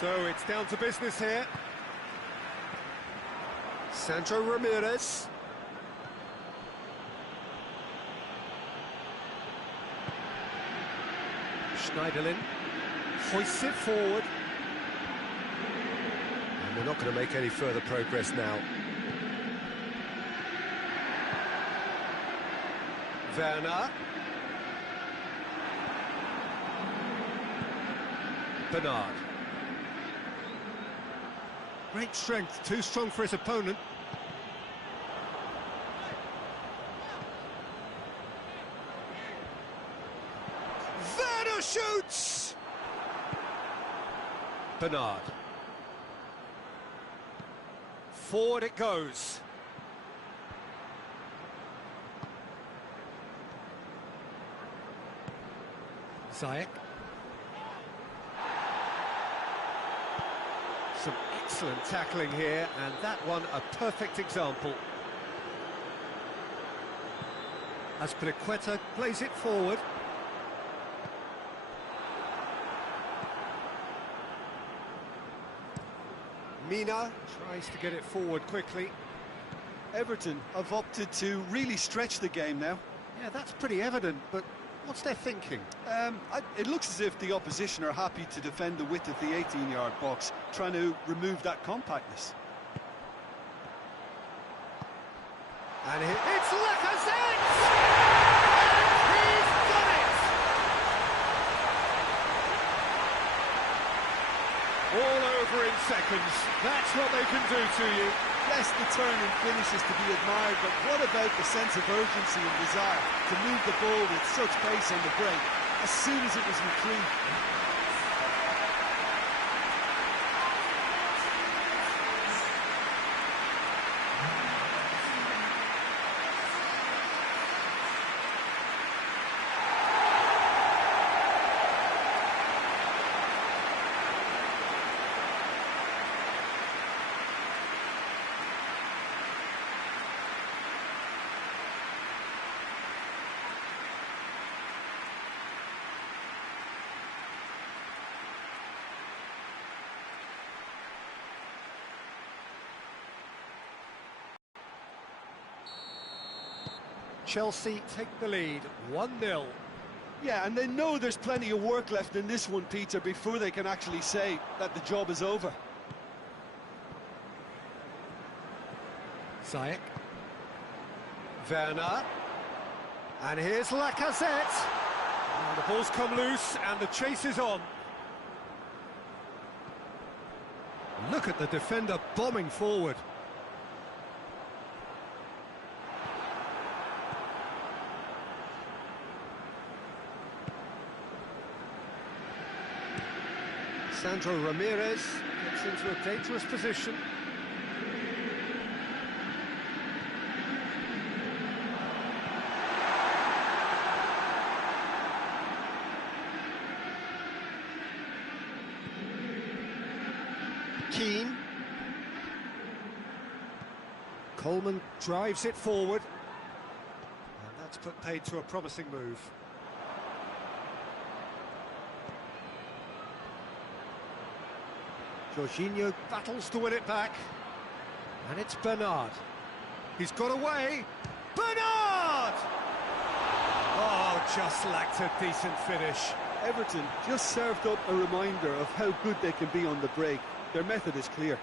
So it's down to business here. Sandro Ramirez. Schneiderlin hoists it forward. And we're not going to make any further progress now. Werner. Bernard. Great strength, too strong for his opponent. Werner shoots! Bernard. Forward it goes. Ziyech. Some excellent tackling here, and that one a perfect example. Azpilicueta plays it forward. Mina tries to get it forward quickly. Everton have opted to really stretch the game now. Yeah, that's pretty evident, but what's their thinking? It looks as if the opposition are happy to defend the width of the 18-yard box, trying to remove that compactness. And it's Lacazette! And he's done it! All over in seconds. That's what they can do to you. Yes, the turn and finish is to be admired, but what about the sense of urgency and desire to move the ball with such pace on the break as soon as it was retrieved? Chelsea take the lead, 1-0. Yeah, and they know there's plenty of work left in this one, Peter, before they can actually say that the job is over. Ziyech. Werner. And here's Lacazette. And the ball's come loose and the chase is on. Look at the defender bombing forward. Sandro Ramirez gets into a dangerous position. Keane. Coleman drives it forward. And that's put paid to a promising move. Jorginho battles to win it back. And it's Bernard. He's got away. Bernard! Oh, just lacked a decent finish. Everton just served up a reminder of how good they can be on the break. Their method is clear.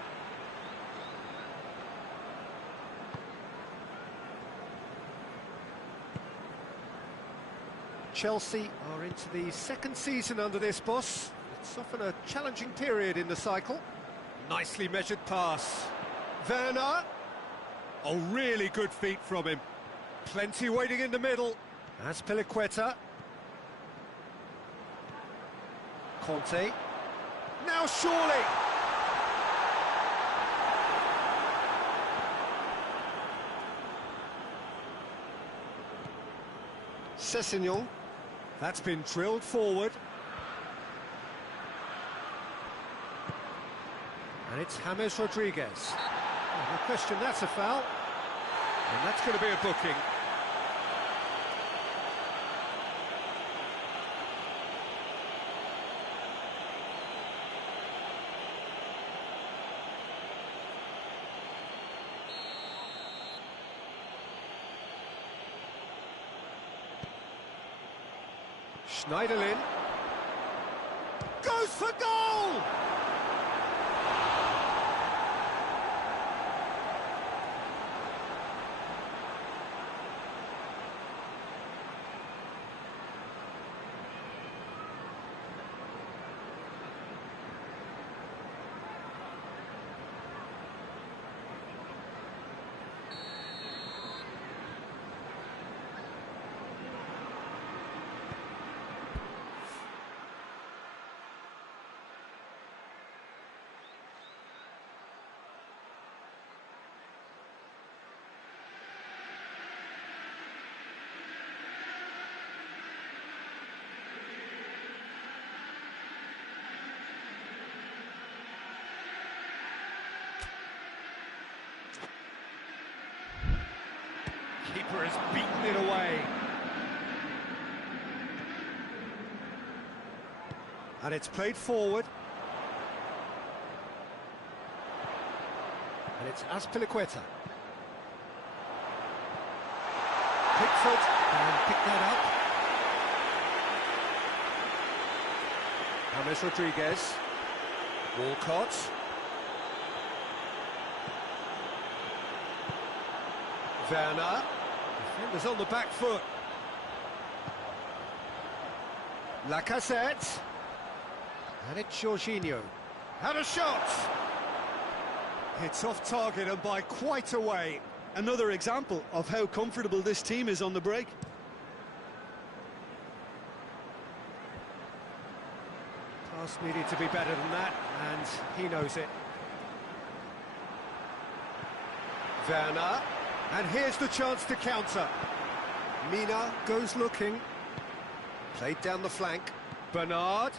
Chelsea are into the second season under this boss. It's often a challenging period in the cycle. Nicely measured pass. Werner. Oh, really good feet from him. Plenty waiting in the middle. Azpilicueta. Conte. Now surely. Sessegnon. That's been drilled forward. And it's James Rodriguez. Oh, no question, that's a foul. And that's going to be a booking. Schneiderlin goes for goal! Keeper has beaten it away. And it's played forward. And it's Azpilicueta. Pickford can pick that up. James Rodriguez. Walcott. Werner. Defenders on the back foot. Lacazette. And it's Jorginho. Had a shot! It's off target and by quite a way. Another example of how comfortable this team is on the break. Pass needed to be better than that, and he knows it. Werner. And here's the chance to counter. Mina goes looking. Played down the flank. Bernard.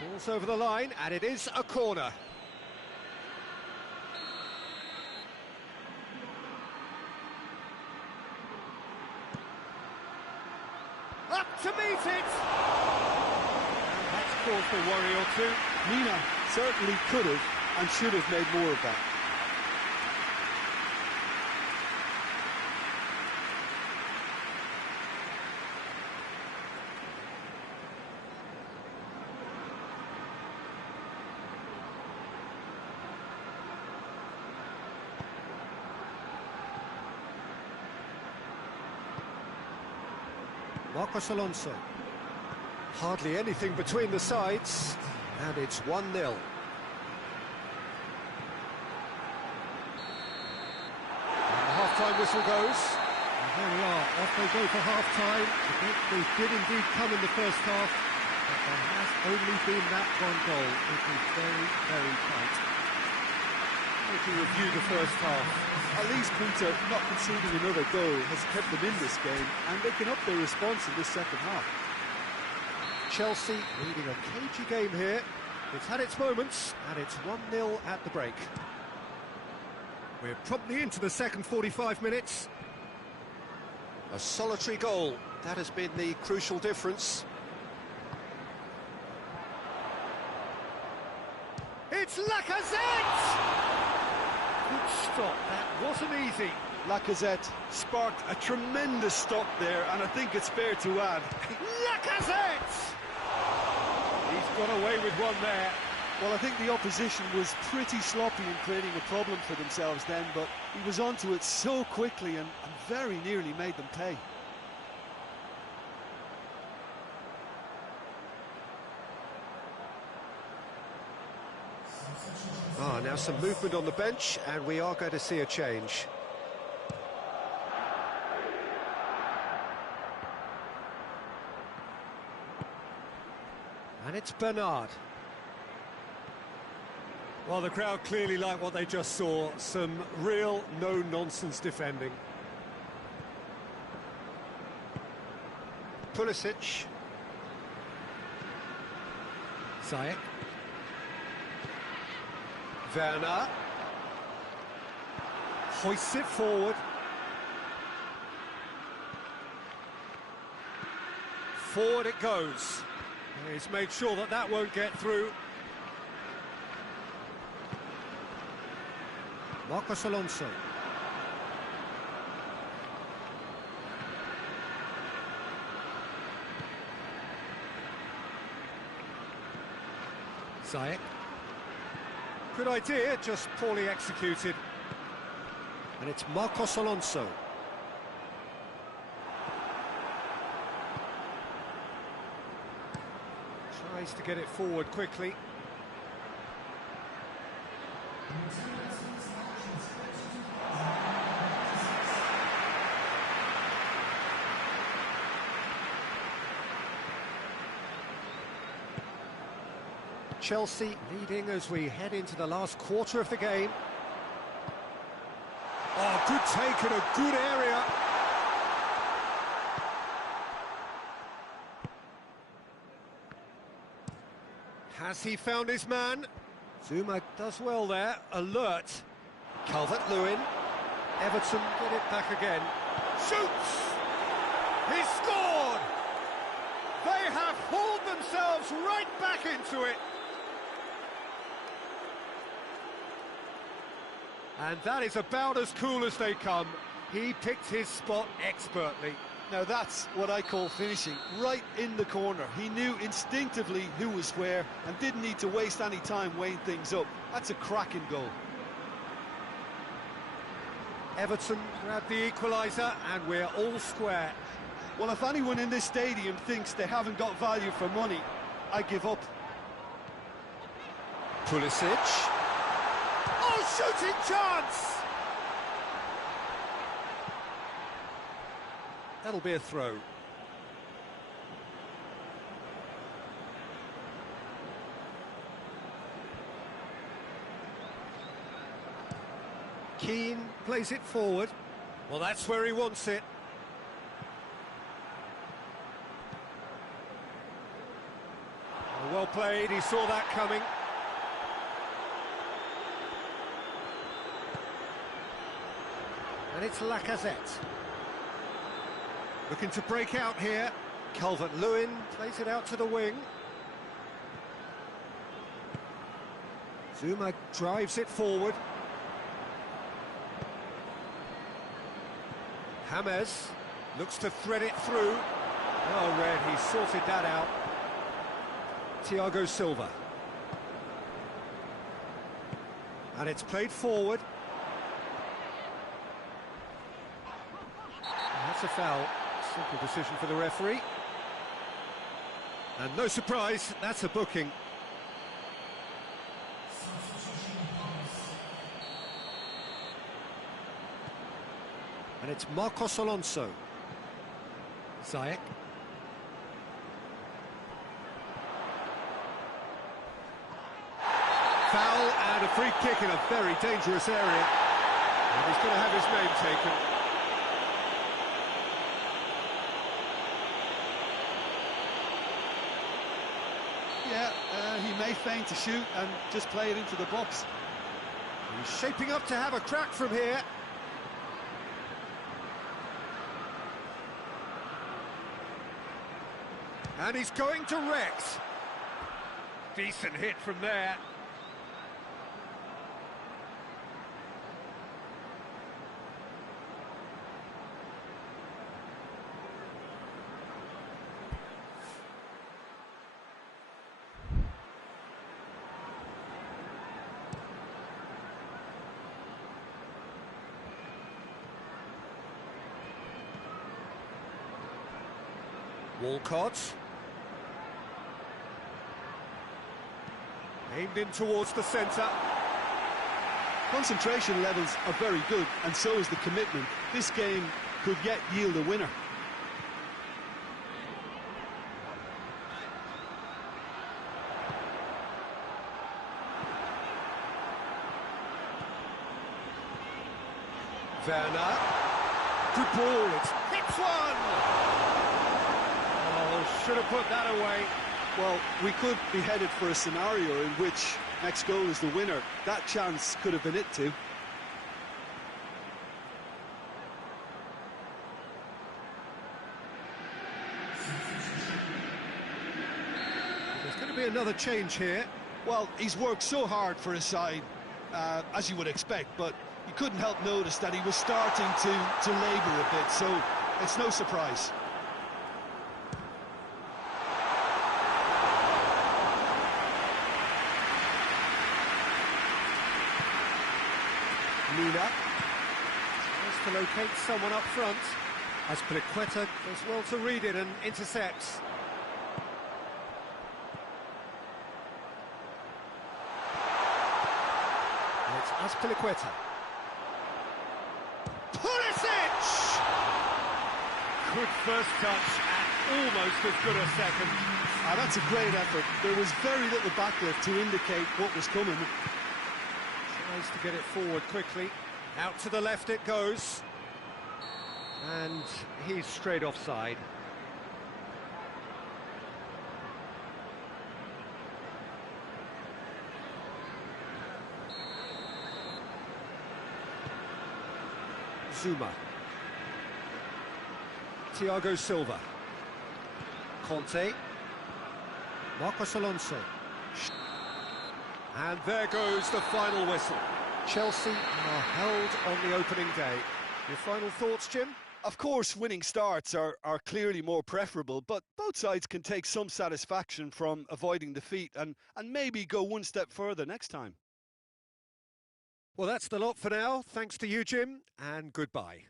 Ball's over the line, and it is a corner. Up to meet it! And that's caused a worry or two. Mina certainly could have and should have made more of that. Marcos Alonso. Hardly anything between the sides, and it's 1-0. And the half-time whistle goes. And there we are, off they go for half-time. They did indeed come in the first half, but there has only been that one goal. It was very, very tight. To review the first half. At least Punta not conceding another goal has kept them in this game, and they can up their response in this second half. Chelsea leading a cagey game here. It's had its moments, and it's 1-0 at the break. We're promptly into the second 45 minutes. A solitary goal, that has been the crucial difference. It's Lacazette! Good stop, that wasn't easy. Lacazette sparked a tremendous stop there, and I think it's fair to add. Lacazette! He's got away with one there. Well, I think the opposition was pretty sloppy in creating a problem for themselves then, but he was onto it so quickly and very nearly made them pay. Now some movement on the bench, and we are going to see a change. And it's Bernard. Well, the crowd clearly like what they just saw. Some real no-nonsense defending. Pulisic. Ziyech. Werner hoists it forward. Forward it goes. He's made sure that that won't get through. Marcos Alonso. Ziyech. Good idea, just poorly executed. And it's Marcos Alonso. Tries to get it forward quickly. Chelsea leading as we head into the last quarter of the game. Oh, good take in a good area. Has he found his man? Zuma does well there, alert. Calvert-Lewin. Everton get it back again. Shoots! He scored! They have hauled themselves right back into it. And that is about as cool as they come. He picked his spot expertly. Now that's what I call finishing, right in the corner. He knew instinctively who was where and didn't need to waste any time weighing things up. That's a cracking goal. Everton grab the equaliser and we're all square. Well, if anyone in this stadium thinks they haven't got value for money, I give up. Pulisic. Oh, shooting chance! That'll be a throw. Keane plays it forward. Well, that's where he wants it. Well played, he saw that coming. And it's Lacazette. Looking to break out here. Calvert-Lewin plays it out to the wing. Zuma drives it forward. James looks to thread it through. Oh, Red, he sorted that out. Thiago Silva. And it's played forward. And that's a foul. Simple decision for the referee. And no surprise, that's a booking. And it's Marcos Alonso. Ziyech. Foul and a free kick in a very dangerous area. And he's going to have his name taken. Yeah, he may feign to shoot and just play it into the box. He's shaping up to have a crack from here. And he's going to Rex. Decent hit from there. Walcott. Aimed in towards the centre. Concentration levels are very good, and so is the commitment. This game could yet yield a winner. Werner. Good ball, it hits one! Oh, should have put that away. Well, we could be headed for a scenario in which next goal is the winner. That chance could have been it too. There's going to be another change here. Well, he's worked so hard for his side, as you would expect, but you couldn't help notice that he was starting to labour a bit, so it's no surprise. Mina. Tries to locate someone up front. Azpilicueta does well to read it and intercepts. And it's Azpilicueta. Pulisic! Good first touch and almost as good a second. Ah, that's a great effort. There was very little backlift to indicate what was coming. Tries to get it forward quickly. Out to the left it goes. And he's straight offside. Zuma. Thiago Silva. Conte. Marcos Alonso. And there goes the final whistle. Chelsea are held on the opening day. Your final thoughts, Jim? Of course, winning starts are clearly more preferable, but both sides can take some satisfaction from avoiding defeat and maybe go one step further next time. Well, that's the lot for now. Thanks to you, Jim, and goodbye.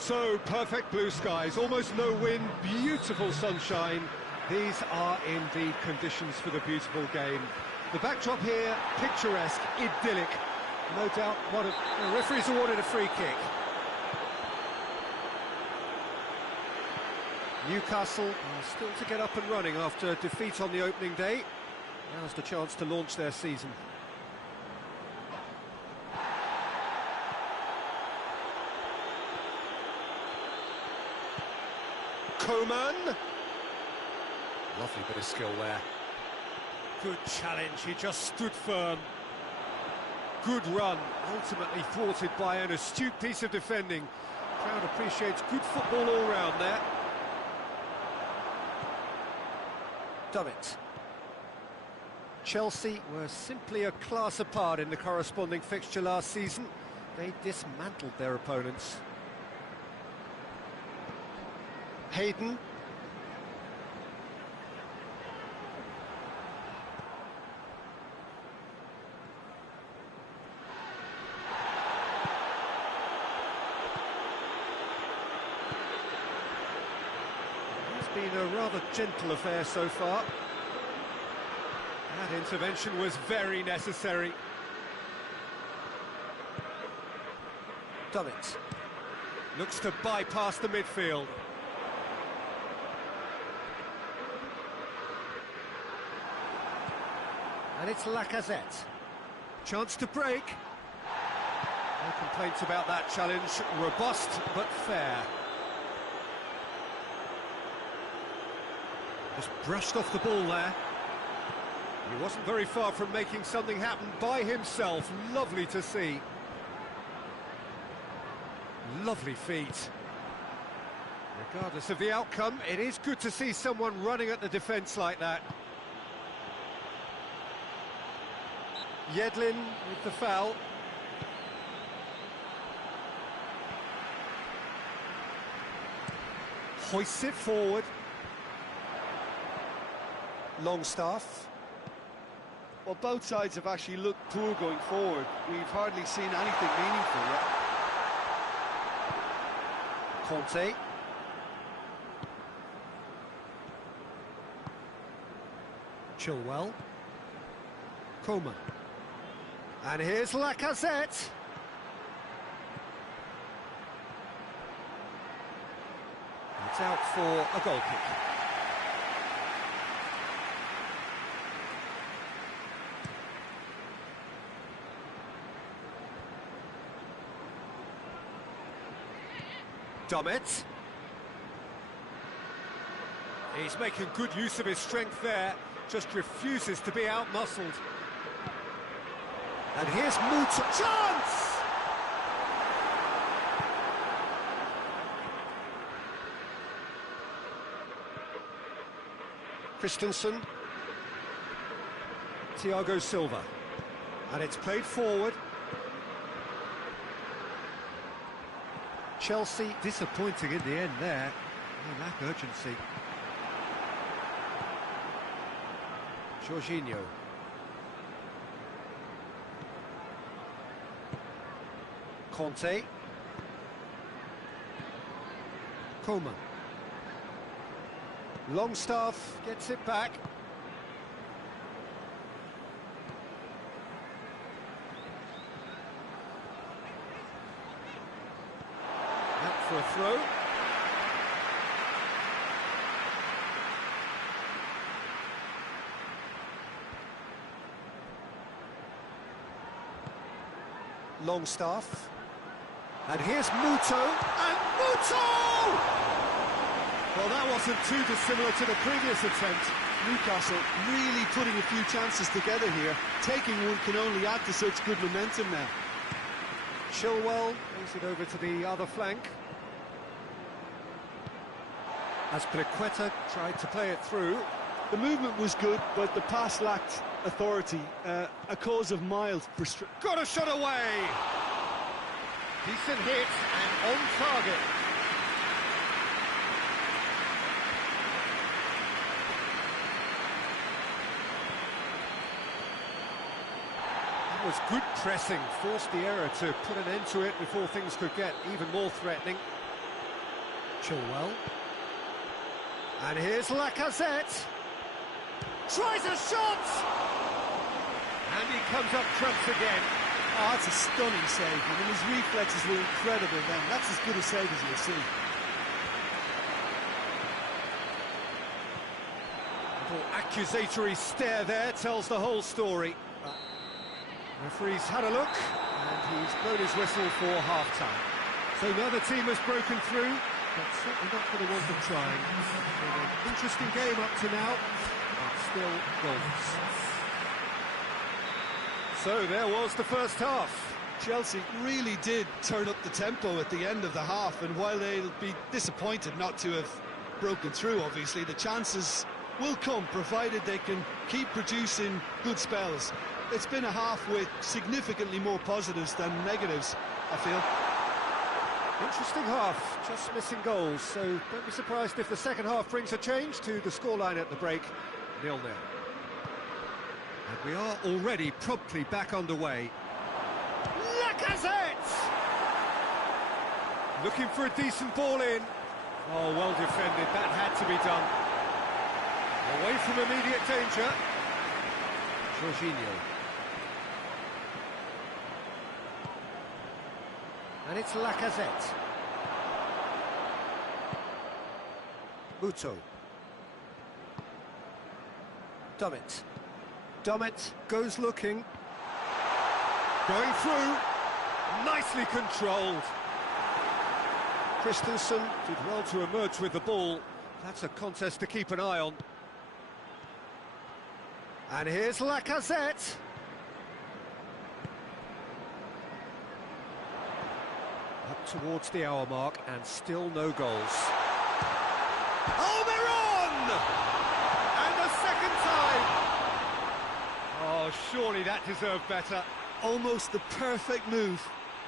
So, perfect blue skies, almost no wind, beautiful sunshine. These are indeed conditions for the beautiful game. The backdrop here, picturesque, idyllic. No doubt the referee's awarded a free kick. Newcastle are still to get up and running after defeat on the opening day. Now's the chance to launch their season. Coman. Lovely bit of skill there. Good challenge, he just stood firm. Good run, ultimately thwarted by an astute piece of defending. Crowd appreciates good football all round there. Dummett. Chelsea were simply a class apart in the corresponding fixture last season. They dismantled their opponents. Hayden. It's been a rather gentle affair so far. That intervention was very necessary. Dummett looks to bypass the midfield. And it's Lacazette. Chance to break. No complaints about that challenge. Robust but fair. Just brushed off the ball there. He wasn't very far from making something happen by himself. Lovely to see. Lovely feet. Regardless of the outcome, it is good to see someone running at the defence like that. Yedlin with the foul. Hoists it forward. Longstaff. Well, both sides have actually looked poor going forward. We've hardly seen anything meaningful yet. Conte. Chilwell. Coman. And here's Lacazette. It's out for a goal kick. Dummett. He's making good use of his strength there, just refuses to be out-muscled. And here's Muta. Chance! Christensen. Thiago Silva. And it's played forward. Chelsea disappointing in the end there. They lack urgency. Jorginho. Conte. Coman. Longstaff gets it back. Out for a throw. Longstaff. And here's Muto, and Muto! Well, that wasn't too dissimilar to the previous attempt. Newcastle really putting a few chances together here. Taking one can only add to such good momentum now. Chilwell moves it over to the other flank. As Azpilicueta tried to play it through. The movement was good, but the pass lacked authority. A cause of mild frustration. Got a shot away! Decent hit and on target. That was good pressing, forced the error to put an end to it before things could get even more threatening. Chilwell. And here's Lacazette. Tries a shot! And he comes up trumps again. Oh, that's a stunning save. I mean, his reflexes were incredible then. That's as good a save as you'll see. Little accusatory stare there tells the whole story. Referee's had a look, and he's blown his whistle for half-time. So neither team has broken through, but certainly not for the want of trying. Been an interesting game up to now, but still goals. So there was the first half. Chelsea really did turn up the tempo at the end of the half, and while they'll be disappointed not to have broken through, obviously, the chances will come, provided they can keep producing good spells. It's been a half with significantly more positives than negatives, I feel. Interesting half, just missing goals, so don't be surprised if the second half brings a change to the scoreline at the break, 0-0. And we are already promptly back underway. Lacazette! Looking for a decent ball in. Oh, well defended, that had to be done. Away from immediate danger. Jorginho. And it's Lacazette. Muto. Dummett. Dummett goes looking. Going through. Nicely controlled. Christensen did well to emerge with the ball. That's a contest to keep an eye on. And here's Lacazette. Up towards the hour mark, and still no goals. Oh, they're on! And a second time! Oh, surely that deserved better. Almost the perfect move.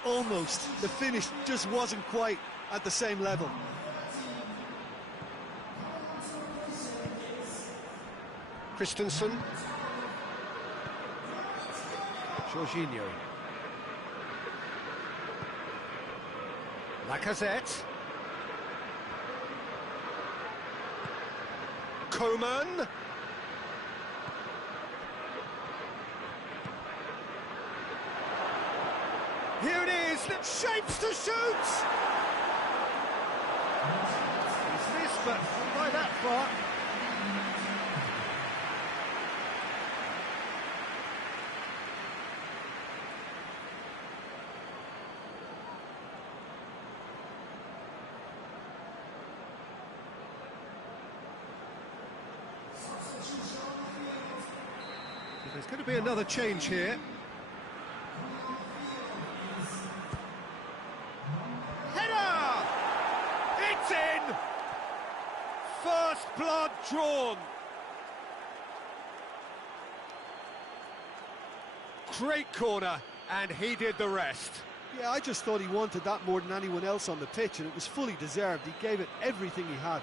Almost. The finish just wasn't quite at the same level. Christensen. Jorginho. Lacazette. Coman. Here it is, shapes to shoot! He's missed, but not by that far. There's going to be another change here. Header! It's in! First blood drawn. Great corner, and he did the rest. Yeah, I just thought he wanted that more than anyone else on the pitch, and it was fully deserved. He gave it everything he had.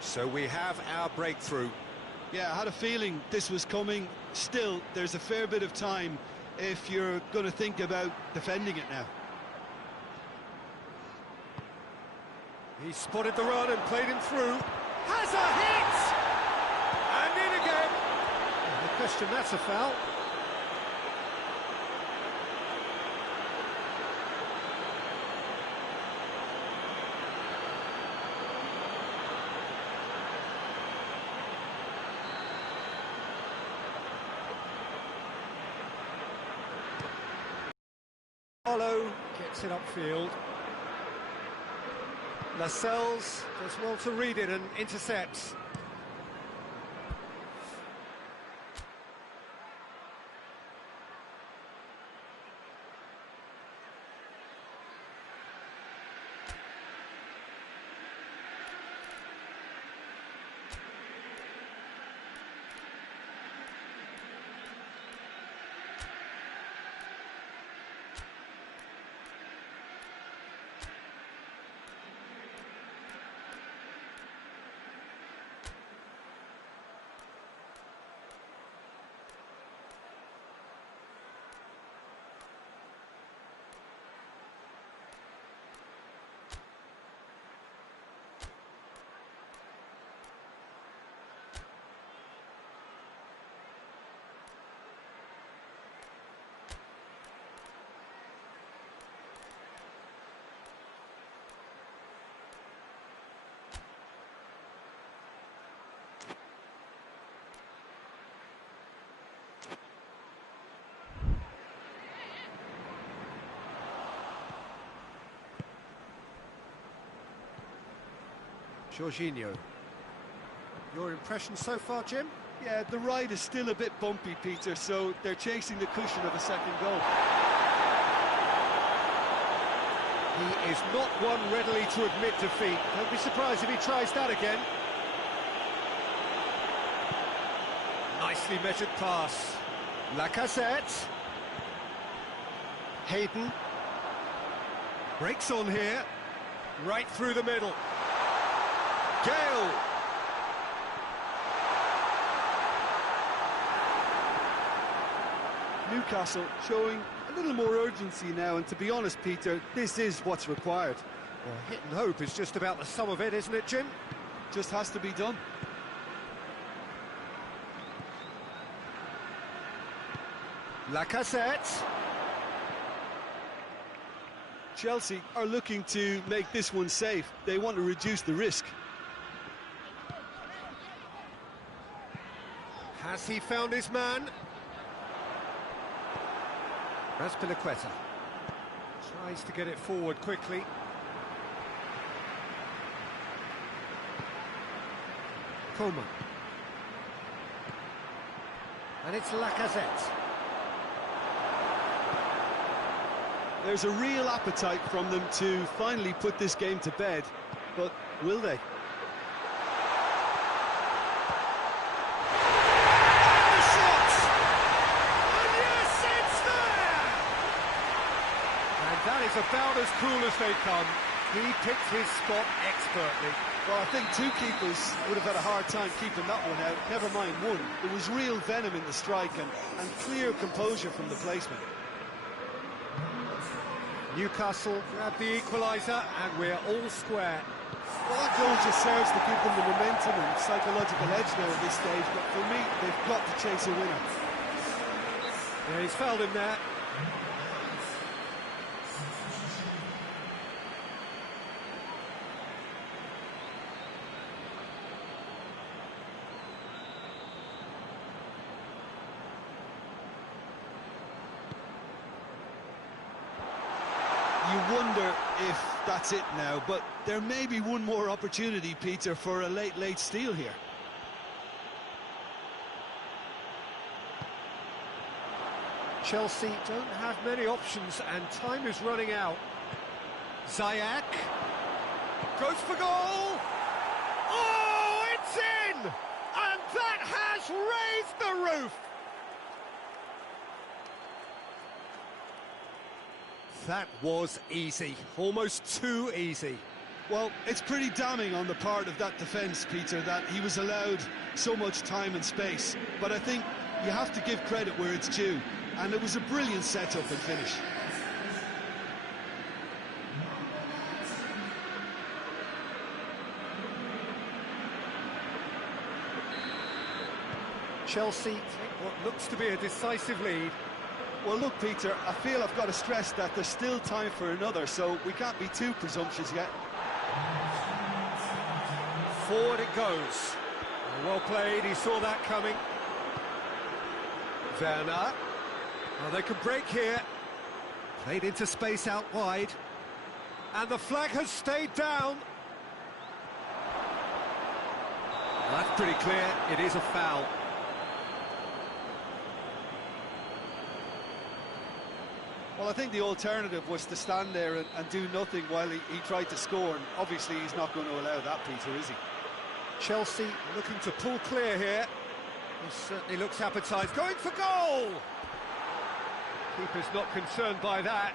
So we have our breakthrough. Yeah, I had a feeling this was coming. Still, there's a fair bit of time if you're going to think about defending it now. He spotted the run and played him through. Has a hit! And in again. No question, that's a foul. Follow gets it upfield. Lascelles does well to read it and intercepts. Jorginho. Your impression so far, Jim? Yeah, the ride is still a bit bumpy, Peter, so they're chasing the cushion of a second goal. He is not one readily to admit defeat. Don't be surprised if he tries that again. Nicely measured pass. Lacazette. Hayden. Breaks on here. Right through the middle. Gale. Newcastle showing a little more urgency now, and to be honest, Peter, this is what's required. Well, hit and hope is just about the sum of it, isn't it, Jim? Just has to be done. Lacazette. Chelsea are looking to make this one safe. They want to reduce the risk. Has he found his man? Azpilicueta tries to get it forward quickly. Coman. And it's Lacazette. There's a real appetite from them to finally put this game to bed, but will they? That is about as cool as they come. He picked his spot expertly. Well, I think two keepers would have had a hard time keeping that one out, never mind one. There was real venom in the strike and clear composure from the placement. Newcastle grab the equaliser and we're all square. Well, that goal just serves to give them the momentum and psychological edge now at this stage, but for me, they've got to chase a winner. Yeah, he's fouled him there. You wonder if that's it now, but there may be one more opportunity, Peter, for a late steal here. Chelsea don't have many options and time is running out. Ziyech goes for goal! Oh, it's in! And that has raised the roof! That was easy, almost too easy. Well, it's pretty damning on the part of that defence, Peter, that he was allowed so much time and space. But I think you have to give credit where it's due, and it was a brilliant setup and finish. Chelsea take what looks to be a decisive lead. Well, look, Peter, I feel I've got to stress that there's still time for another, so we can't be too presumptuous yet. Forward it goes. Well played, he saw that coming. Werner. Oh, they could break here. Played into space out wide. And the flag has stayed down. Well, that's pretty clear, it is a foul. Well, I think the alternative was to stand there and do nothing while he tried to score, and obviously he's not going to allow that, Peter, is he? Chelsea looking to pull clear here. He certainly looks appetised, going for goal! Keeper's not concerned by that.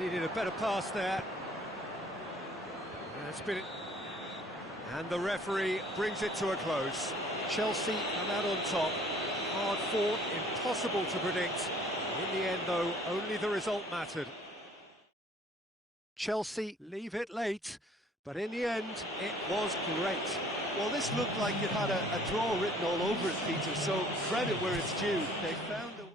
Needed a better pass there. Spin it. And the referee brings it to a close. Chelsea come out on top. Hard fought, impossible to predict. In the end, though, only the result mattered. Chelsea leave it late, but in the end, it was great. Well, this looked like it had a draw written all over it, Peter, so credit where it's due. They found a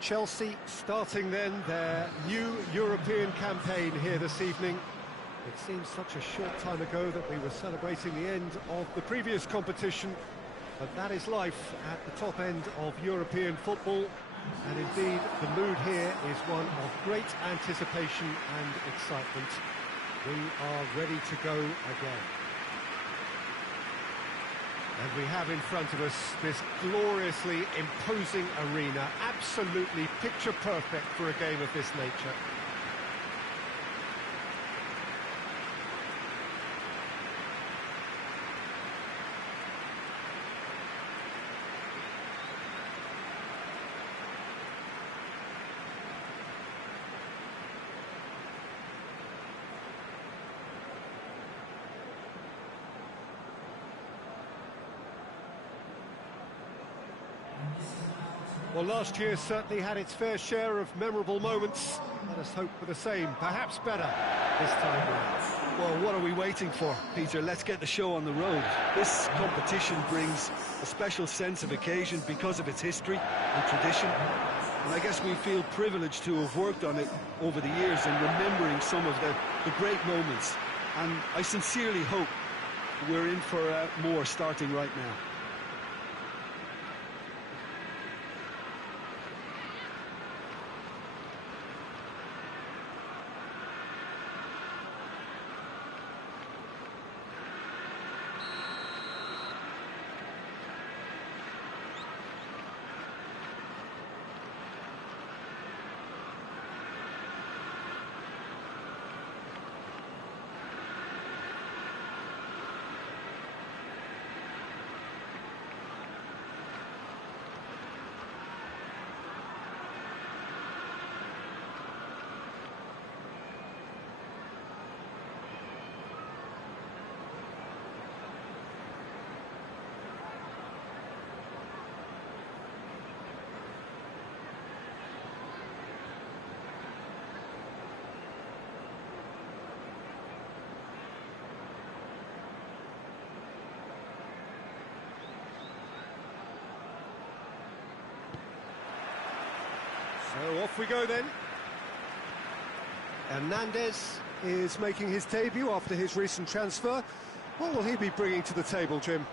Chelsea starting then their new European campaign here this evening. It seems such a short time ago that we were celebrating the end of the previous competition, but that is life at the top end of European football, and indeed the mood here is one of great anticipation and excitement. We are ready to go again. And we have in front of us this gloriously imposing arena, absolutely picture perfect for a game of this nature. Well, last year certainly had its fair share of memorable moments. Let us hope for the same, perhaps better this time round. Well, what are we waiting for, Peter? Let's get the show on the road. This competition brings a special sense of occasion because of its history and tradition. And I guess we feel privileged to have worked on it over the years and remembering some of the great moments. And I sincerely hope we're in for more starting right now. So off we go then. Hernandez is making his debut after his recent transfer. What will he be bringing to the table, Jim?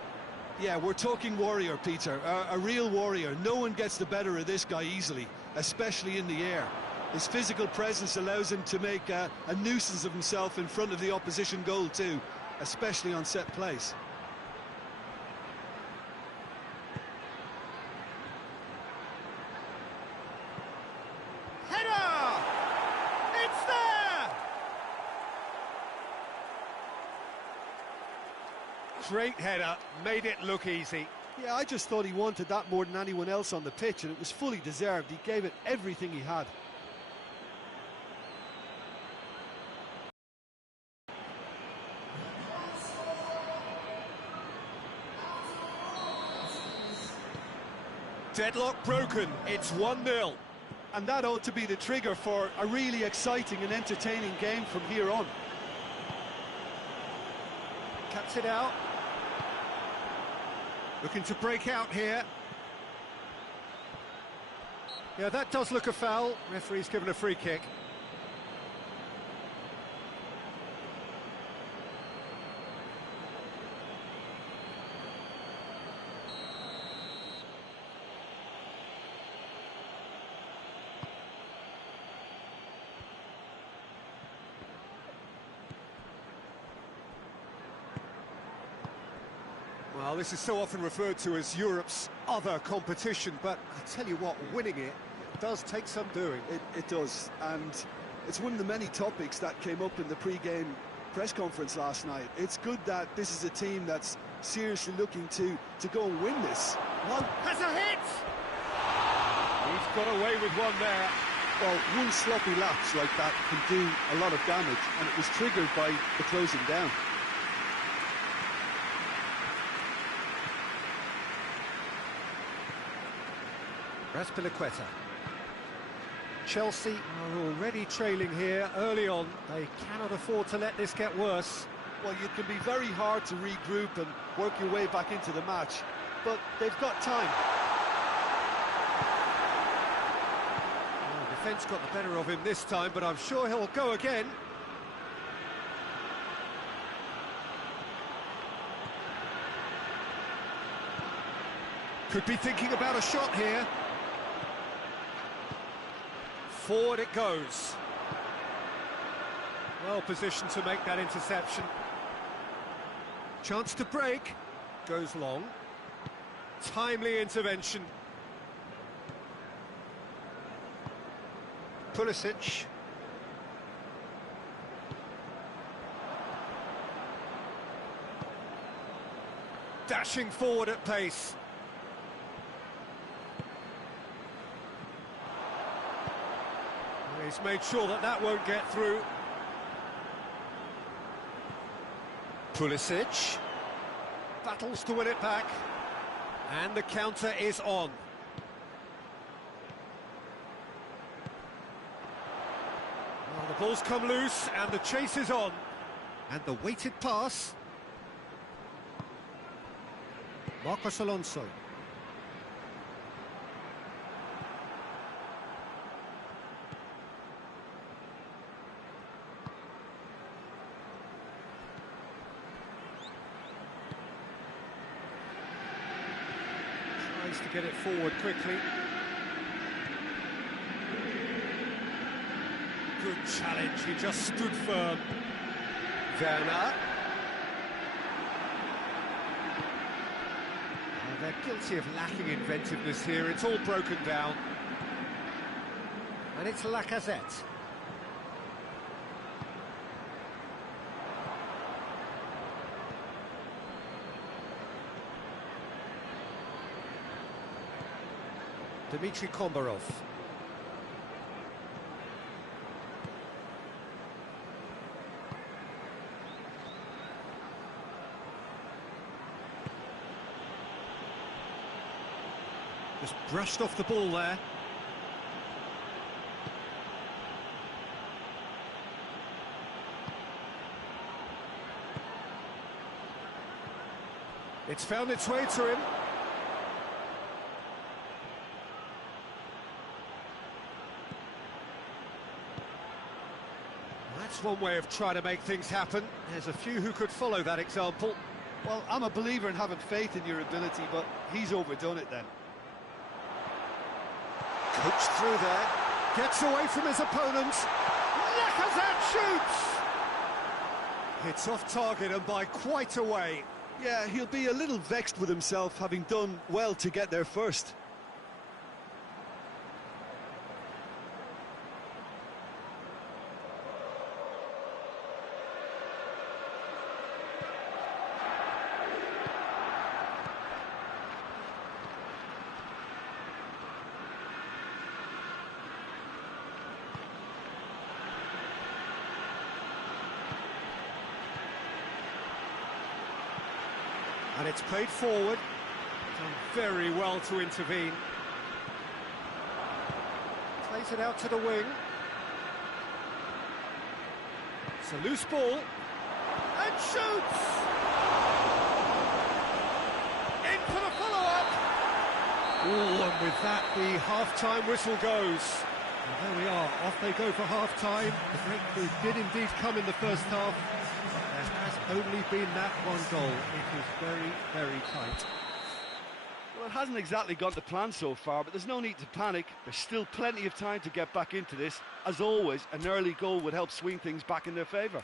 Yeah, we're talking warrior, Peter. A real warrior. No one gets the better of this guy easily, especially in the air. His physical presence allows him to make a nuisance of himself in front of the opposition goal too, especially on set plays. Great header, made it look easy. Yeah, I just thought he wanted that more than anyone else on the pitch, and it was fully deserved. He gave it everything he had. Deadlock broken, it's 1-0. And that ought to be the trigger for a really exciting and entertaining game from here on. Cuts it out. Looking to break out here. Yeah, that does look a foul. Referee's given a free kick. Well, this is so often referred to as Europe's other competition, but I tell you what, winning it does take some doing. It does, and it's one of the many topics that came up in the pre-game press conference last night. It's good that this is a team that's seriously looking to go and win this. One has a hit! He's got away with one there. Well, one sloppy lapse like that can do a lot of damage, and it was triggered by the closing down. Azpilicueta. Chelsea are already trailing here early on. They cannot afford to let this get worse. Well, it can be very hard to regroup and work your way back into the match, but they've got time. defence got the better of him this time, but I'm sure he'll go again. Could be thinking about a shot here. Forward it goes. Well positioned to make that interception. Chance to break. Goes long. Timely intervention. Pulisic. Dashing forward at pace. He's made sure that that won't get through. Pulisic battles to win it back, and the counter is on. Well, the ball's come loose and the chase is on. And the weighted pass. Marcos Alonso. To get it forward quickly. Good challenge, he just stood firm. Werner. Oh, they're guilty of lacking inventiveness here, it's all broken down. And it's Lacazette. Dmitry Kombarov. Just brushed off the ball there. It's found its way to him. That's one way of trying to make things happen. There's a few who could follow that example. Well, I'm a believer in having faith in your ability, but he's overdone it then. Coached through there, gets away from his opponent. Lacazette shoots! It's off target and by quite a way. Yeah, he'll be a little vexed with himself, having done well to get there first. And it's played forward. Done very well to intervene. Plays it out to the wing. It's a loose ball. And shoots! In for the follow-up! Oh, and with that, the half-time whistle goes. And there we are, off they go for half-time. The breakthrough did indeed come in the first half. There has only been that one goal. It is very, very tight. Well, it hasn't exactly gone to plan so far, but there's no need to panic. There's still plenty of time to get back into this. As always, an early goal would help swing things back in their favour.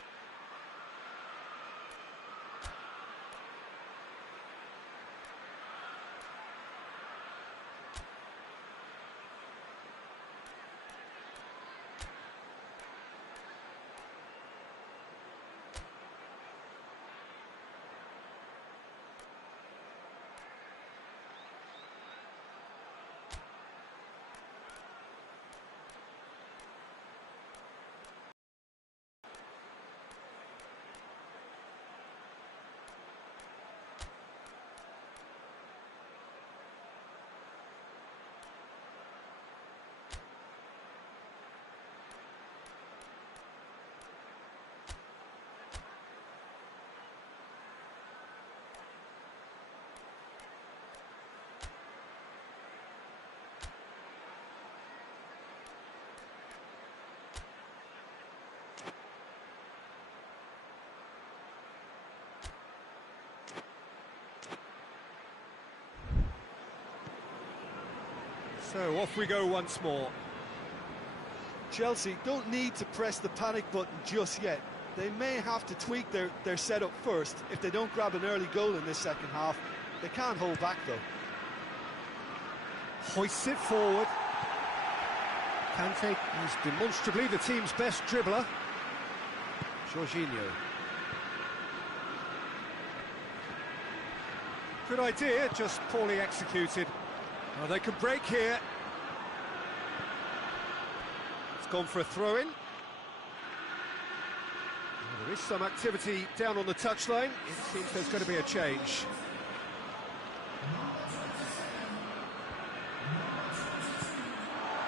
So off we go once more. Chelsea don't need to press the panic button just yet. They may have to tweak their setup first. If they don't grab an early goal in this second half, they can't hold back though. Hoists it forward. Kante is demonstrably the team's best dribbler. Jorginho. Good idea, just poorly executed. Oh, they can break here. It's gone for a throw-in. Oh, there is some activity down on the touchline. It seems there's going to be a change.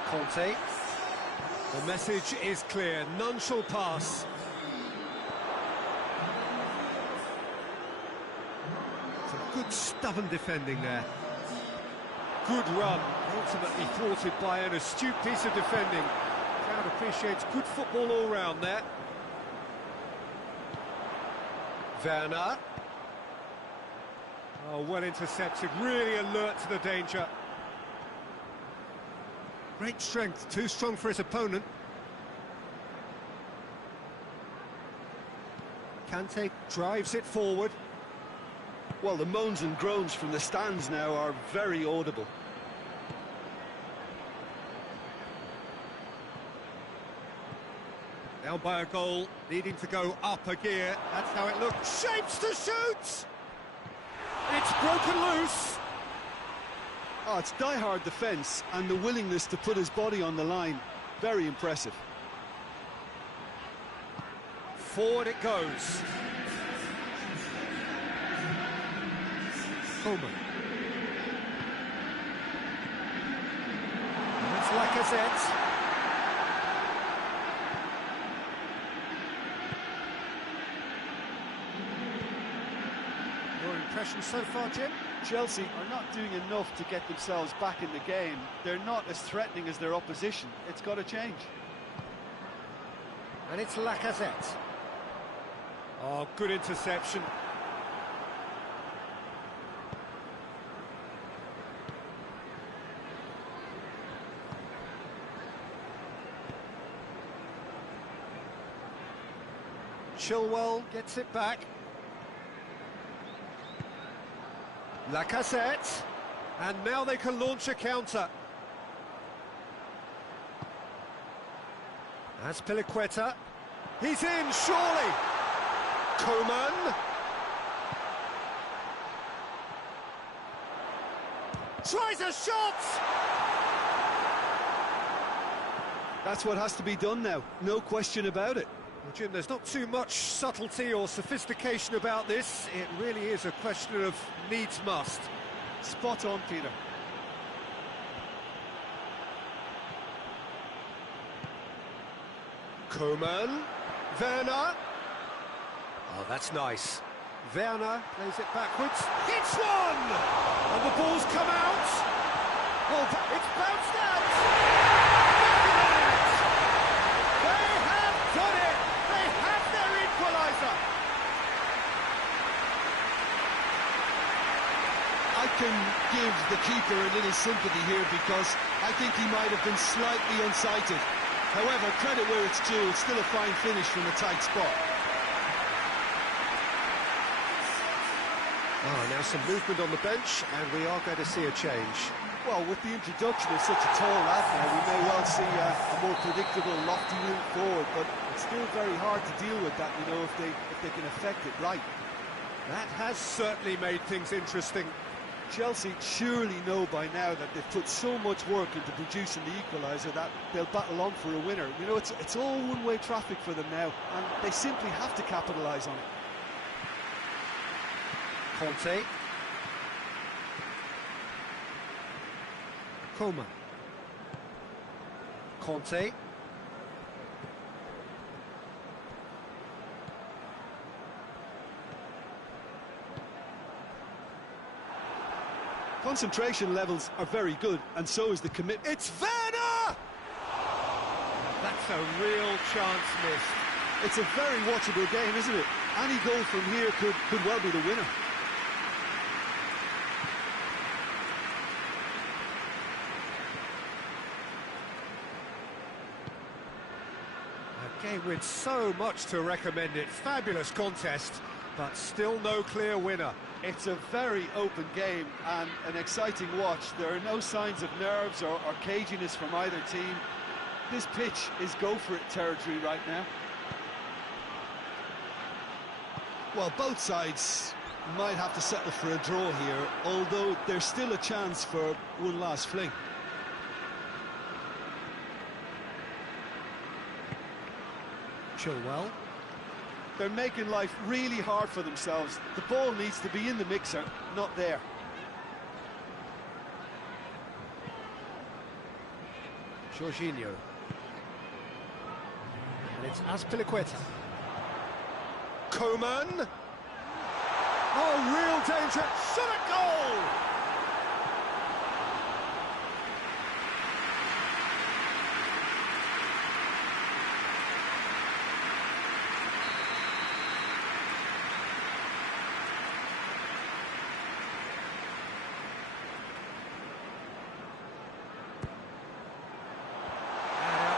Conte. The message is clear, none shall pass. Some good stubborn defending there. Good run, ultimately thwarted by an astute piece of defending. Crowd appreciates good football all round there. Werner. Oh, well intercepted, really alert to the danger. Great strength, too strong for his opponent. Kante drives it forward. Well, the moans and groans from the stands now are very audible. Down by a goal, needing to go up a gear. That's how it looks. Shapes to shoot! It's broken loose. Oh, it's die-hard defence and the willingness to put his body on the line. Very impressive. Forward it goes. Coleman. It's Lacazette. Your impression so far, Jim? Chelsea are not doing enough to get themselves back in the game. They're not as threatening as their opposition. It's got to change. And it's Lacazette. Oh, good interception. Chilwell gets it back. Lacazette. And now they can launch a counter. Azpilicueta. He's in, surely. Coman. Tries a shot! That's what has to be done now, no question about it. Well, Jim, there's not too much subtlety or sophistication about this. It really is a question of needs must. Spot on, Peter. Coman. Werner. Oh, that's nice. Werner plays it backwards. Hits one! And the ball's come out. Well, it's bounced out. They have done it. They have their equaliser. I can give the keeper a little sympathy here because I think he might have been slightly unsighted. However, credit where it's due, it's still a fine finish from a tight spot. Oh, now some movement on the bench, and we are going to see a change. Well, with the introduction of such a tall lad now, we may well see a more predictable, lofty route forward, but it's still very hard to deal with that, you know, if they can affect it right. That has certainly made things interesting. Chelsea surely know by now that they've put so much work into producing the equaliser that they'll battle on for a winner. You know, it's all one-way traffic for them now, and they simply have to capitalise on it. Conte. Coman. Conte. Concentration levels are very good, and so is the commitment. It's Werner! That's a real chance missed. It's a very watchable game, isn't it? Any goal from here could well be the winner. Game with so much to recommend it. Fabulous contest, but still no clear winner. It's a very open game and an exciting watch. There are no signs of nerves or caginess from either team. This pitch is go-for-it territory right now. Well, both sides might have to settle for a draw here, although there's still a chance for one last fling. Chilwell. They're making life really hard for themselves. The ball needs to be in the mixer, not there. Jorginho. And it's Azpilicueta. Coman. Oh, real danger. Shot at goal!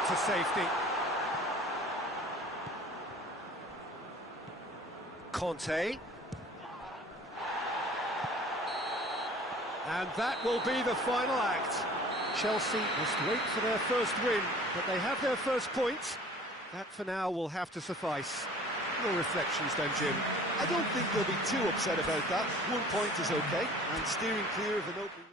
To safety. Conte. And that will be the final act. Chelsea must wait for their first win, but they have their first points. That for now will have to suffice. Your reflections then, Jim? I don't think they'll be too upset about that. 1 point is okay, and steering clear of an opening.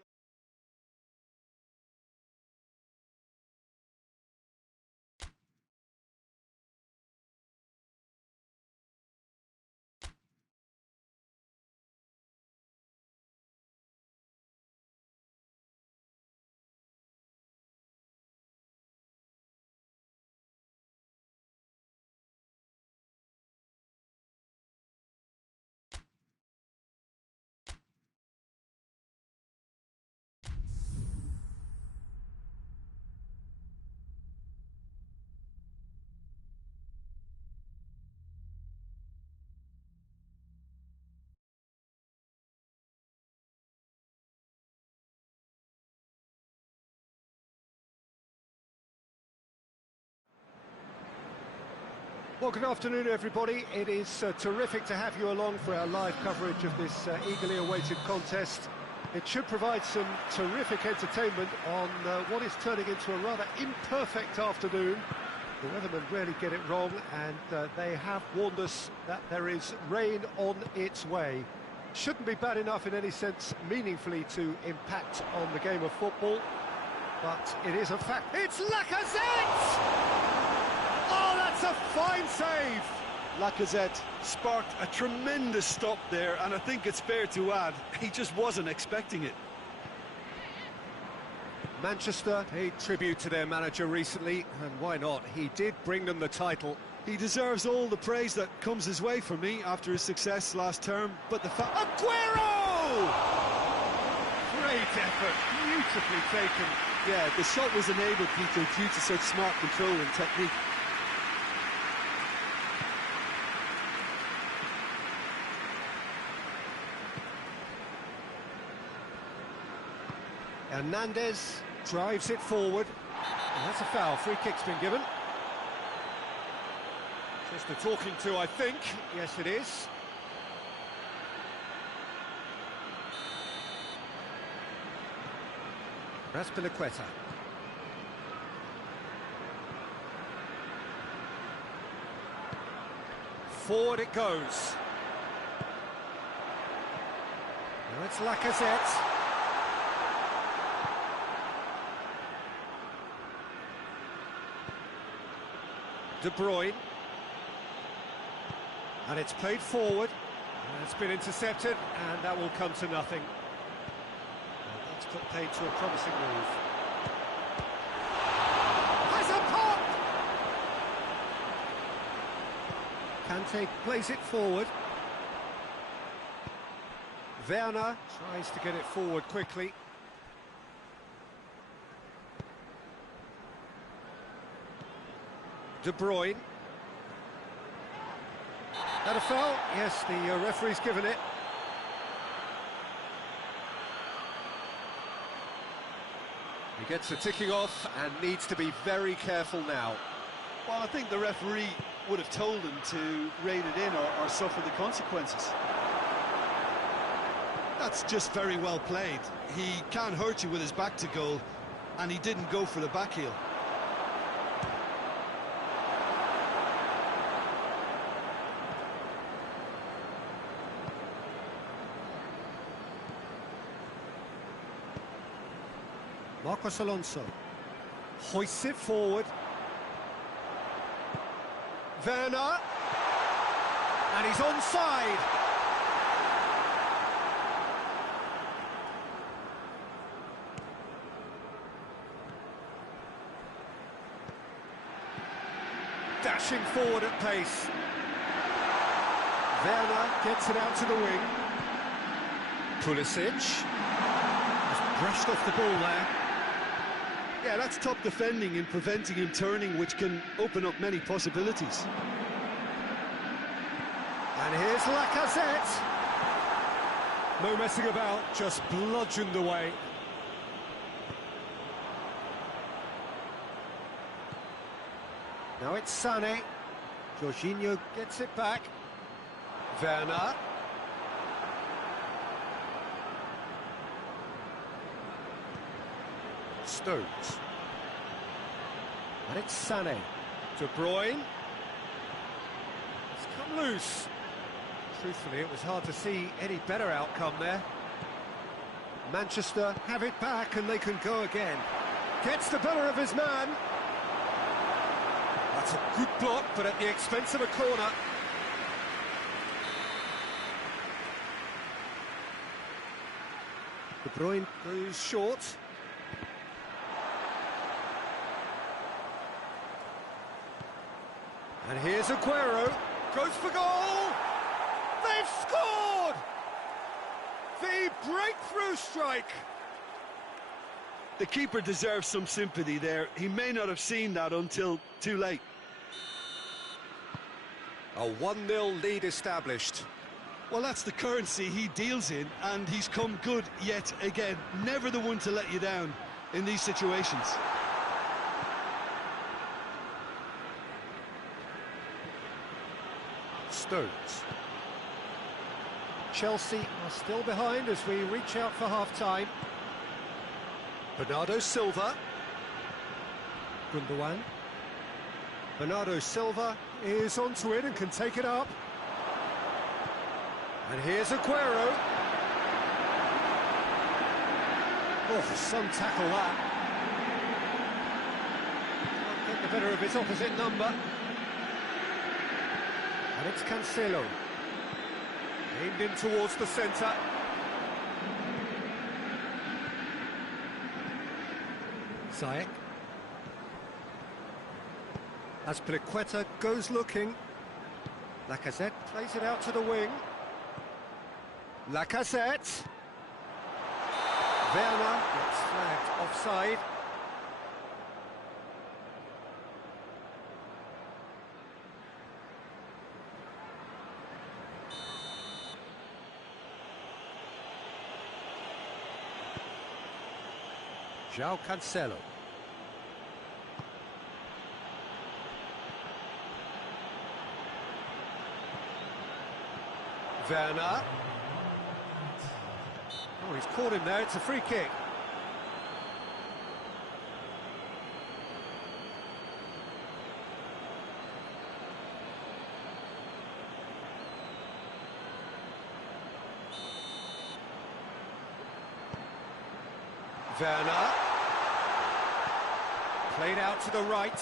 Well, good afternoon, everybody. It is terrific to have you along for our live coverage of this eagerly awaited contest. It should provide some terrific entertainment on what is turning into a rather imperfect afternoon. The weathermen rarely get it wrong, and they have warned us that there is rain on its way. Shouldn't be bad enough in any sense meaningfully to impact on the game of football, but it is a fact. It's Lacazette! Oh, that's a fine save! Lacazette sparked a tremendous stop there, and I think it's fair to add, he just wasn't expecting it. Manchester paid tribute to their manager recently, and why not? He did bring them the title. He deserves all the praise that comes his way from me after his success last term, but the fact... Aguero! Great effort, beautifully taken. Yeah, the shot was enabled, Peter, due to such smart control and technique. Hernandez drives it forward. And that's a foul. Free kick's been given. Just a talking to, I think. Yes, it is. Azpilicueta. Forward it goes. Now it's Lacazette. De Bruyne, and it's played forward, and it's been intercepted, and that will come to nothing. And that's put paid to a promising move. Has a pop! Kante plays it forward. Werner tries to get it forward quickly. De Bruyne. That a foul? Yes, the referee's given it. He gets the ticking off and needs to be very careful now. Well, I think the referee would have told him to rein it in or suffer the consequences. That's just very well played. He can't hurt you with his back to goal, and he didn't go for the back heel. Marcos Alonso hoists it forward. Werner, and he's onside. Dashing forward at pace. Werner gets it out to the wing. Pulisic has brushed off the ball there. Yeah, that's top defending and preventing him turning, which can open up many possibilities. And here's Lacazette. No messing about, just bludgeoned away. Now it's Sané. Jorginho gets it back. Werner. Stones. And it's Sané. De Bruyne. It's come loose. Truthfully, it was hard to see any better outcome there. Manchester have it back and they can go again. Gets the better of his man. That's a good block, but at the expense of a corner. De Bruyne goes short. And here's Aguero, goes for goal! They've scored! The breakthrough strike! The keeper deserves some sympathy there. He may not have seen that until too late. A 1-0 lead established. Well, that's the currency he deals in, and he's come good yet again. Never the one to let you down in these situations. Stones. Chelsea are still behind as we reach out for half-time. Bernardo Silva. Gundogan. Bernardo Silva is onto it and can take it up. And here's Aguero. Oh, some tackle that. Can't get the better of his opposite number. And it's Cancelo. Aimed in towards the centre. Ziyech. Azpilicueta goes looking. Lacazette plays it out to the wing. Lacazette. Werner gets flagged offside. João Cancelo. Werner. Oh, he's caught him there, it's a free kick. Werner. Played out to the right.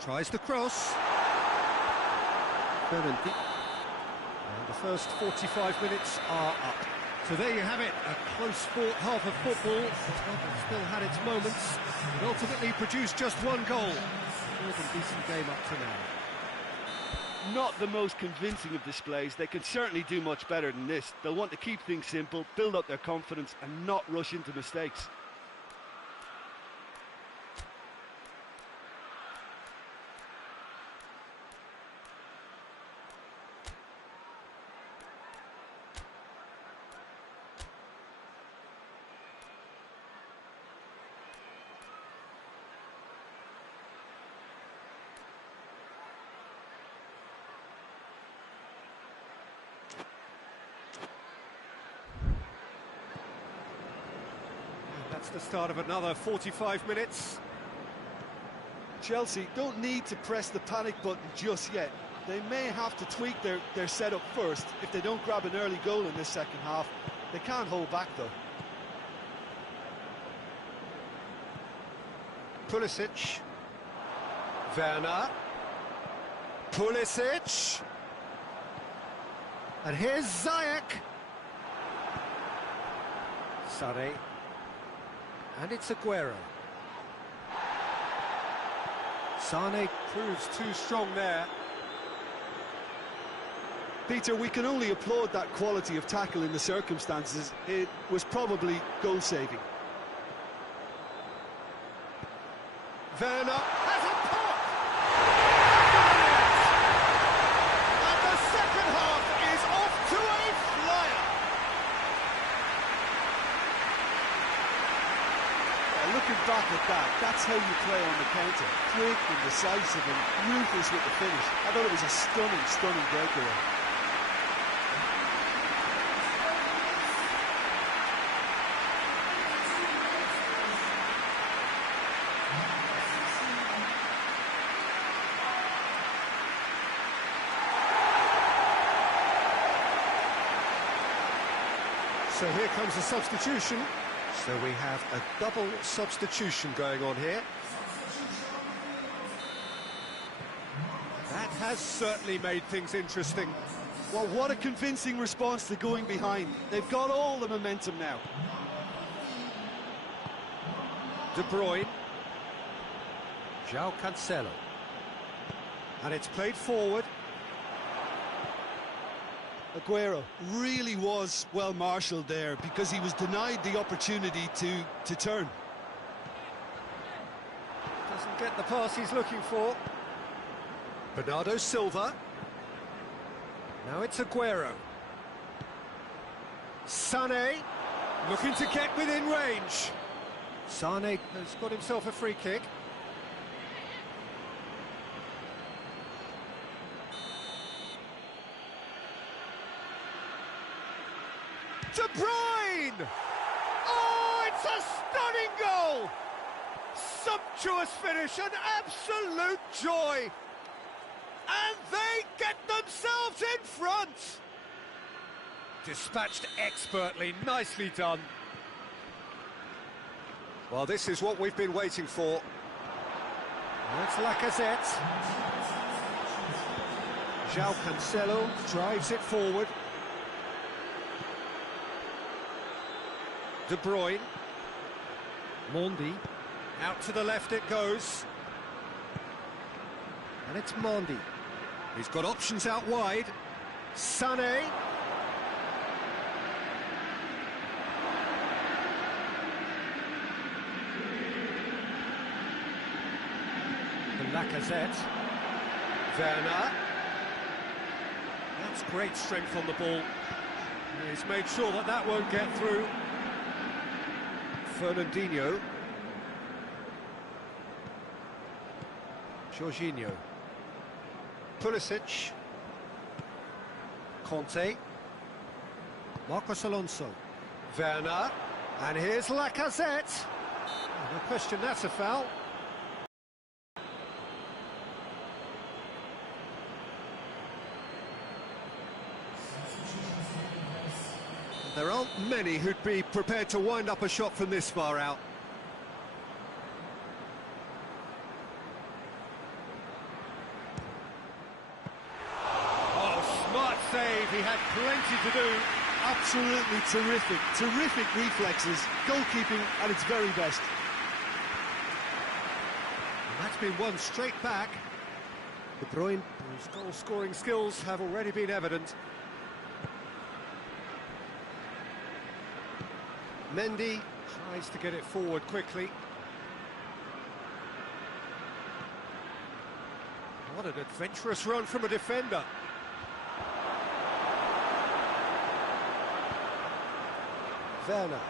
Tries the cross. Fernandinho. And the first 45 minutes are up. So there you have it, a close-fought half of football. Tottenham still had its moments, but ultimately produced just one goal. More than decent game up to now. Not the most convincing of displays. They can certainly do much better than this. They'll want to keep things simple, build up their confidence and not rush into mistakes. That's the start of another 45 minutes. Chelsea don't need to press the panic button just yet. They may have to tweak their setup first if they don't grab an early goal in this second half. They can't hold back, though. Pulisic. Werner. Pulisic. And here's Ziyech. Sane. And it's Aguero. Sane proves too strong there. Peter, we can only applaud that quality of tackle in the circumstances. It was probably goal-saving. Werner has a pop! And the second half is off to a flyer! Looking back at that, that's how you play on the counter. Quick and decisive and ruthless with the finish. I thought it was a stunning, stunning breakaway. So here comes a substitution. So we have a double substitution going on here. That has certainly made things interesting. Well, what a convincing response to going behind. They've got all the momentum now. De Bruyne. João Cancelo. And it's played forward. Aguero really was well marshalled there because he was denied the opportunity to turn. Doesn't get the pass he's looking for. Bernardo Silva. Now it's Aguero. Sane looking to get within range. Sane has got himself a free kick. De Bruyne! Oh, it's a stunning goal! Sumptuous finish, an absolute joy! And they get themselves in front! Dispatched expertly, nicely done. Well, this is what we've been waiting for. That's Lacazette. João Cancelo drives it forward. De Bruyne. Mendy. Out to the left it goes. And it's Mendy. He's got options out wide. Sané. Lacazette. Werner. That's great strength on the ball. He's made sure that that won't get through. Fernandinho. Jorginho. Pulisic. Conte. Marcos Alonso. Werner. And here's Lacazette. No question, that's a foul. There aren't many who'd be prepared to wind up a shot from this far out. Oh, smart save, he had plenty to do. Absolutely terrific, terrific reflexes, goalkeeping at its very best. And that's been won straight back. De Bruyne, whose goal-scoring skills have already been evident. Mendy tries to get it forward quickly. What an adventurous run from a defender. Werner.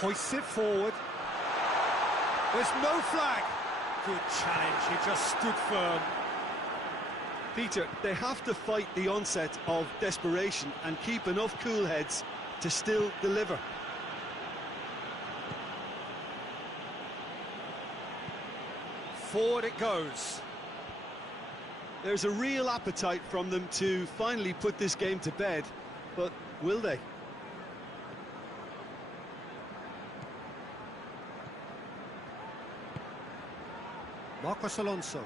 Hoists it forward. There's no flag. Good challenge, he just stood firm. Peter, they have to fight the onset of desperation and keep enough cool heads to still deliver. Forward it goes. There's a real appetite from them to finally put this game to bed, but will they? Marcos Alonso.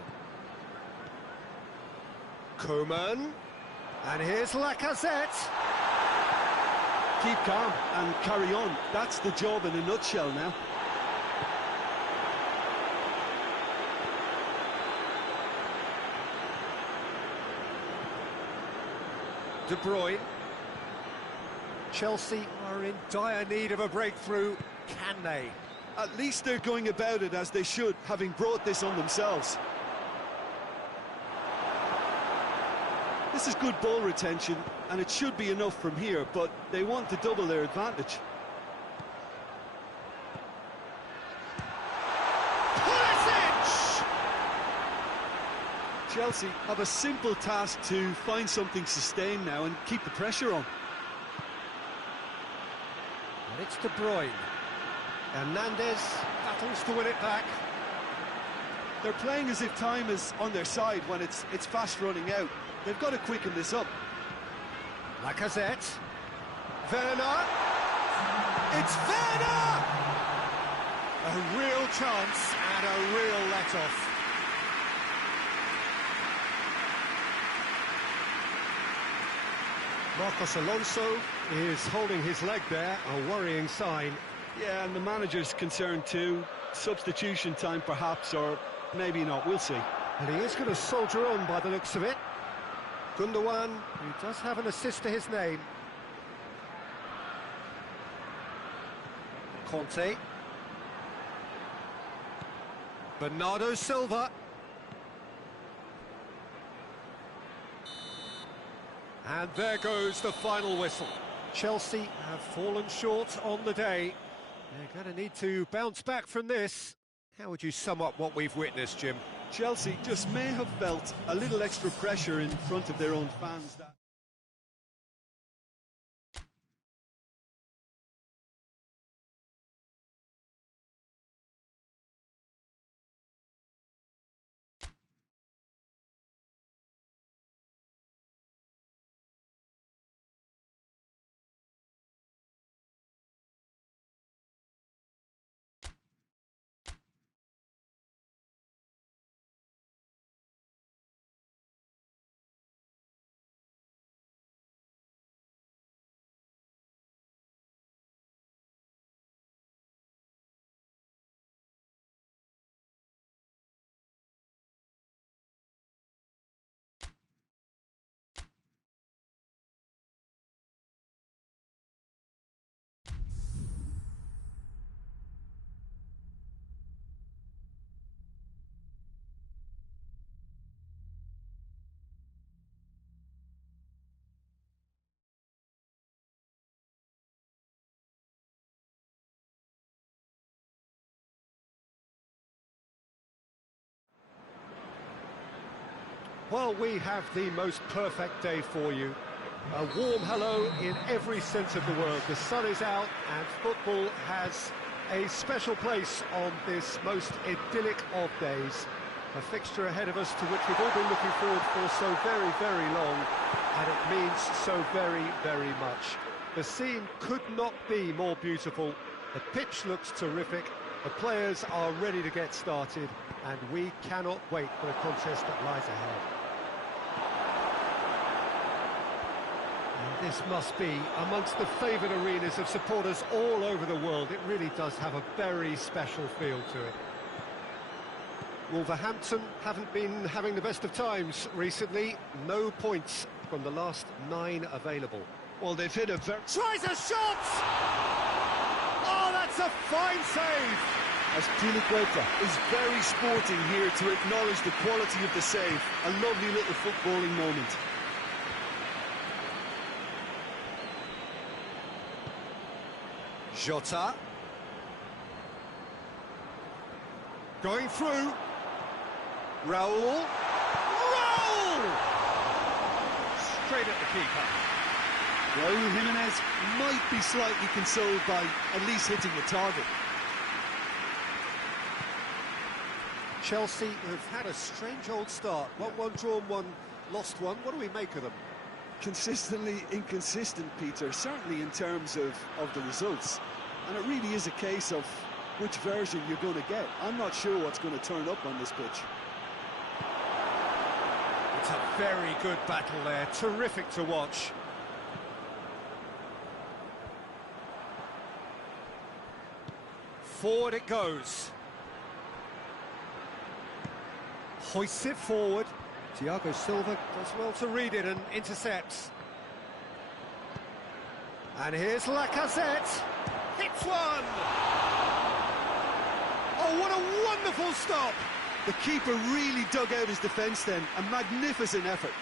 Koeman. And here's Lacazette. Keep calm and carry on. That's the job in a nutshell now. De Bruyne. Chelsea are in dire need of a breakthrough. Can they? At least they're going about it as they should, having brought this on themselves. This is good ball retention, and it should be enough from here, but they want to double their advantage. Pulisic! Chelsea have a simple task to find something sustained now and keep the pressure on. And it's De Bruyne. Hernandez battles to win it back. They're playing as if time is on their side when it's fast running out. They've got to quicken this up. Lacazette. Werner. It's Werner! A real chance and a real let-off. Marcos Alonso is holding his leg there, a worrying sign. Yeah, and the manager's concerned too. Substitution time perhaps, or maybe not, we'll see. And he is going to soldier on by the looks of it. Gundogan, who does have an assist to his name. Conte. Bernardo Silva. And there goes the final whistle. Chelsea have fallen short on the day. They're going to need to bounce back from this. How would you sum up what we've witnessed, Jim? Chelsea just may have felt a little extra pressure in front of their own fans. Well, we have the most perfect day for you. A warm hello in every sense of the word. The sun is out and football has a special place on this most idyllic of days. A fixture ahead of us to which we've all been looking forward for so very, very long, and it means so very, very much. The scene could not be more beautiful. The pitch looks terrific. The players are ready to get started, and we cannot wait for the contest that lies ahead. And this must be amongst the favoured arenas of supporters all over the world. It really does have a very special feel to it. Wolverhampton haven't been having the best of times recently. No points from the last 9 available. Well, they've hit a very... Tries a shot! Oh, that's a fine save! Azpilicueta is very sporting here to acknowledge the quality of the save. A lovely little footballing moment. Jota. Going through. Raul. Raul! Straight at the keeper. Raul Jimenez might be slightly consoled by at least hitting the target. Chelsea have had a strange old start. 1-1 drawn, 1 lost 1. What do we make of them? Consistently inconsistent, Peter, certainly in terms of the results. And it really is a case of which version you're going to get. I'm not sure what's going to turn up on this pitch. It's a very good battle there, terrific to watch. Forward it goes. Hoists it forward. Thiago Silva does well to read it and intercepts. And here's Lacazette. Hits one! Oh, what a wonderful stop! The keeper really dug out his defence then. A magnificent effort.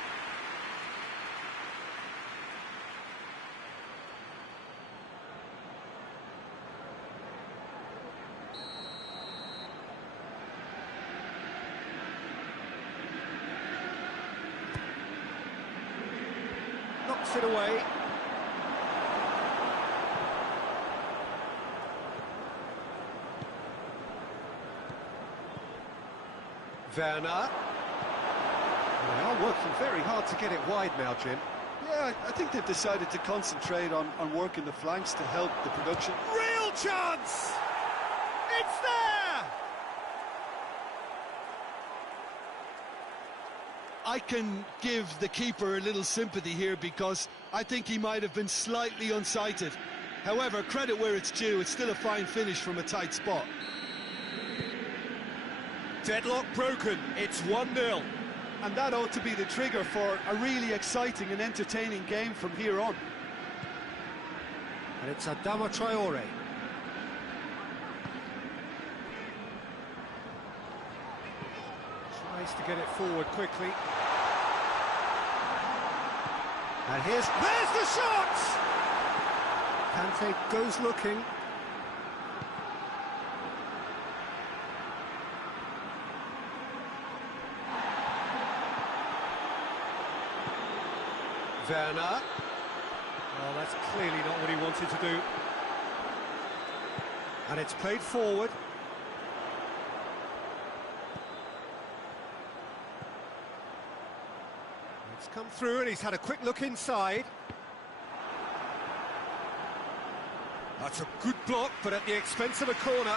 Knocks it away. Werner. They are working very hard to get it wide now, Jim. Yeah, I think they've decided to concentrate on working the flanks to help the production. Real chance! It's there! I can give the keeper a little sympathy here because I think he might have been slightly unsighted. However, credit where it's due, it's still a fine finish from a tight spot. Deadlock broken, it's 1-0. And that ought to be the trigger for a really exciting and entertaining game from here on. And it's Adama Traore. Tries to get it forward quickly. And there's the shot! Kante goes looking. Werner. Oh, that's clearly not what he wanted to do. And it's played forward. It's come through and he's had a quick look inside. That's a good block, but at the expense of a corner.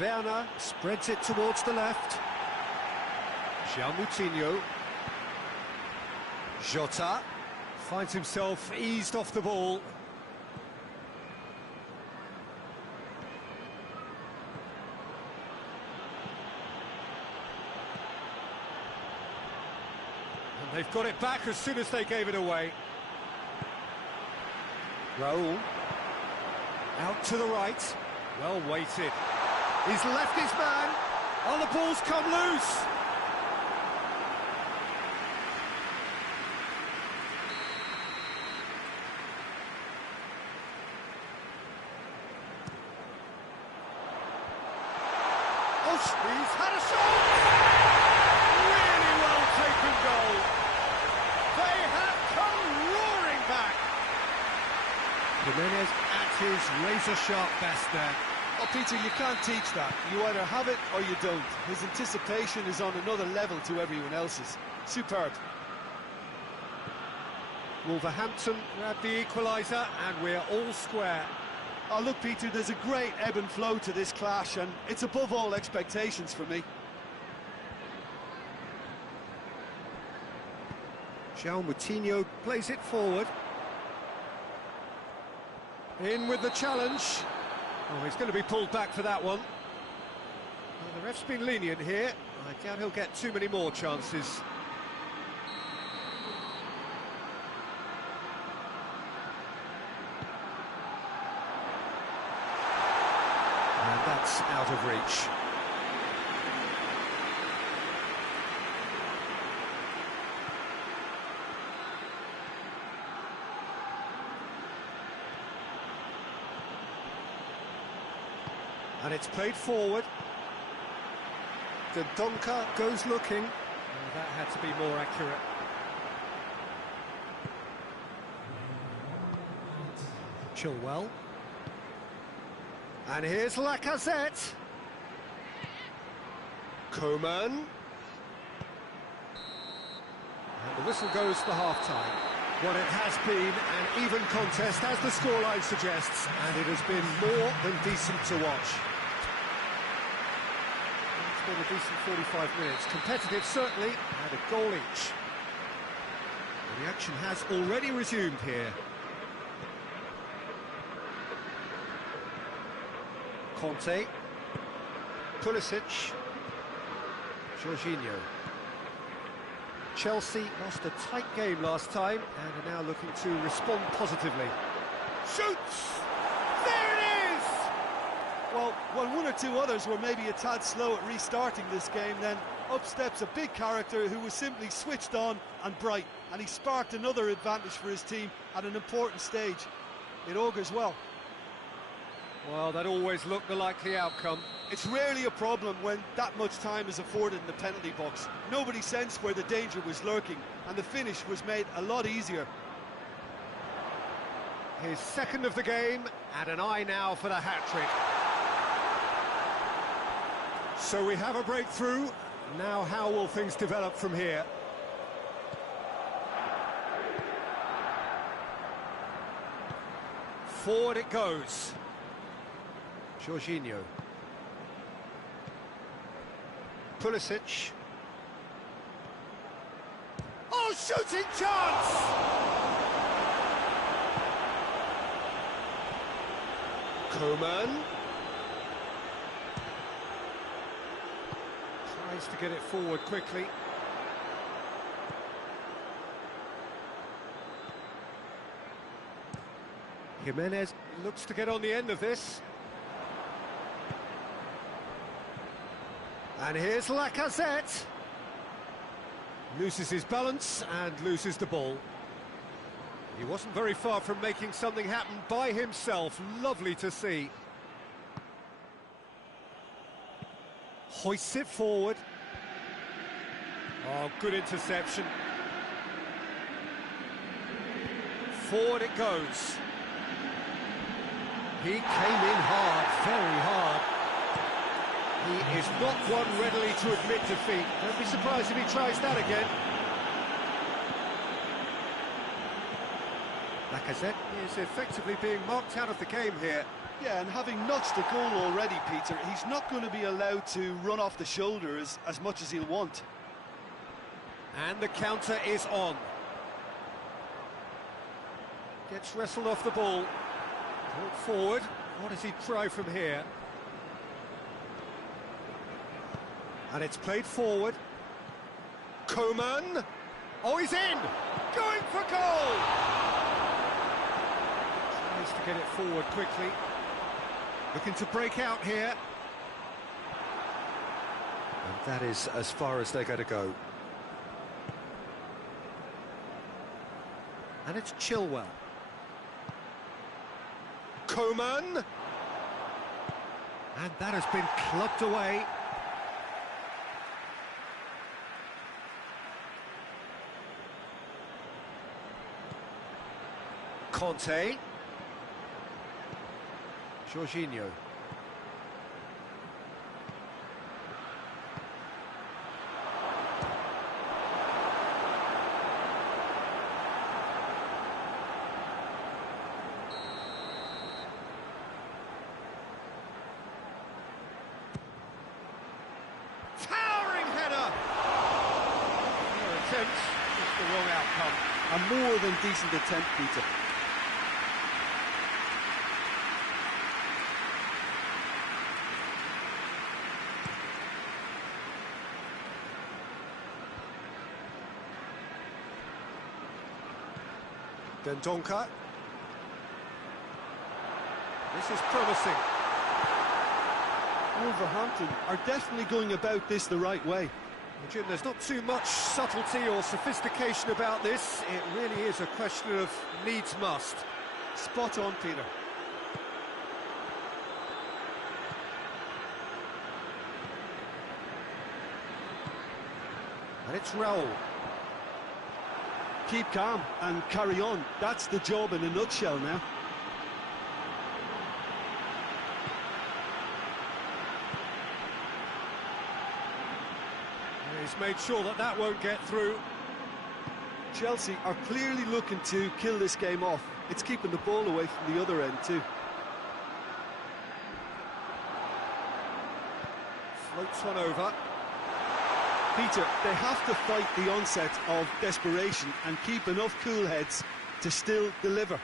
Werner spreads it towards the left. João Moutinho. Jota finds himself eased off the ball. And they've got it back as soon as they gave it away. Raúl. Out to the right. Well weighted. He's left his man. Oh, the ball's come loose. Oh, he's had a shot. Jimenez at his razor-sharp best there. Oh, Peter, you can't teach that. You either have it or you don't. His anticipation is on another level to everyone else's. Superb. Wolverhampton grab the equaliser, and we're all square. Oh, look, Peter, there's a great ebb and flow to this clash, and it's above all expectations for me. João Moutinho plays it forward. In with the challenge. Oh, he's going to be pulled back for that one. Well, the ref's been lenient here. I doubt he'll get too many more chances. And that's out of reach. And it's played forward. Dendoncker goes looking. Oh, that had to be more accurate. Chilwell. And here's Lacazette. Coman. And the whistle goes for half-time. Well, it has been an even contest, as the scoreline suggests, and it has been more than decent to watch. It's been a decent 45 minutes. Competitive, certainly, and a goal each. The action has already resumed here. Conte, Pulisic, Jorginho. Chelsea lost a tight game last time and are now looking to respond positively. Shoots! There it is! Well, when one or two others were maybe a tad slow at restarting this game, then up steps a big character who was simply switched on and bright, and he sparked another advantage for his team at an important stage. It augurs well. Well, that always looked the likely outcome. It's rarely a problem when that much time is afforded in the penalty box. Nobody sensed where the danger was lurking, and the finish was made a lot easier. His second of the game, and an eye now for the hat-trick. So we have a breakthrough. Now how will things develop from here? Forward it goes. Jorginho. Pulisic. Oh, shooting chance! Coman. Tries to get it forward quickly. Jimenez looks to get on the end of this. And here's Lacazette. Loses his balance and loses the ball. He wasn't very far from making something happen by himself. Lovely to see. Hoists it forward. Oh, good interception. Forward it goes. He came in hard, very hard. He is not one readily to admit defeat. Don't be surprised if he tries that again. Lacazette is effectively being marked out of the game here. Yeah, and having notched a goal already, Peter, he's not going to be allowed to run off the shoulder as much as he'll want. And the counter is on. Gets wrestled off the ball. Brought forward. What does he try from here? And it's played forward. Coman. Oh, he's in! Going for goal! Tries to get it forward quickly. Looking to break out here. And that is as far as they're going to go. And it's Chilwell. Coman. And that has been clubbed away. Conte. Jorginho. Towering header! Another attempt, just the wrong outcome. A more than decent attempt, Peter. Dendoncker. This is promising. Wolverhampton are definitely going about this the right way. Well, Jim, there's not too much subtlety or sophistication about this. It really is a question of needs must. Spot on, Peter. And it's Raul. Keep calm and carry on. That's the job in a nutshell now. He's made sure that that won't get through. Chelsea are clearly looking to kill this game off. It's keeping the ball away from the other end too. Floats one over. Peter, they have to fight the onset of desperation and keep enough cool heads to still deliver.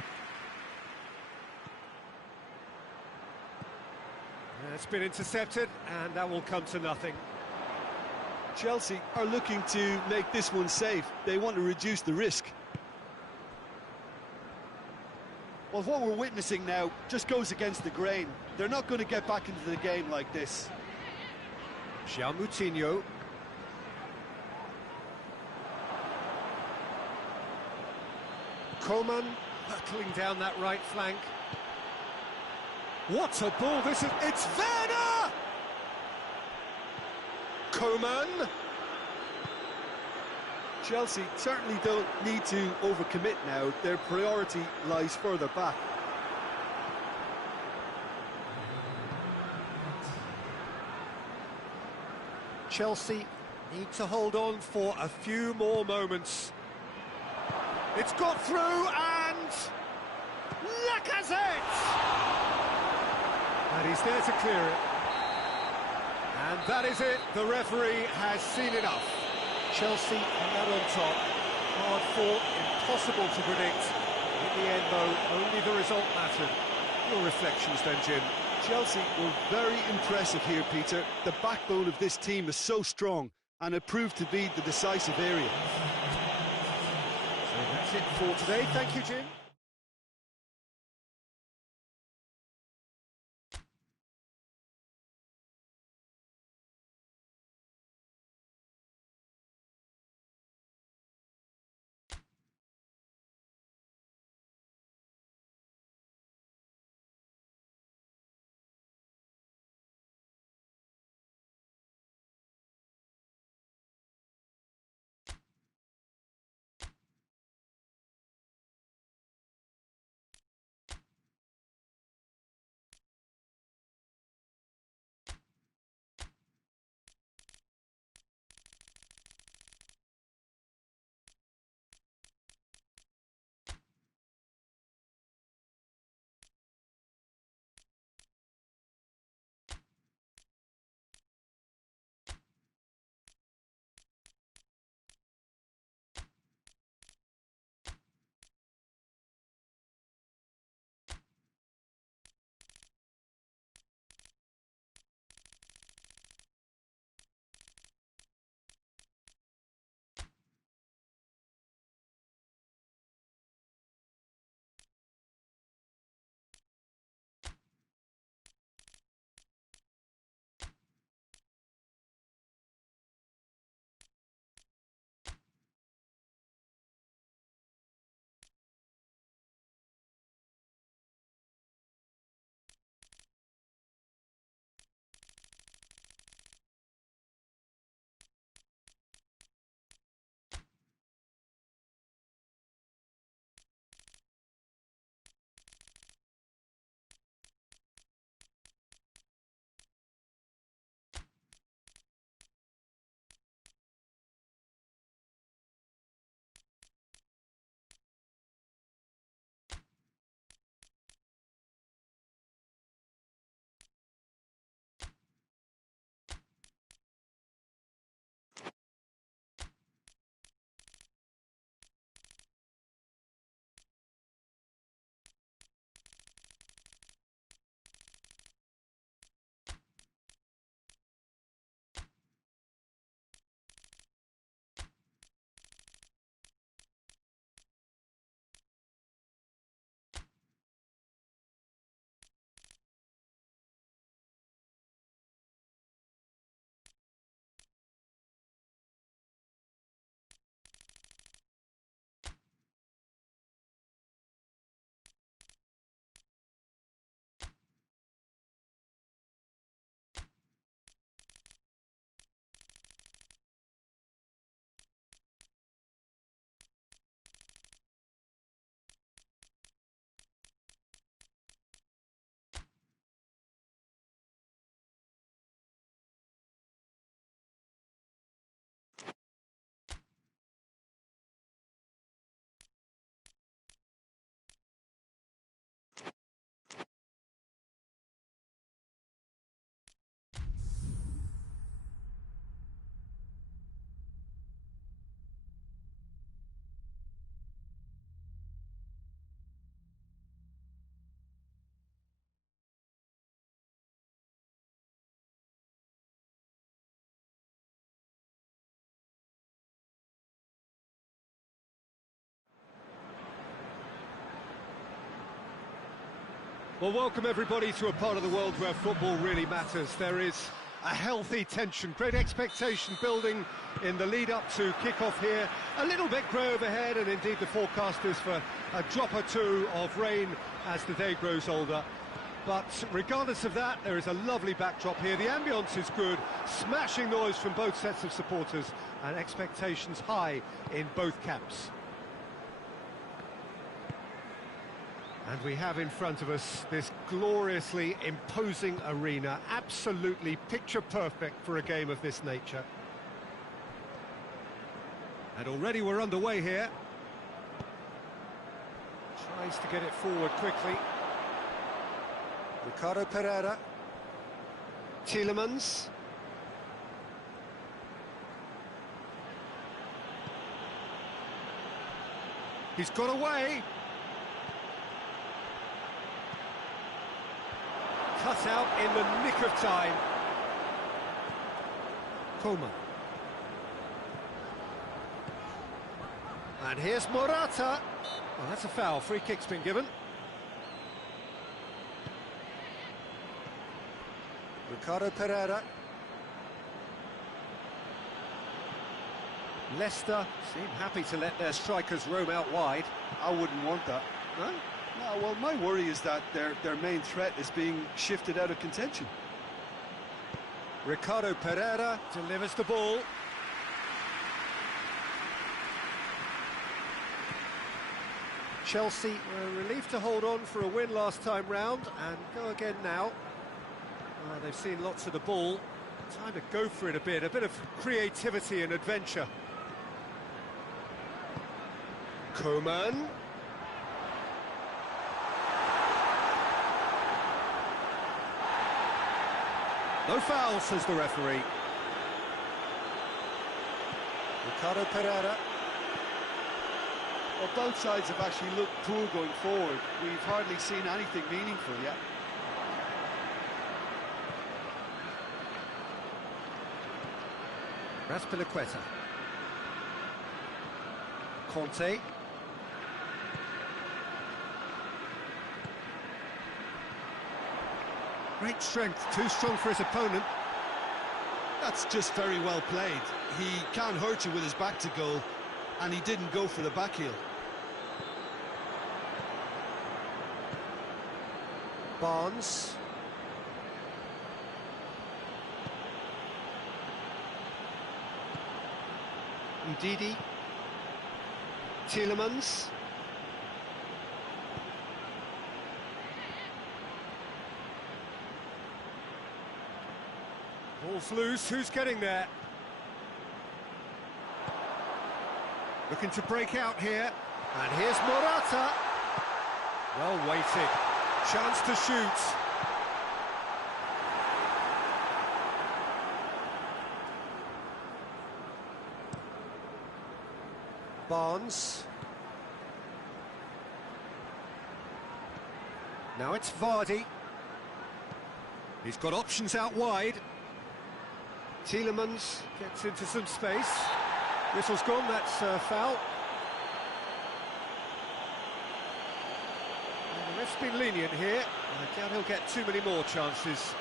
It's been intercepted, and that will come to nothing. Chelsea are looking to make this one safe. They want to reduce the risk. Well, what we're witnessing now just goes against the grain. They're not going to get back into the game like this. João Moutinho. Coman hurtling down that right flank. What a ball this is! It's Werner! Coman. Chelsea certainly don't need to overcommit now. Their priority lies further back. Chelsea need to hold on for a few more moments. It's got through, and Lacazette! And he's there to clear it. And that is it. The referee has seen enough. Chelsea are now on top. Hard fought, impossible to predict. In the end, though, only the result mattered. Your reflections then, Jim? Chelsea were very impressive here, Peter. The backbone of this team is so strong, and it proved to be the decisive area. So that's it for today. Thank you, Jim. Well, welcome everybody to a part of the world where football really matters. There is a healthy tension, great expectation building in the lead-up to kick-off here. A little bit grey overhead, and indeed the forecast is for a drop or two of rain as the day grows older. But regardless of that, there is a lovely backdrop here. The ambience is good, smashing noise from both sets of supporters, and expectations high in both camps. And we have in front of us this gloriously imposing arena, absolutely picture-perfect for a game of this nature. And already we're underway here. Tries to get it forward quickly. Ricardo Pereira. Tielemans. He's got away. Cut out in the nick of time. Coman. And here's Morata. Well, that's a foul. Free kick's been given. Ricardo Pereira. Leicester seem happy to let their strikers roam out wide. I wouldn't want that. No? No, well, my worry is that their main threat is being shifted out of contention. Ricardo Pereira delivers the ball. Chelsea were relieved to hold on for a win last time round and go again now. They've seen lots of the ball. Time to go for it a bit of creativity and adventure. Coman. No foul, says the referee. Ricardo Pereira. Well, both sides have actually looked poor going forward. We've hardly seen anything meaningful yet. Azpilicueta. Conte. Great strength, too strong for his opponent. That's just very well played. He can't hurt you with his back to goal, and he didn't go for the back heel. Barnes. Ndidi. Tielemans. Ball's loose, who's getting there? Looking to break out here. And here's Morata. Well weighted. Chance to shoot. Barnes. Now it's Vardy. He's got options out wide. Tielemans gets into some space. Whistle's gone, that's foul. And the ref's been lenient here. I doubt he'll get too many more chances.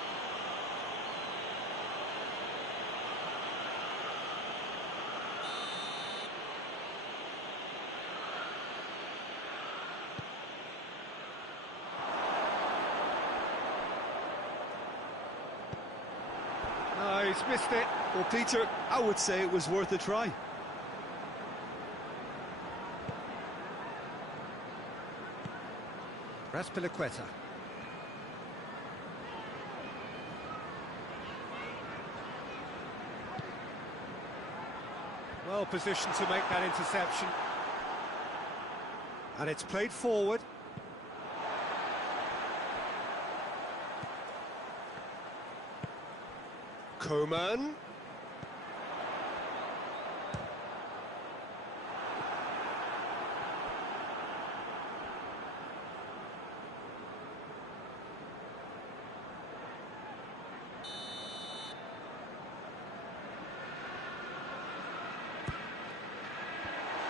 No, he's missed it. Well, Peter, I would say it was worth a try. Azpilicueta. Well positioned to make that interception. And it's played forward. Coman.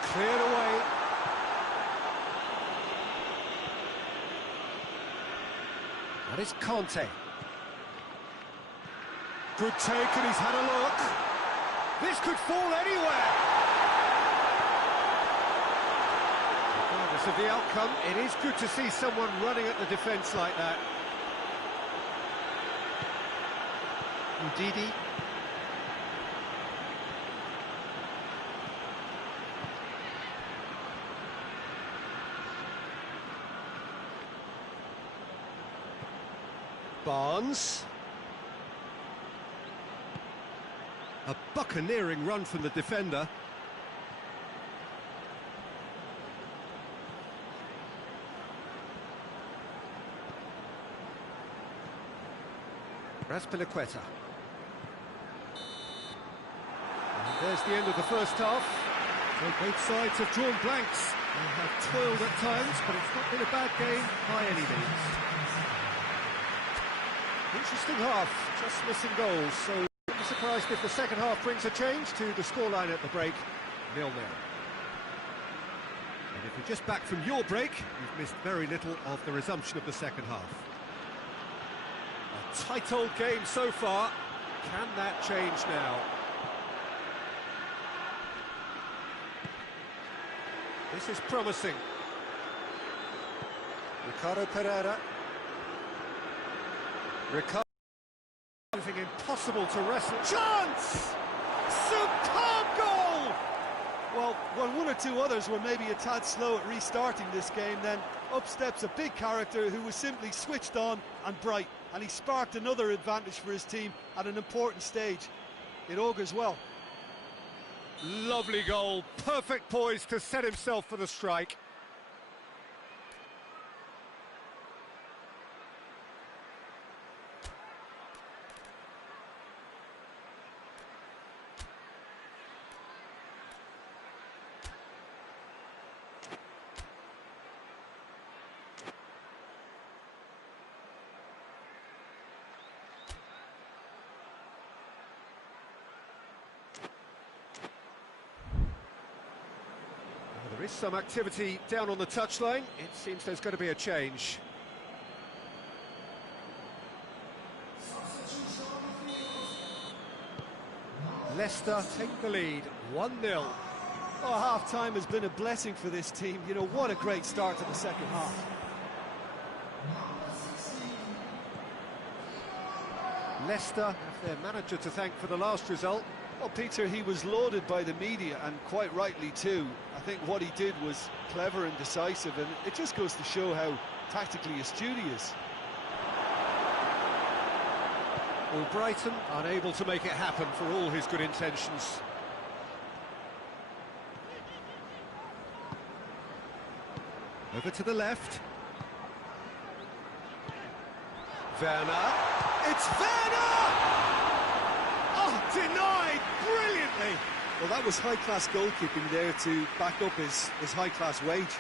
Cleared away. That is Conte. Good take, and he's had a look. This could fall anywhere. Regardless of the outcome, it is good to see someone running at the defence like that. Ndidi. Barnes. A buccaneering run from the defender. Azpilicueta. And there's the end of the first half. So both sides have drawn blanks. They have toiled at times, but it's not been a bad game by any means. Interesting half, just missing goals, so I'm surprised if the second half brings a change to the scoreline at the break, 0-0. And if you're just back from your break, you've missed very little of the resumption of the second half. A tight old game so far. Can that change now? This is promising. Ricardo Pereira. Ricardo, anything impossible to wrestle. Chance! Superb goal! Well, when one or two others were maybe a tad slow at restarting this game, then up steps a big character who was simply switched on and bright, and he sparked another advantage for his team at an important stage. It augurs well. Lovely goal, perfect poise to set himself for the strike. There is some activity down on the touchline. It seems there's going to be a change. Leicester take the lead, 1-0. Oh, half-time has been a blessing for this team. You know, what a great start to the second half. Leicester have their manager to thank for the last result. Well, Peter, he was lauded by the media, and quite rightly too. I think what he did was clever and decisive, and it just goes to show how tactically astute he is. Albrighton unable to make it happen for all his good intentions. Over to the left. Werner. It's Werner! Oh, denied brilliantly! Well, that was high-class goalkeeping there to back up his high-class wage.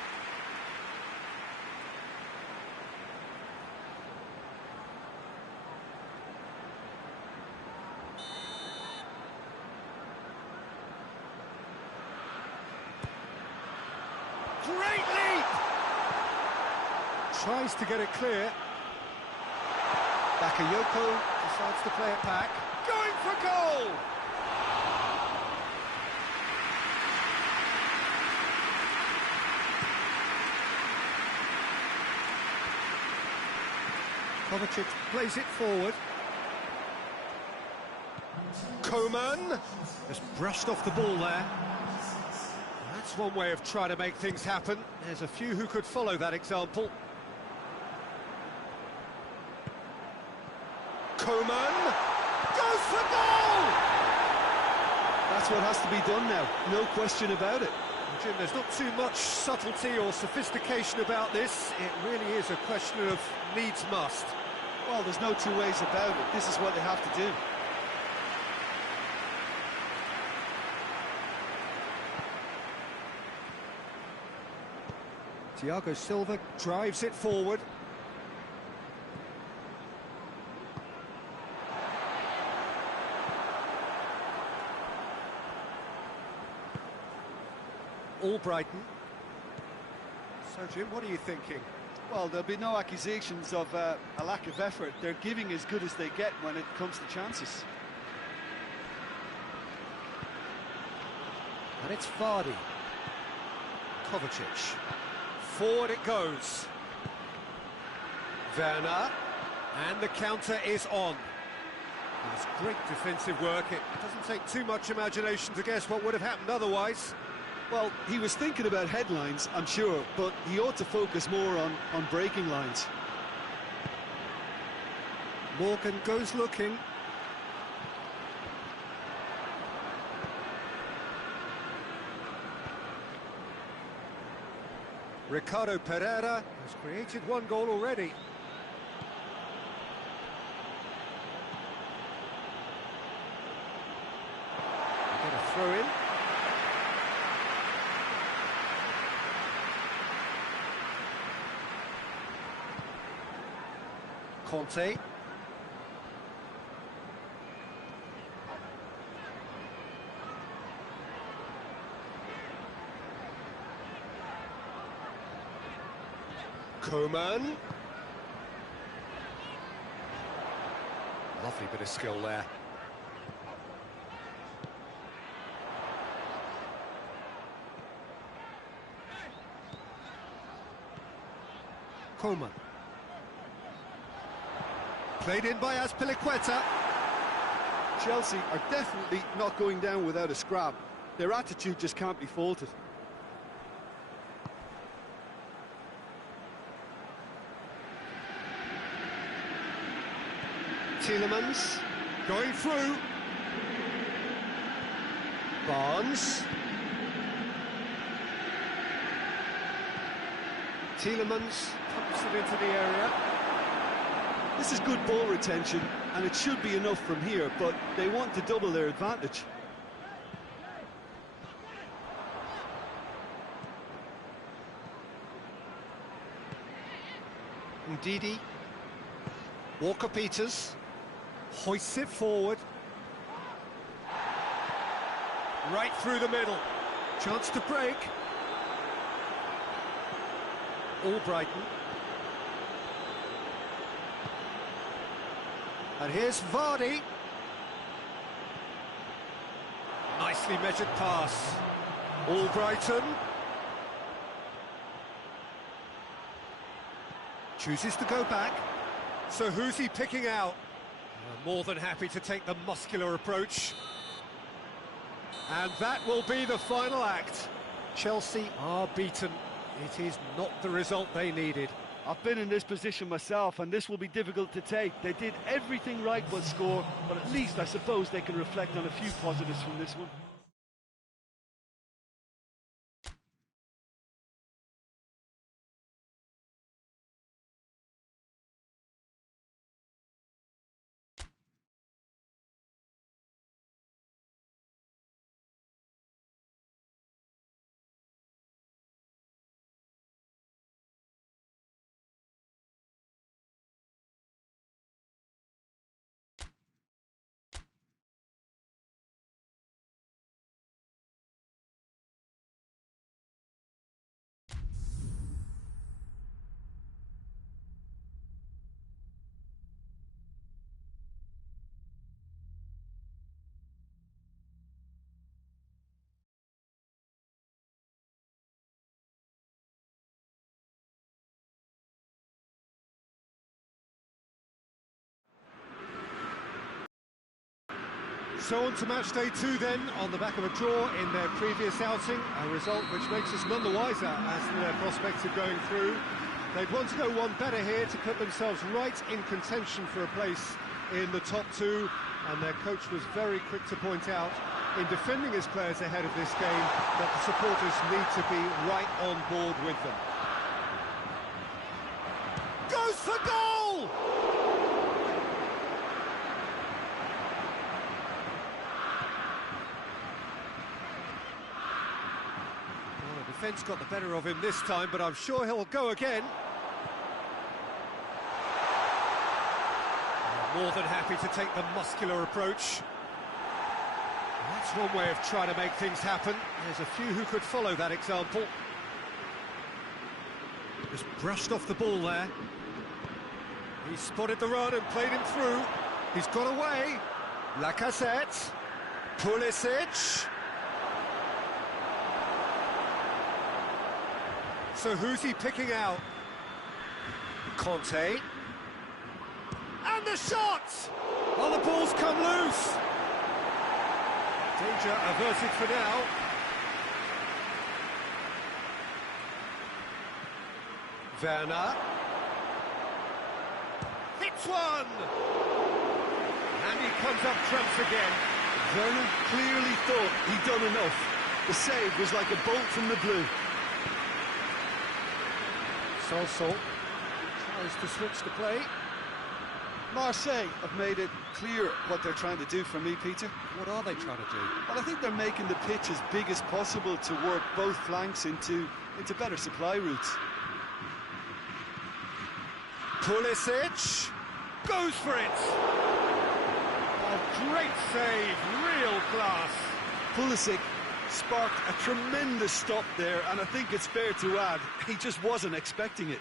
Great leap! Tries to get it clear. Bakayoko decides to play it back. Going for goal! Kovacic plays it forward. Coman has brushed off the ball there. That's one way of trying to make things happen. There's a few who could follow that example. Coman goes for goal! That's what has to be done now, no question about it. Jim, there's not too much subtlety or sophistication about this. It really is a question of needs must. Well, there's no two ways about it. This is what they have to do. Thiago Silva drives it forward. Albrighton. So, Jim, what are you thinking? Well, there'll be no accusations of a lack of effort. They're giving as good as they get when it comes to chances. And it's Vardy. Kovacic. Forward it goes. Werner. And the counter is on. That's great defensive work. It doesn't take too much imagination to guess what would have happened otherwise. Well, he was thinking about headlines, I'm sure, but he ought to focus more on breaking lines. Morgan goes looking. Ricardo Pereira has created one goal already. Get a throw in. Conte. Coman. Lovely bit of skill there. Coman. Played in by Azpilicueta. Chelsea are definitely not going down without a scrap. Their attitude just can't be faulted. Tielemans going through. Barnes. Tielemans pumps it into the area. This is good ball retention, and it should be enough from here, but they want to double their advantage. Ndidi. Walker-Peters hoists it forward. Right through the middle. Chance to break. Albrighton. And here's Vardy. Nicely measured pass. Albrighton. Chooses to go back. So who's he picking out? More than happy to take the muscular approach. And that will be the final act. Chelsea are beaten. It is not the result they needed. I've been in this position myself, and this will be difficult to take. They did everything right but score, but at least I suppose they can reflect on a few positives from this one. So on to match day 2 then, on the back of a draw in their previous outing, a result which makes us none the wiser as to their prospects of going through. They'd want to go one better here to put themselves right in contention for a place in the top 2, and their coach was very quick to point out in defending his players ahead of this game that the supporters need to be right on board with them. Goes for goal! Defence got the better of him this time, but I'm sure he'll go again. More than happy to take the muscular approach. That's one way of trying to make things happen. There's a few who could follow that example. Just brushed off the ball there. He spotted the run and played him through. He's got away. Lacazette. Pulisic. So who's he picking out? Conte. And the shot! Oh, the ball's come loose. Danger averted for now. Werner. Hits one! And he comes up trumps again. Werner clearly thought he'd done enough. The save was like a bolt from the blue. Solso tries to switch the play. Marseille have made it clear what they're trying to do for me, Peter. What are they trying to do? Well, I think they're making the pitch as big as possible to work both flanks into better supply routes. Pulisic goes for it. A great save, real class. Pulisic sparked a tremendous stop there, and I think it's fair to add, he just wasn't expecting it.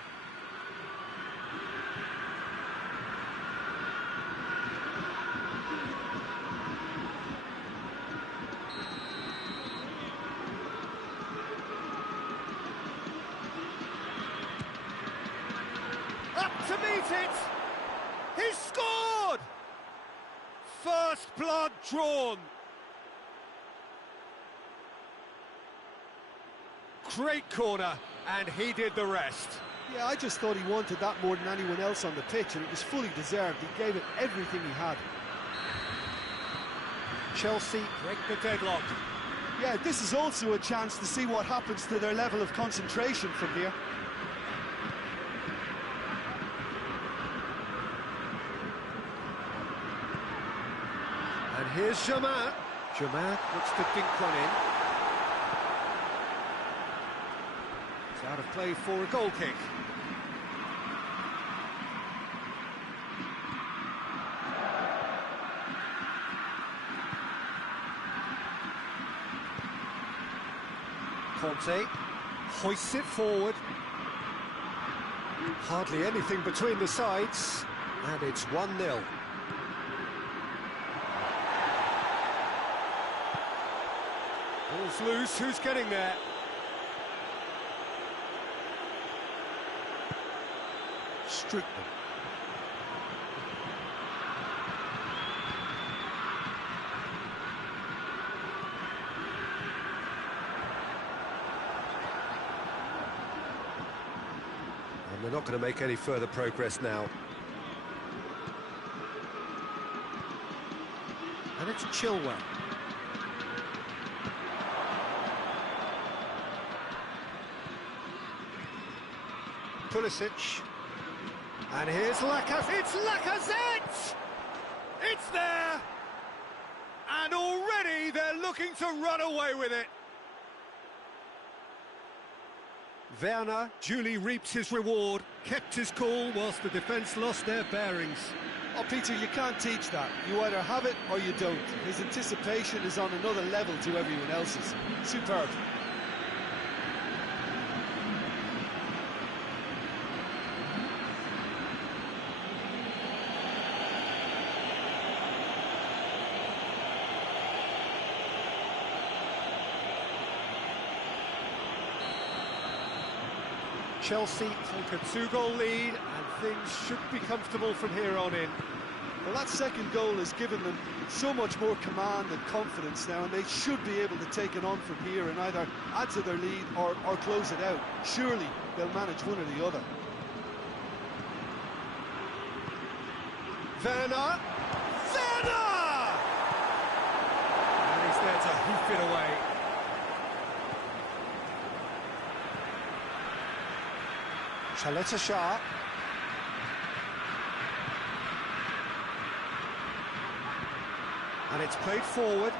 Up to meet it. He's scored. First blood drawn. Great corner, and he did the rest. Yeah, I just thought he wanted that more than anyone else on the pitch, and it was fully deserved. He gave it everything he had. Chelsea break the deadlock. Yeah, this is also a chance to see what happens to their level of concentration from here. And here's Germain. Germain looks to dink one in. It's out of play for a goal kick. Conte hoists it forward. Hardly anything between the sides, and it's 1-0. Ball's loose, who's getting there? Strickland. And they're not going to make any further progress now. And it's Chilwell. Pulisic. And here's Lacazette. It's Lacazette! It's there! And already they're looking to run away with it. Werner duly reaps his reward, kept his cool whilst the defence lost their bearings. Oh, Peter, you can't teach that. You either have it or you don't. His anticipation is on another level to everyone else's. Superb. Chelsea take a 2-goal lead, and things should be comfortable from here on in. Well, that second goal has given them so much more command and confidence now, and they should be able to take it on from here and either add to their lead or close it out. Surely they'll manage one or the other. Werner! Werner! And he's there to hoof it away. Chaleta Shah. And it's played forward.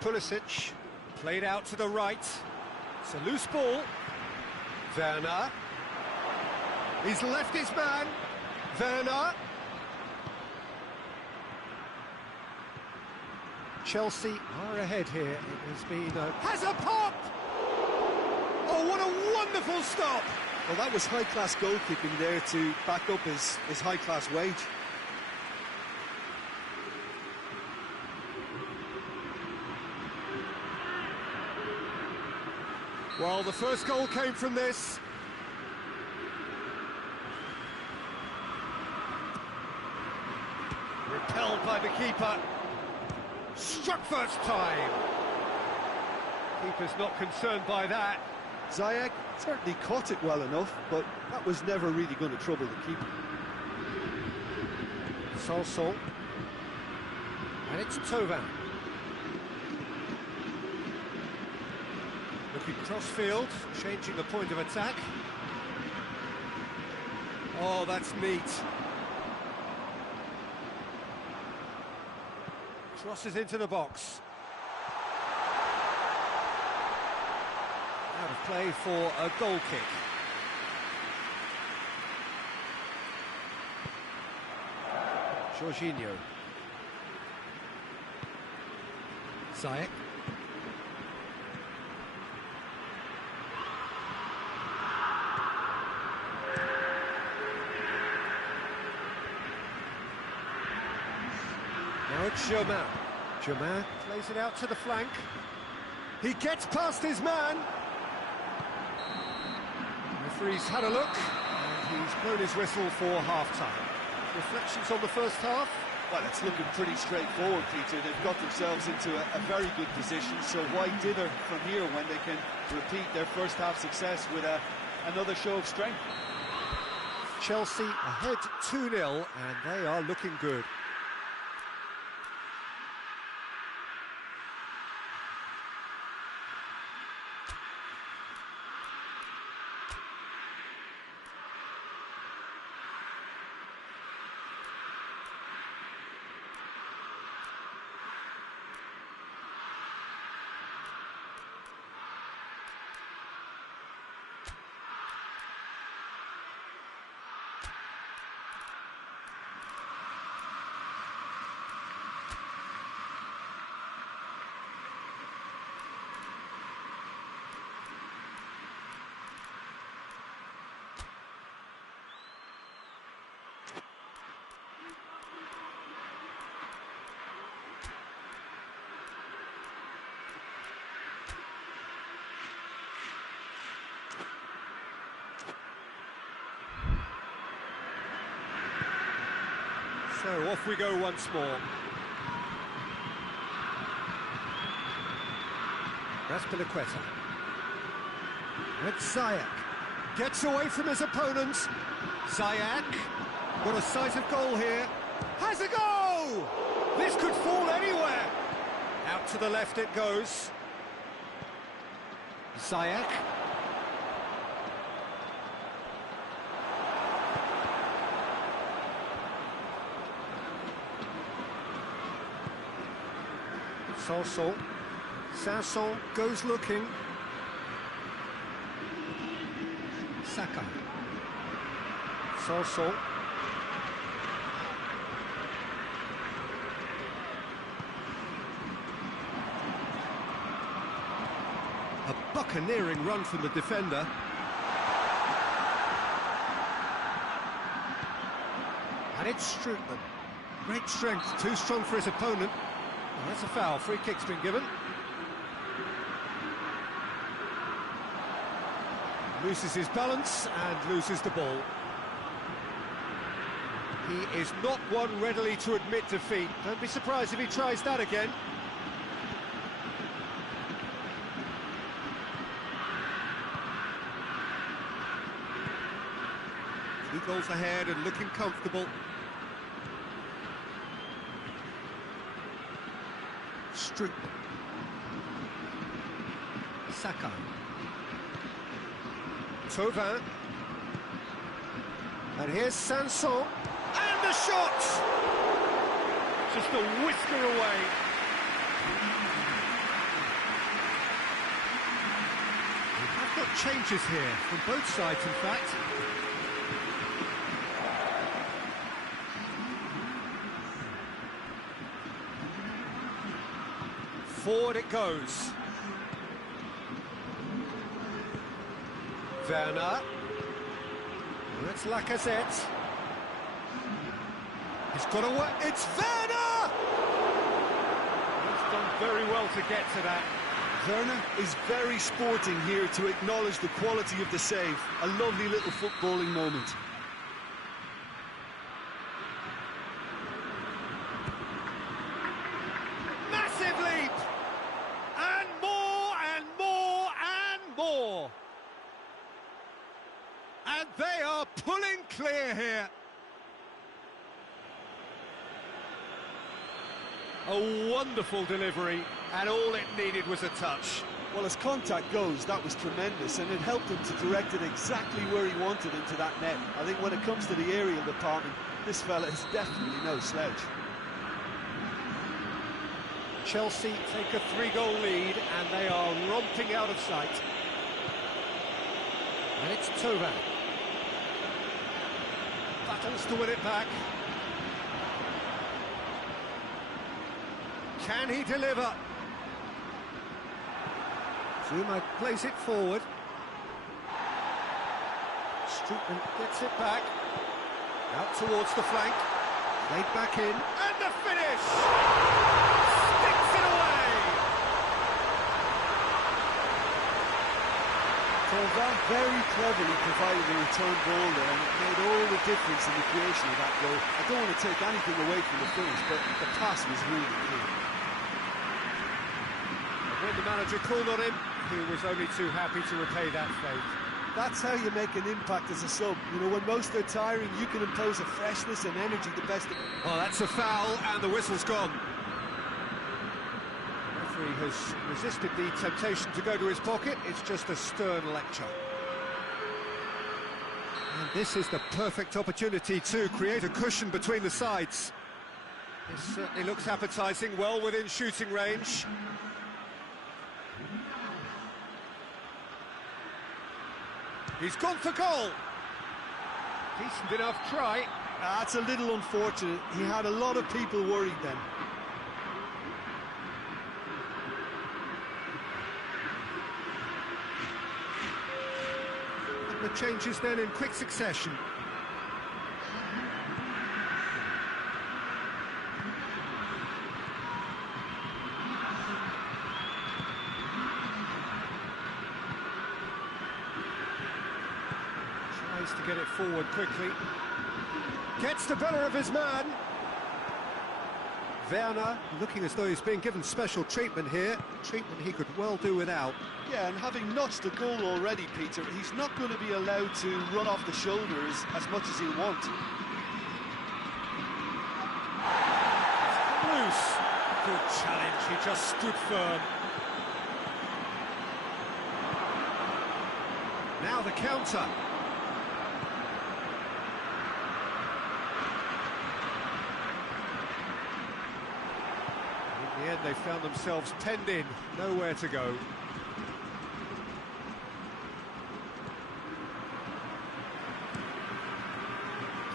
Pulisic played out to the right. It's a loose ball. Werner. He's left his man. Werner. Chelsea are ahead here. It has been has a pop! Oh, what a wonderful stop! Well, that was high-class goalkeeping there to back up his high-class wage. Well, the first goal came from this. Repelled by the keeper. Struck first time. Keeper's not concerned by that. Ziyech certainly caught it well enough, but that was never really going to trouble the keeper. Sanson. And it's Thauvin. Looking crossfield, changing the point of attack. Oh, that's neat. Crosses into the box. Out of play for a goal kick. Jorginho. Ziyech. Now it's Germain. Germain plays it out to the flank. He gets past his man. The referee's had a look, and he's blown his whistle for half-time. Reflections on the first half? Well, it's looking pretty straightforward, Peter. They've got themselves into a very good position, so why dither from here when they can repeat their first half success with another show of strength? Chelsea ahead 2-0, and they are looking good. So off we go once more. Azpilicueta. And Ziyech gets away from his opponent. Ziyech got a sight of goal here. Has a go! This could fall anywhere. Out to the left it goes. Ziyech. Sanson goes looking. Saka. Sanson. A buccaneering run from the defender. And it's Strootman. Great strength, too strong for his opponent. Well, that's a foul. Free kick's been given. Loses his balance and loses the ball. He is not one readily to admit defeat. Don't be surprised if he tries that again. Two goals ahead and looking comfortable. Stroop. Saka. Thauvin. And here's Sanson. And the shot! Just a whisker away. We have got changes here from both sides, in fact. Forward it goes. Werner. That's Lacazette. He's got to work. It's Werner! He's done very well to get to that. Werner is very sporting here to acknowledge the quality of the save. A lovely little footballing moment. Massive leap! And more, and more, and more! And they are pulling clear here. A wonderful delivery, and all it needed was a touch. Well, as contact goes, that was tremendous, and it helped him to direct it exactly where he wanted into that net. I think when it comes to the aerial department, this fella is definitely no slouch. Chelsea take a 3-goal lead, and they are romping out of sight. And it's Thauvin. Battles to win it back. Can he deliver? Zuma plays it forward. Strootman gets it back. Out towards the flank. Played back in. And the finish! Sticks it away! Thauvin very cleverly provided a return ball there, and it made all the difference in the creation of that goal. I don't want to take anything away from the finish, but the pass was really clean. When the manager called on him, he was only too happy to repay that favour. That's how you make an impact as a sub. You know, when most are tiring, you can impose a freshness and energy the best. Oh, that's a foul, and the whistle's gone. The referee has resisted the temptation to go to his pocket. It's just a stern lecture. And this is the perfect opportunity to create a cushion between the sides. This certainly looks appetising, well within shooting range. He's gone for goal. Decent enough try. That's a little unfortunate. He had a lot of people worried then. And the changes then in quick succession. To get it forward quickly. Gets the better of his man. Werner looking as though he's being given special treatment here. Treatment he could well do without. Yeah, and having notched the goal already, Peter, he's not going to be allowed to run off the shoulders as much as he'll want. Loose. Good challenge, he just stood firm. Now the counter. In the end, they found themselves penned in, nowhere to go.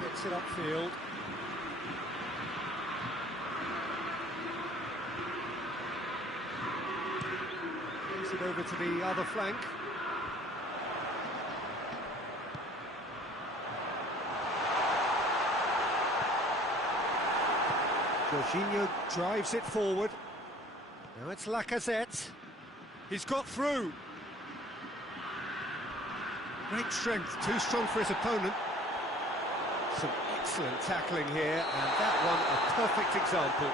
Gets it upfield. Brings it over to the other flank. Jorginho drives it forward. Now it's Lacazette. He's got through. Great strength, too strong for his opponent. Some excellent tackling here, and that one a perfect example.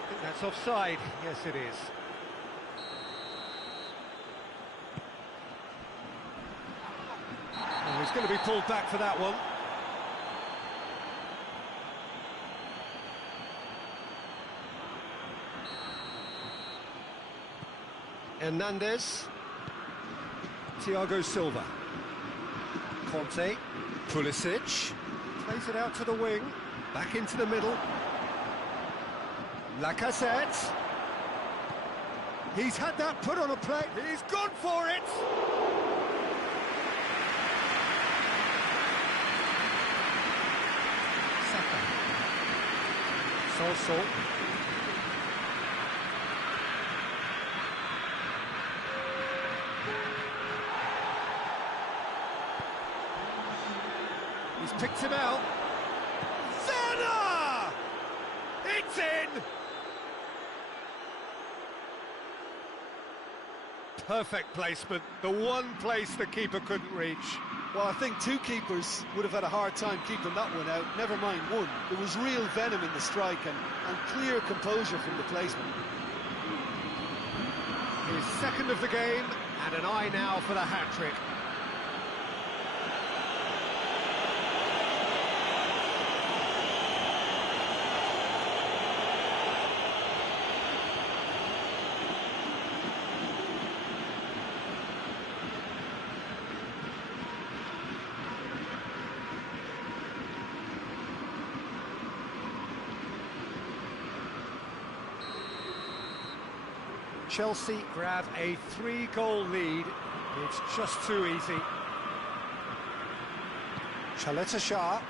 I think that's offside. Yes, it is. Oh, he's going to be pulled back for that one. Hernandez, Thiago Silva, Conte, Pulisic, plays it out to the wing, back into the middle, Lacazette, he's had that put on a plate, he's gone for it! Saka, Soso. He's picked him out. Werner! It's in! Perfect placement, the one place the keeper couldn't reach. Well, I think two keepers would have had a hard time keeping that one out, never mind one. There was real venom in the strike and clear composure from the placement. His second of the game, and an eye now for the hat-trick. Chelsea grab a 3-goal lead. It's just too easy. Chaleta Shah.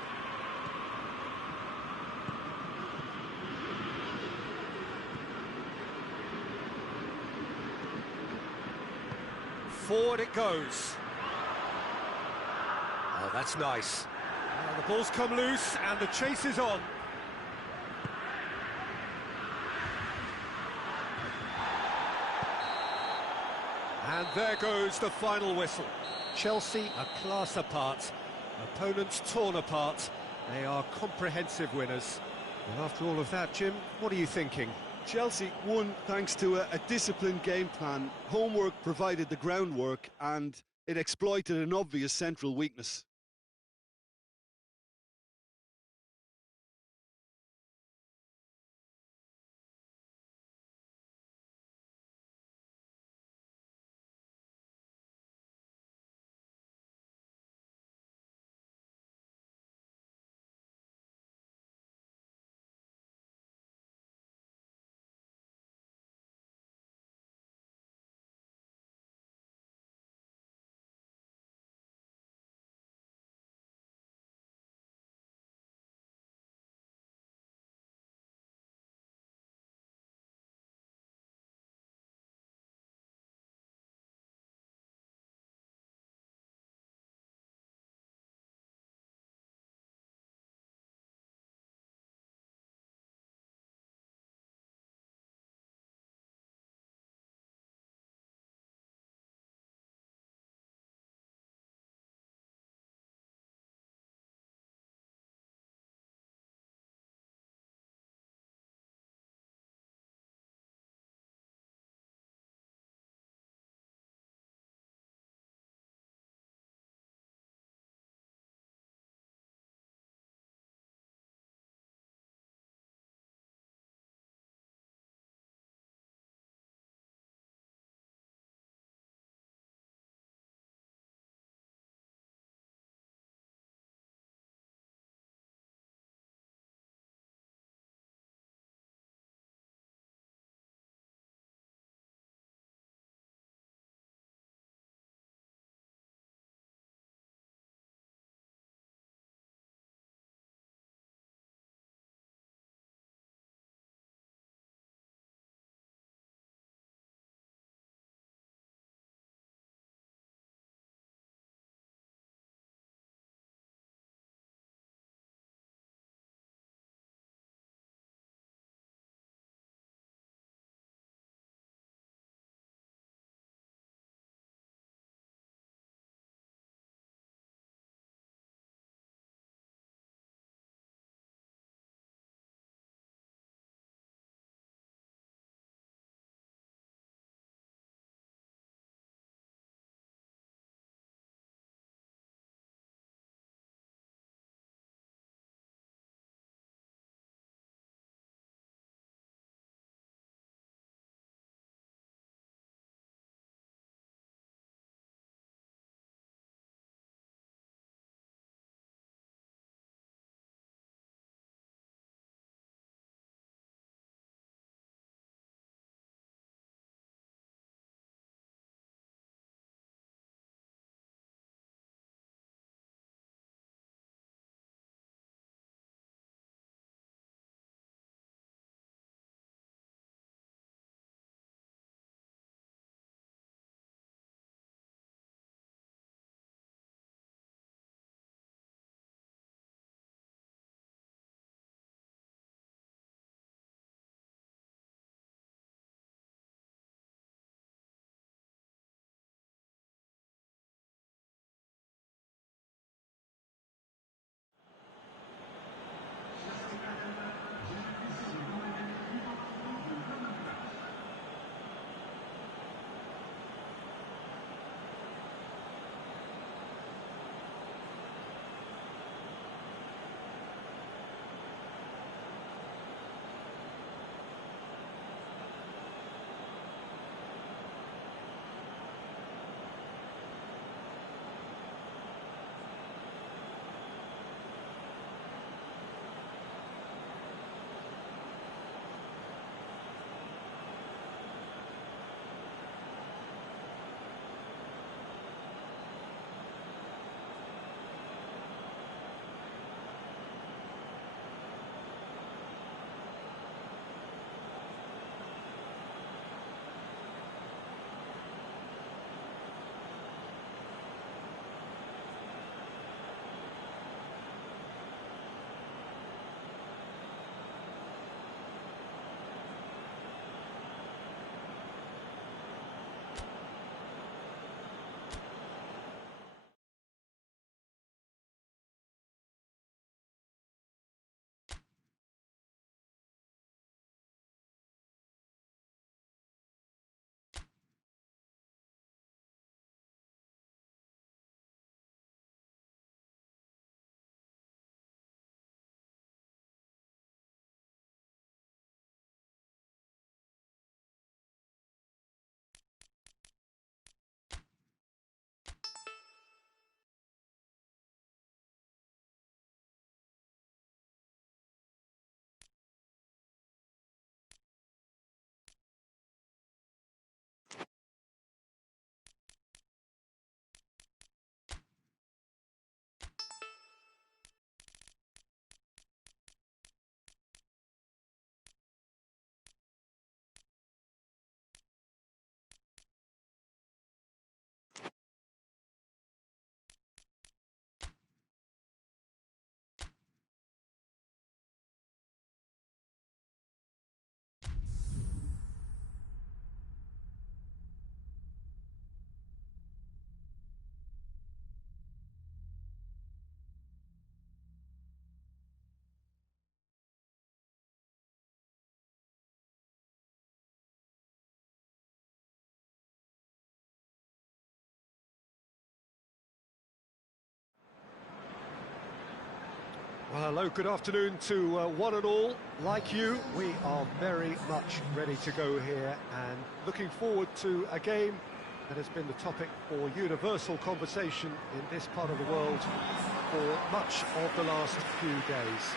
Forward it goes. Oh, that's nice. Now the ball's come loose and the chase is on. And there goes the final whistle. Chelsea a class apart, opponents torn apart. They are comprehensive winners. And after all of that, Jim, what are you thinking? Chelsea won thanks to a disciplined game plan. Homework provided the groundwork and it exploited an obvious central weakness. Well, hello, good afternoon to one and all. Like you, we are very much ready to go here and looking forward to a game that has been the topic for universal conversation in this part of the world for much of the last few days.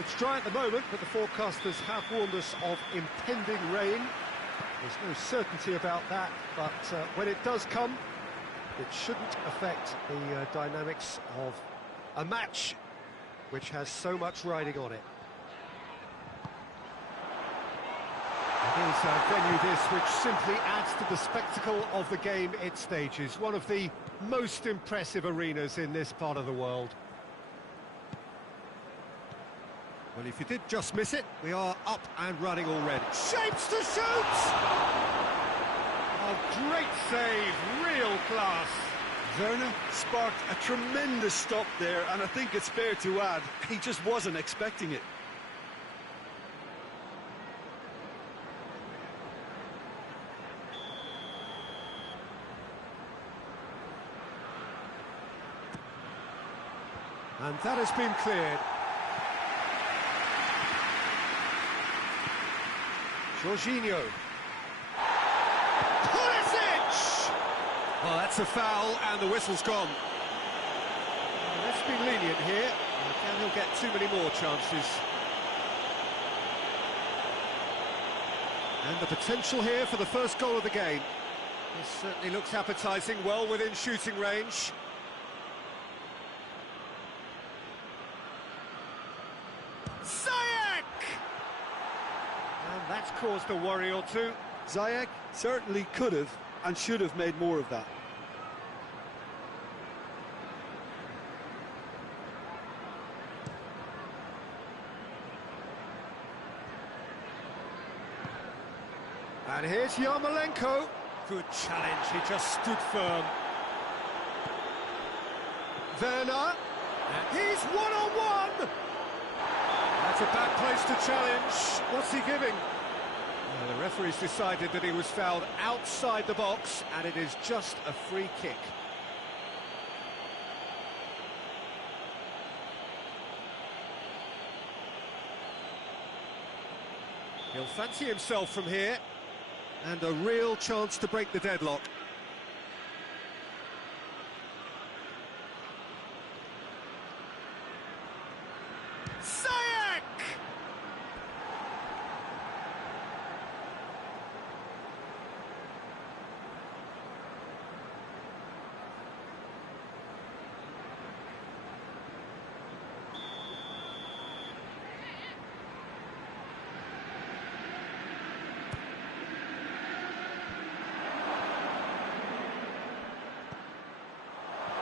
It's dry at the moment, but the forecasters have warned us of impending rain. There's no certainty about that, but when it does come, it shouldn't affect the dynamics of a match which has so much riding on it. It is a venue this which simply adds to the spectacle of the game it stages. One of the most impressive arenas in this part of the world. Well, if you did just miss it, we are up and running already. Shapes to shoot! Oh, great save, real class. Werner sparked a tremendous stop there, and I think it's fair to add, he just wasn't expecting it. And that has been cleared. Jorginho. Pulisic! Well, that's a foul, and the whistle's gone. Let's be lenient here. Can he'll get too many more chances. And the potential here for the first goal of the game. This certainly looks appetising, well within shooting range. That's caused a worry or two. Ziyech certainly could have and should have made more of that. And here's Yarmolenko. Good challenge, he just stood firm. Werner. And he's one-on-one! That's a bad place to challenge. What's he giving? Well, the referee's decided that he was fouled outside the box, and it is just a free kick. He'll fancy himself from here, and a real chance to break the deadlock.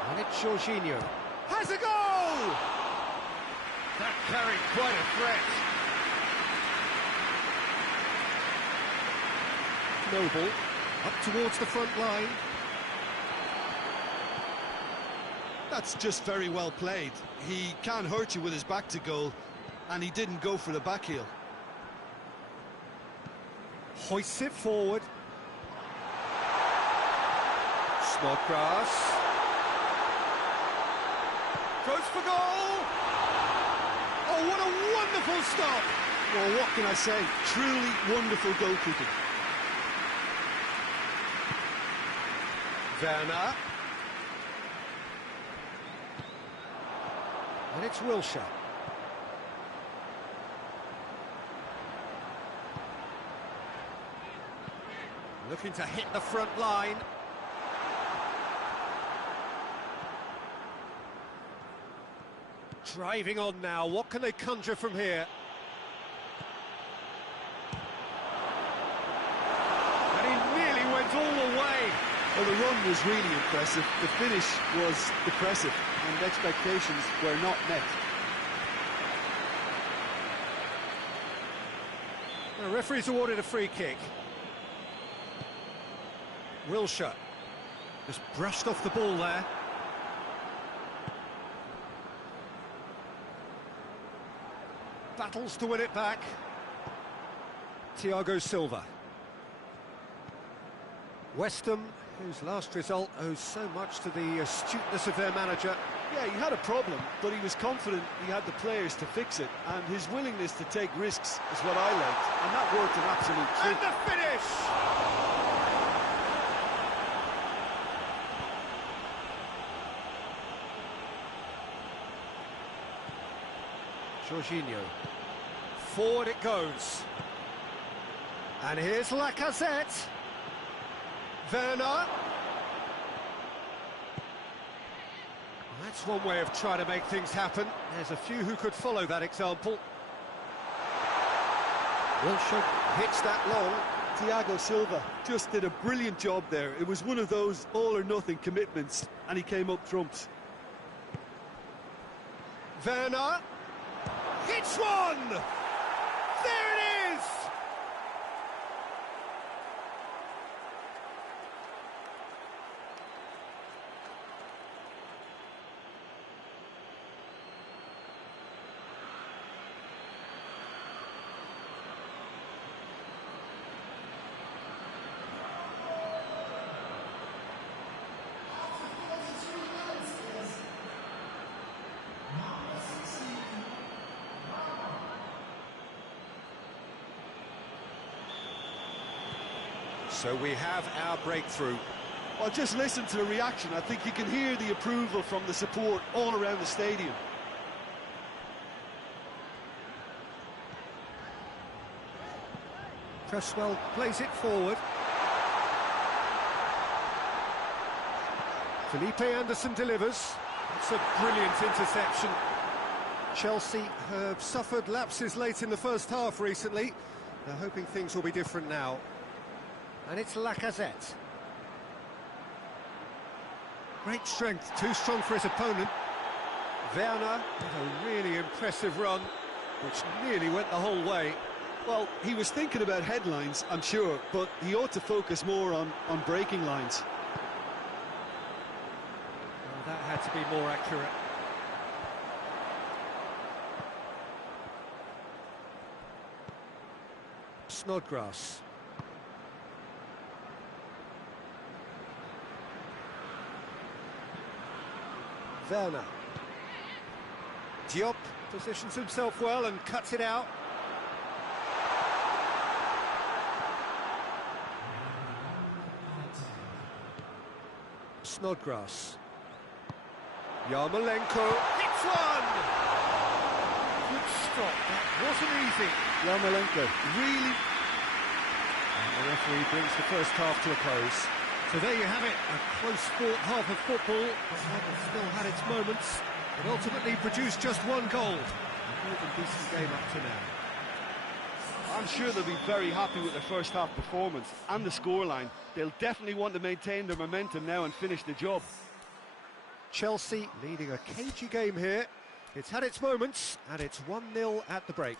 And it's Jorginho. Has a goal! That carried quite a threat. Noble, up towards the front line. That's just very well played. He can hurt you with his back to goal, and he didn't go for the back heel. Hoists it forward. Snodgrass. Goes for goal! Oh, what a wonderful stop! Well, what can I say? Truly wonderful goalkeeping. Werner. And it's Wilshere. Looking to hit the front line. Driving on now, what can they conjure from here? And he nearly went all the way. Well, the run was really impressive, the finish was depressive, and expectations were not met. The referee's awarded a free kick. Wilshere just brushed off the ball there. Battles to win it back. Thiago Silva. West Ham, whose last result owes so much to the astuteness of their manager. Yeah, he had a problem, but he was confident he had the players to fix it, and his willingness to take risks is what I liked, and that worked an absolute treat. And the finish! Jorginho. Forward it goes. And here's Lacazette. Werner. That's one way of trying to make things happen. There's a few who could follow that example. Wilshere hits that long. Thiago Silva just did a brilliant job there. It was one of those all-or-nothing commitments, and he came up trumps. Werner. Hits one! There it is! So we have our breakthrough. Well, just listen to the reaction. I think you can hear the approval from the support all around the stadium. Cresswell plays it forward. Felipe Anderson delivers. It's a brilliant interception. Chelsea have suffered lapses late in the first half recently. They're hoping things will be different now. And it's Lacazette. Great strength, too strong for his opponent. Werner with a really impressive run, which nearly went the whole way. Well, he was thinking about headlines, I'm sure, but he ought to focus more on breaking lines. Well, that had to be more accurate. Snodgrass. Werner. Diop positions himself well and cuts it out. Snodgrass. Yarmolenko hits one! Good stop, that wasn't easy. Yarmolenko really... And the referee brings the first half to a close. So there you have it, a close-fought half of football, but that still had its moments. It ultimately produced just one goal. A more than decent game up to now. I'm sure they'll be very happy with their first half performance and the scoreline. They'll definitely want to maintain their momentum now and finish the job. Chelsea leading a cagey game here. It's had its moments, and it's 1-0 at the break.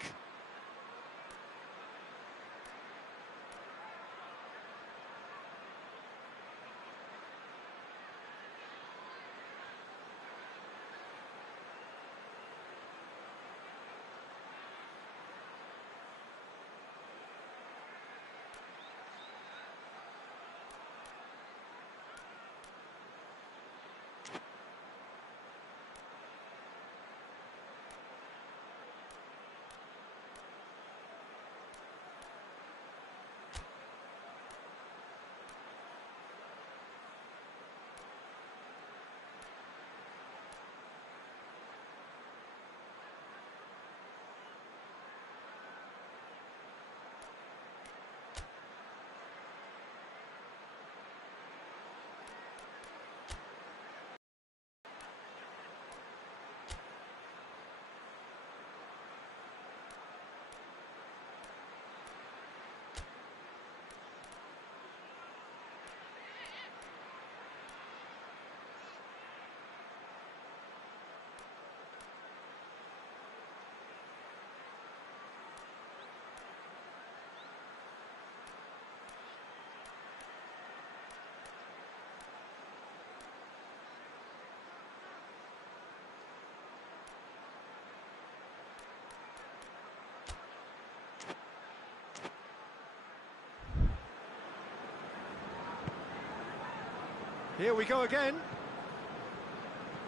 Here we go again.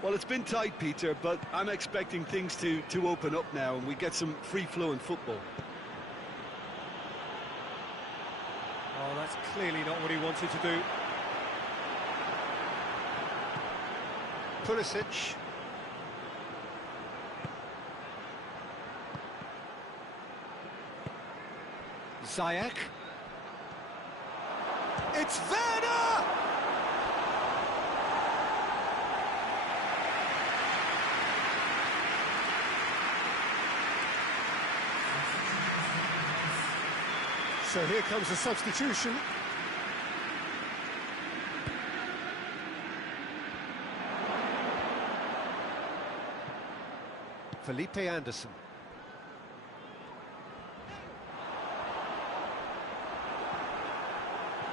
Well, it's been tight, Peter, but I'm expecting things to open up now and we get some free-flowing football. Oh, that's clearly not what he wanted to do. Pulisic. Ziyech. It's Werner! So here comes a substitution. Felipe Anderson.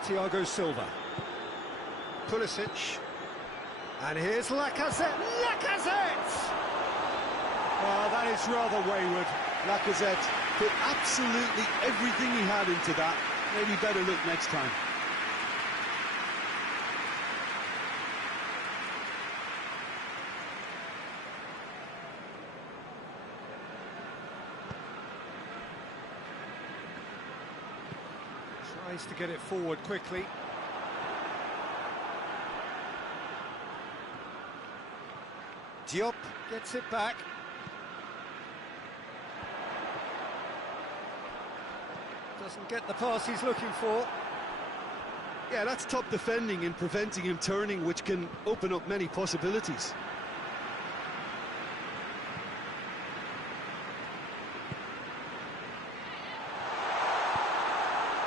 Thiago Silva. Pulisic. And here's Lacazette. Lacazette! Oh, that is rather wayward. Lacazette put absolutely everything he had into that. Maybe better look next time. Tries to get it forward quickly. Diop gets it back. Doesn't get the pass he's looking for. Yeah, that's top defending and preventing him turning, which can open up many possibilities.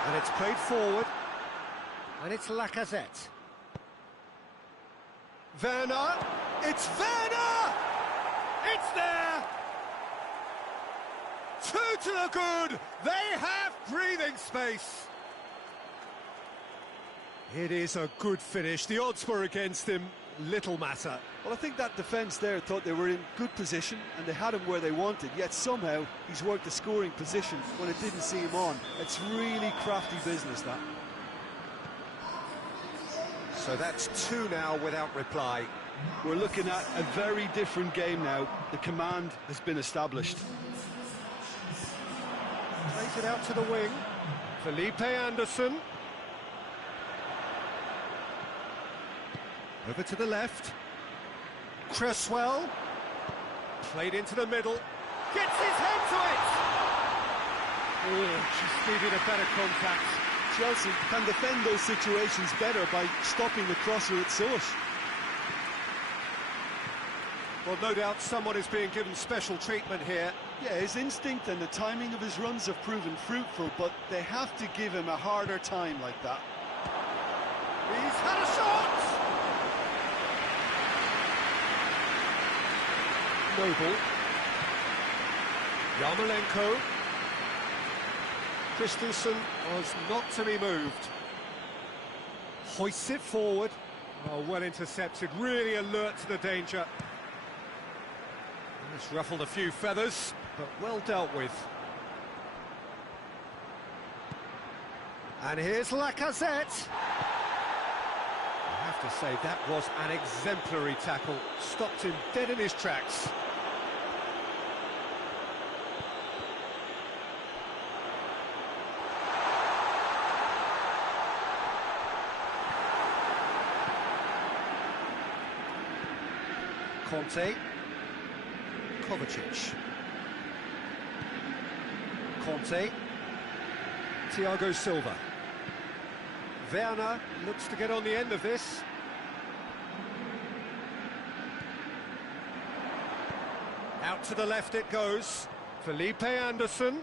And it's played forward. And it's Lacazette. Werner! It's Werner! It's there! 2 to the good! They have breathing space! It is a good finish. The odds were against him. Little matter. Well, I think that defence there thought they were in good position and they had him where they wanted, yet somehow he's worked the scoring position when it didn't see him on. It's really crafty business, that. So that's 2 now without reply. We're looking at a very different game now. The command has been established. Plays it out to the wing. Felipe Anderson. Over to the left. Cresswell. Played into the middle. Gets his head to it! Oh, she's needed a better contact. Chelsea can defend those situations better by stopping the crosser at source. Well, no doubt someone is being given special treatment here. Yeah, his instinct and the timing of his runs have proven fruitful, but they have to give him a harder time like that. He's had a shot! Noble. Yarmolenko. Christensen was not to be moved. Hoists it forward. Oh, well intercepted, really alert to the danger. It's ruffled a few feathers, but well dealt with. And here's Lacazette. I have to say, that was an exemplary tackle. Stopped him dead in his tracks. Conte. Kovacic. Conte. Thiago Silva. Werner looks to get on the end of this. Out to the left it goes. Felipe Anderson.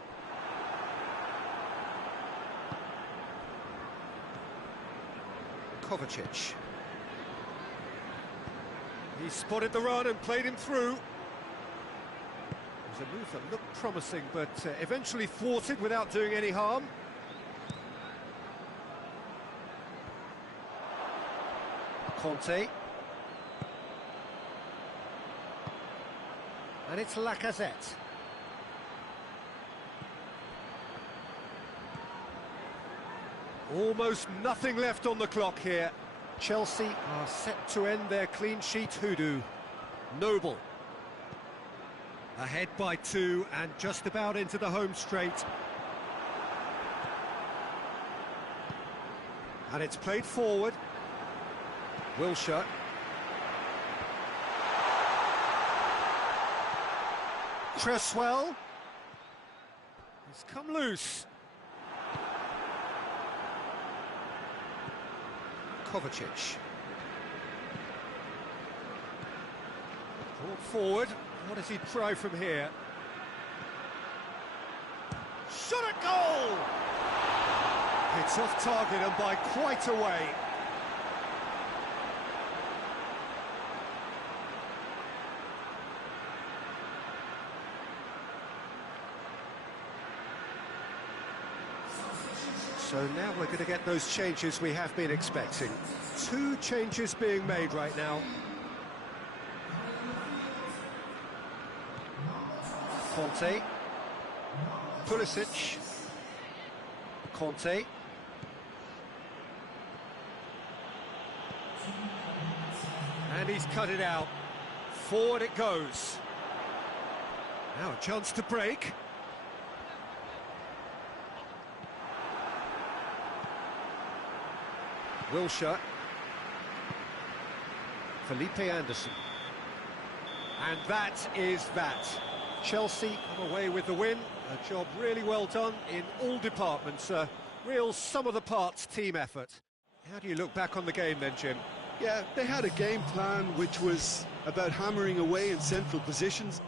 Kovacic. He spotted the run and played him through. It was a move that looked promising, but eventually thwarted without doing any harm. Conte. And it's Lacazette. Almost nothing left on the clock here. Chelsea are set to end their clean sheet hoodoo. Noble. Ahead by 2 and just about into the home straight. And it's played forward. Wilshere. Cresswell. He's come loose. Kovacic. Brought forward. What does he try from here? Shot at goal! It's off target and by quite a way. So now we're going to get those changes we have been expecting. 2 changes being made right now. Conte. Pulisic. Conte. And he's cut it out. Forward it goes. Now a chance to break. Wilshere. Felipe Anderson. And that is that. Chelsea come away with the win. A job really well done in all departments. A real sum-of-the-parts team effort. How do you look back on the game then, Jim? Yeah, they had a game plan which was about hammering away in central positions.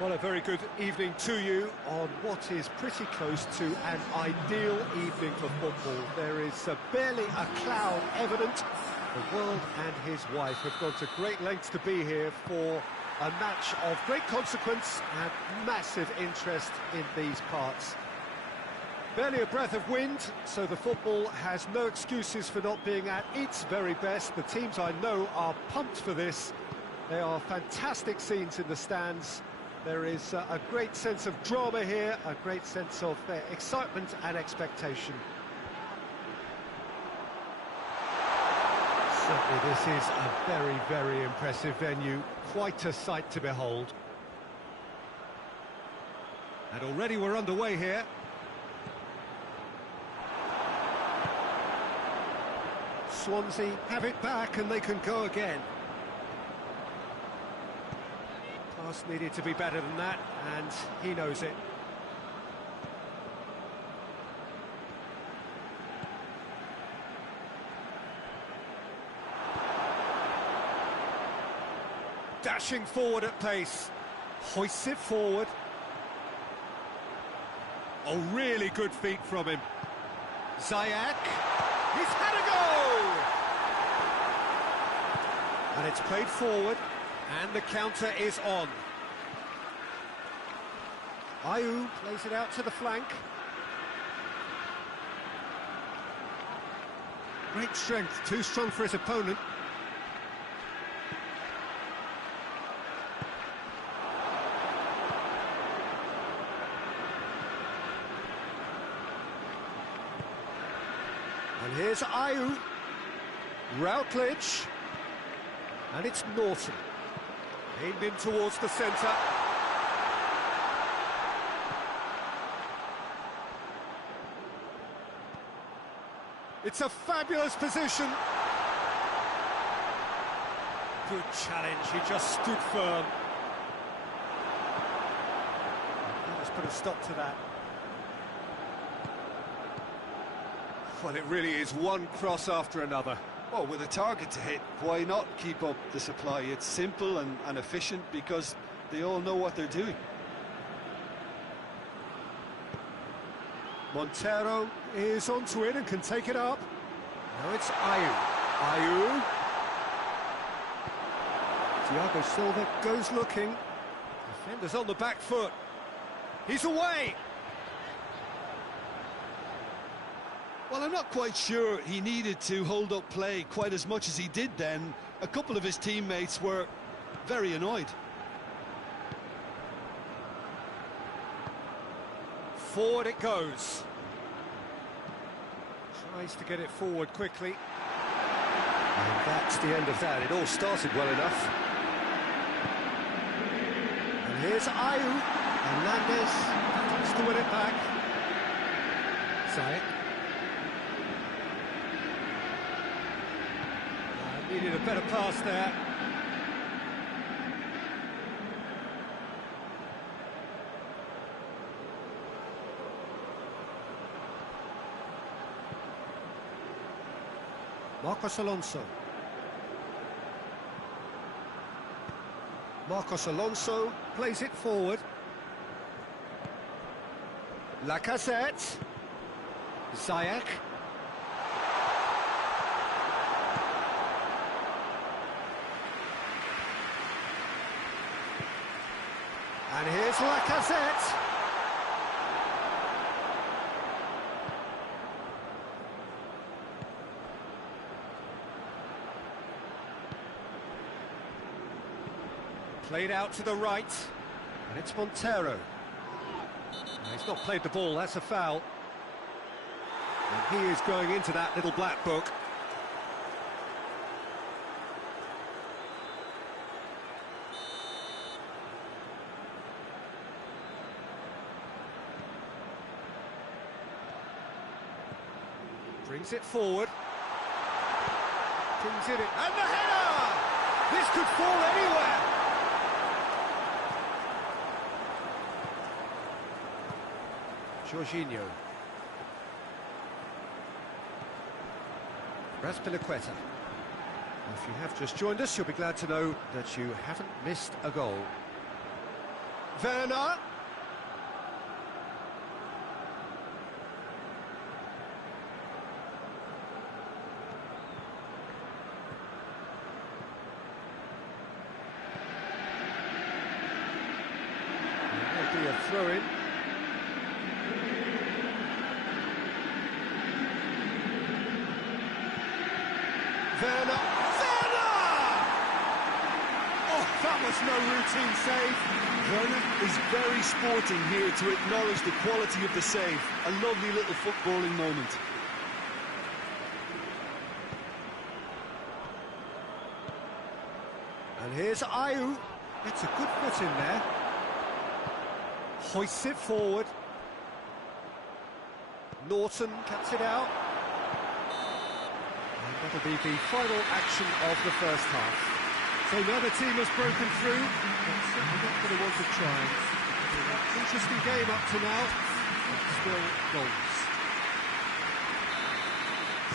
Well, a very good evening to you on what is pretty close to an ideal evening for football. There is barely a cloud evident. The world and his wife have gone to great lengths to be here for a match of great consequence and massive interest in these parts. Barely a breath of wind, so the football has no excuses for not being at its very best. The teams I know are pumped for this. There are fantastic scenes in the stands. There is a great sense of drama here, a great sense of excitement and expectation. Certainly this is a very, very impressive venue, quite a sight to behold. And already we're underway here. Swansea have it back and they can go again. Pass needed to be better than that, and he knows it. Dashing forward at pace, hoists it forward. Oh, really good feet from him. Ziyech, he's had a go! And it's played forward, and the counter is on. Ayew plays it out to the flank. Great strength, too strong for his opponent. And here's Ayew, Routledge, and it's Norton. Aimed in towards the centre. It's a fabulous position. Good challenge, he just stood firm. Let's put a stop to that. Well, it really is one cross after another. Well, with a target to hit, why not keep up the supply? It's simple and efficient because they all know what they're doing. Montero is onto it and can take it up. Now it's Ayew. Ayew. Thiago Silva goes looking. Defender's on the back foot. He's away. Well, I'm not quite sure he needed to hold up play quite as much as he did then. A couple of his teammates were very annoyed. Forward it goes. Tries to get it forward quickly. And that's the end of that. It all started well enough. And here's Ayew. Hernandez wants to win it back. Ziyech. Needed a better pass there. Marcos Alonso. Marcos Alonso plays it forward. Lacazette. Ziyech. And here's Lacazette. Played out to the right, and it's Montero. He's not played the ball, that's a foul. And he is going into that little black book. Brings it forward. Brings it in. And the header! This could fall anywhere. Jorginho. Azpilicueta. If you have just joined us, you'll be glad to know that you haven't missed a goal. Werner. There'll be a throw-in. Werner! Oh, that was no routine save. Werner is very sporting here to acknowledge the quality of the save. A lovely little footballing moment. And here's Ayew. Gets a good foot in there. Hoists it forward. Norton cuts it out. And that'll be the final action of the first half. So now the team has broken through, but certainly not going to want to try. Interesting game up to now, but still goals.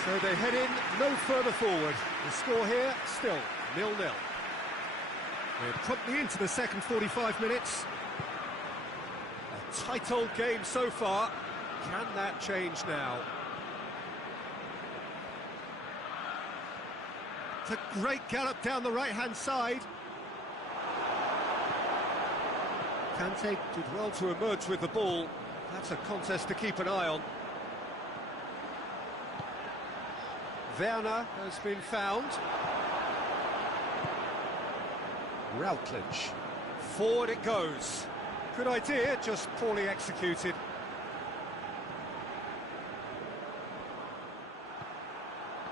So they head in no further forward. The score here, still 0-0. We're promptly into the second 45 minutes. A tight old game so far. Can that change now? It's a great gallop down the right-hand side. Kante did well to emerge with the ball. That's a contest to keep an eye on. Werner has been found. Routledge. Forward it goes. Good idea, just poorly executed.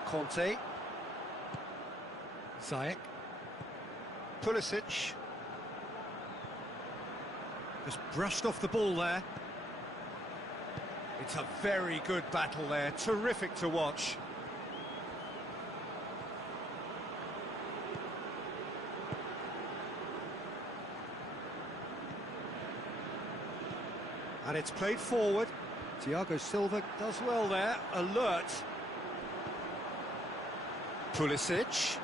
Conte. Ziyech. Pulisic. Just brushed off the ball there. It's a very good battle there, terrific to watch. And it's played forward. Thiago Silva does well there, alert. Pulisic.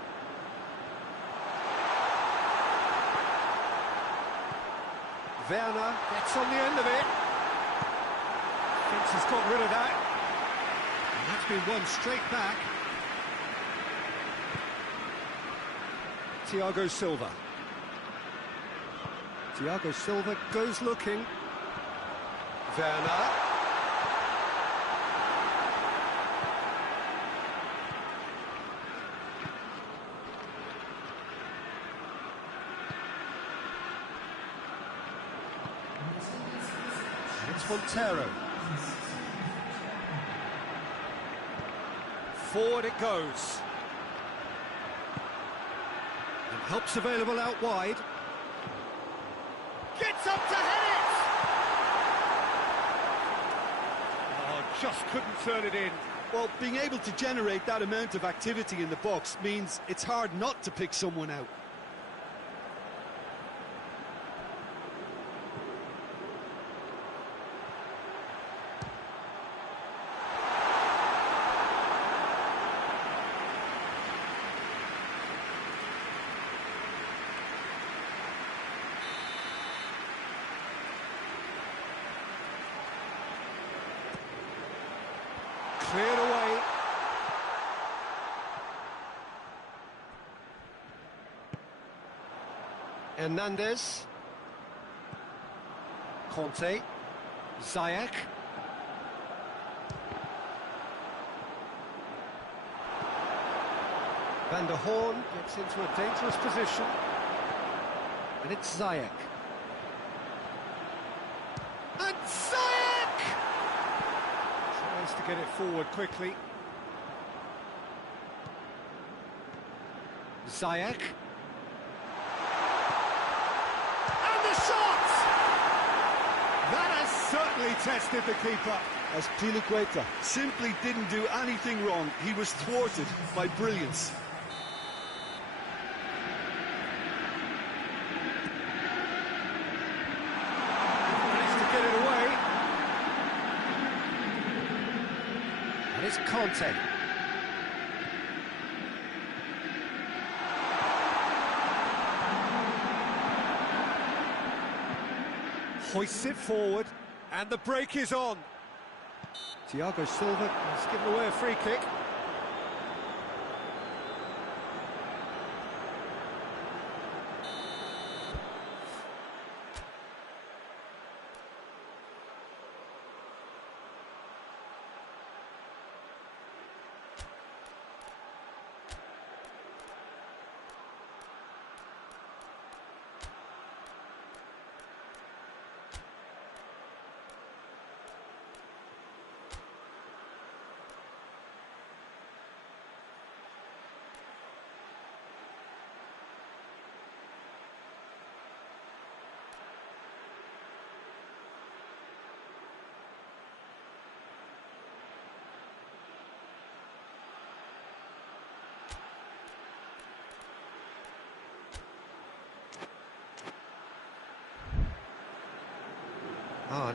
Werner gets on the end of it. Thinks he's got rid of that. And that's been won straight back. Thiago Silva. Thiago Silva goes looking. Werner. It's Montero. Forward it goes. And help's available out wide. Gets up to head it! Oh, just couldn't turn it in. Well, being able to generate that amount of activity in the box means it's hard not to pick someone out. Cleared away. Hernandez. Conte. Ziyech. Van der Horn gets into a dangerous position. And it's Ziyech. And Ziyech! Tries to get it forward quickly. Ziyech. And the shot! That has certainly tested the keeper. As Piliqueta simply didn't do anything wrong, he was thwarted by brilliance. Managed to get it away. And it's Conte. Hoists it forward, and the break is on. Thiago Silva has given away a free kick.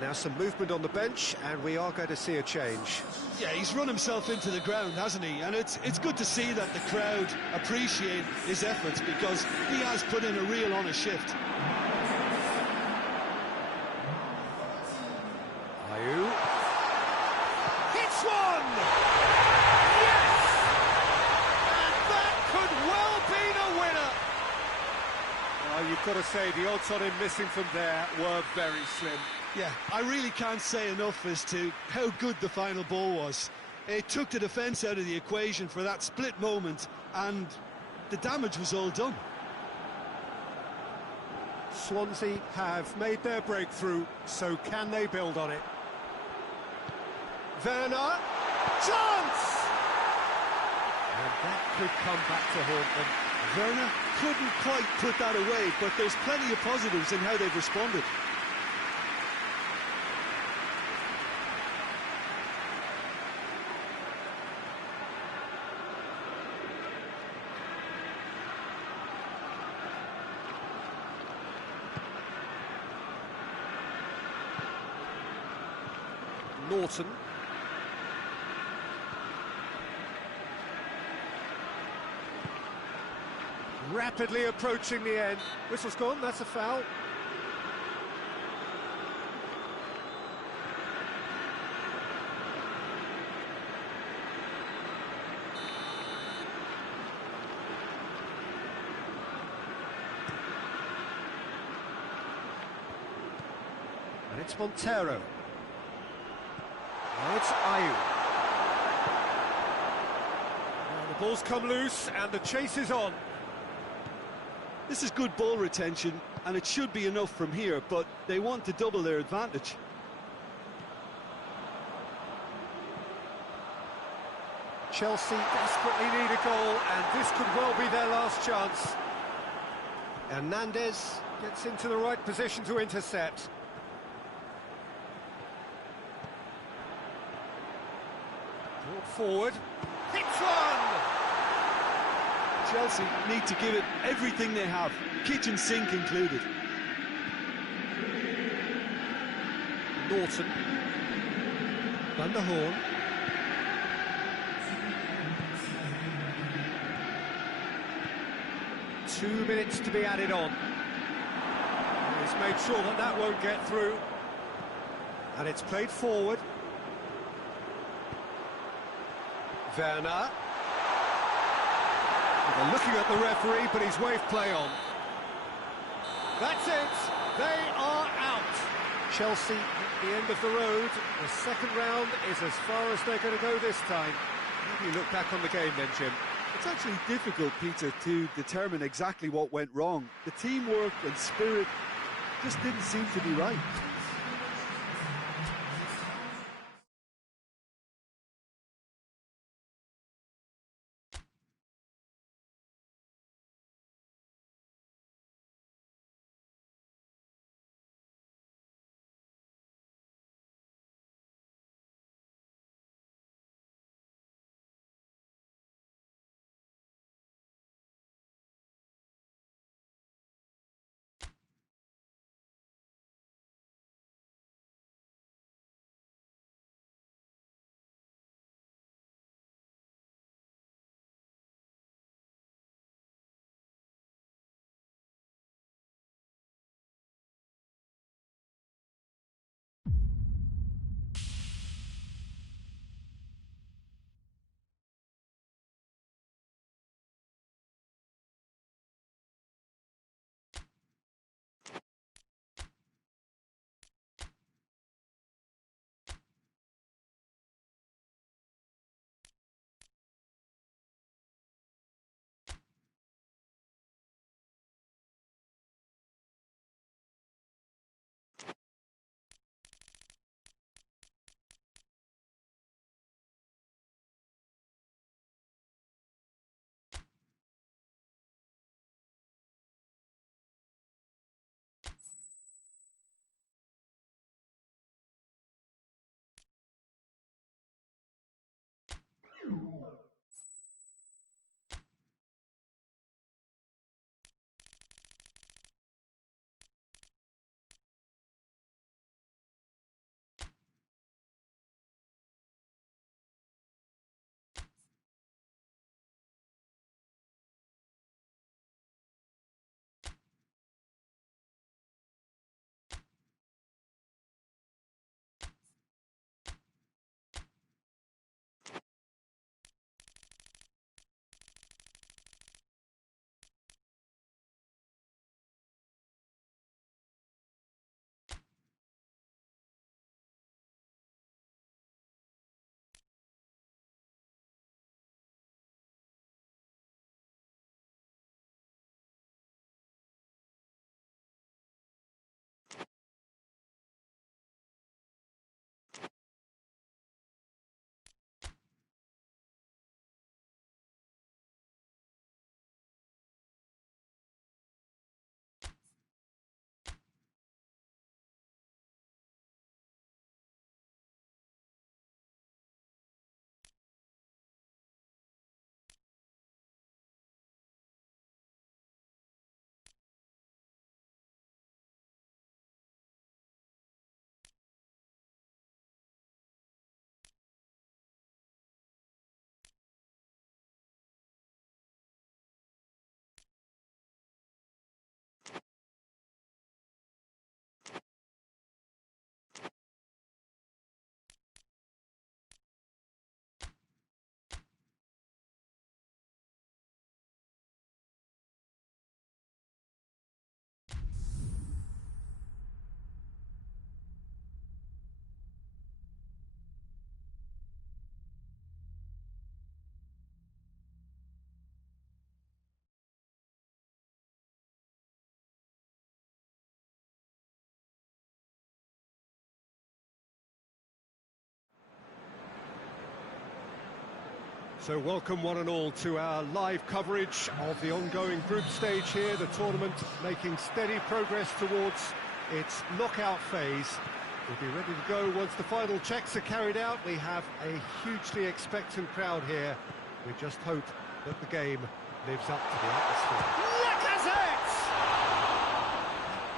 Now some movement on the bench, and we are going to see a change. Yeah, he's run himself into the ground, hasn't he? And it's good to see that the crowd appreciate his efforts, because he has put in a real honest shift. Ayew hits one! Yes! And that could well be the winner! Well, you've got to say the odds on him missing from there were very slim. Yeah, I really can't say enough as to how good the final ball was. It took the defence out of the equation for that split moment, and the damage was all done. Swansea have made their breakthrough, so can they build on it? Werner, chance! And that could come back to haunt them. Werner couldn't quite put that away, but there's plenty of positives in how they've responded. Norton. Rapidly approaching the end. Whistle's gone, that's a foul. And it's Montero. Now it's Ayew. Now the ball's come loose and the chase is on. This is good ball retention, and it should be enough from here, but they want to double their advantage. Chelsea desperately need a goal, and this could well be their last chance. Hernandez gets into the right position to intercept. Brought forward, hits one! Chelsea need to give it everything they have, kitchen sink included. Norton. Van der Horn. Two minutes to be added on. He's made sure that that won't get through. And it's played forward. Werner. They're looking at the referee, but he's waved play on. That's it. They are out. Chelsea at the end of the road. The second round is as far as they're going to go this time. How do you look back on the game then, Jim? It's actually difficult, Peter, to determine exactly what went wrong. The teamwork and spirit just didn't seem to be right. So welcome one and all to our live coverage of the ongoing group stage here, the tournament making steady progress towards its knockout phase. We'll be ready to go once the final checks are carried out. We have a hugely expectant crowd here. We just hope that the game lives up to the atmosphere. Lacazette!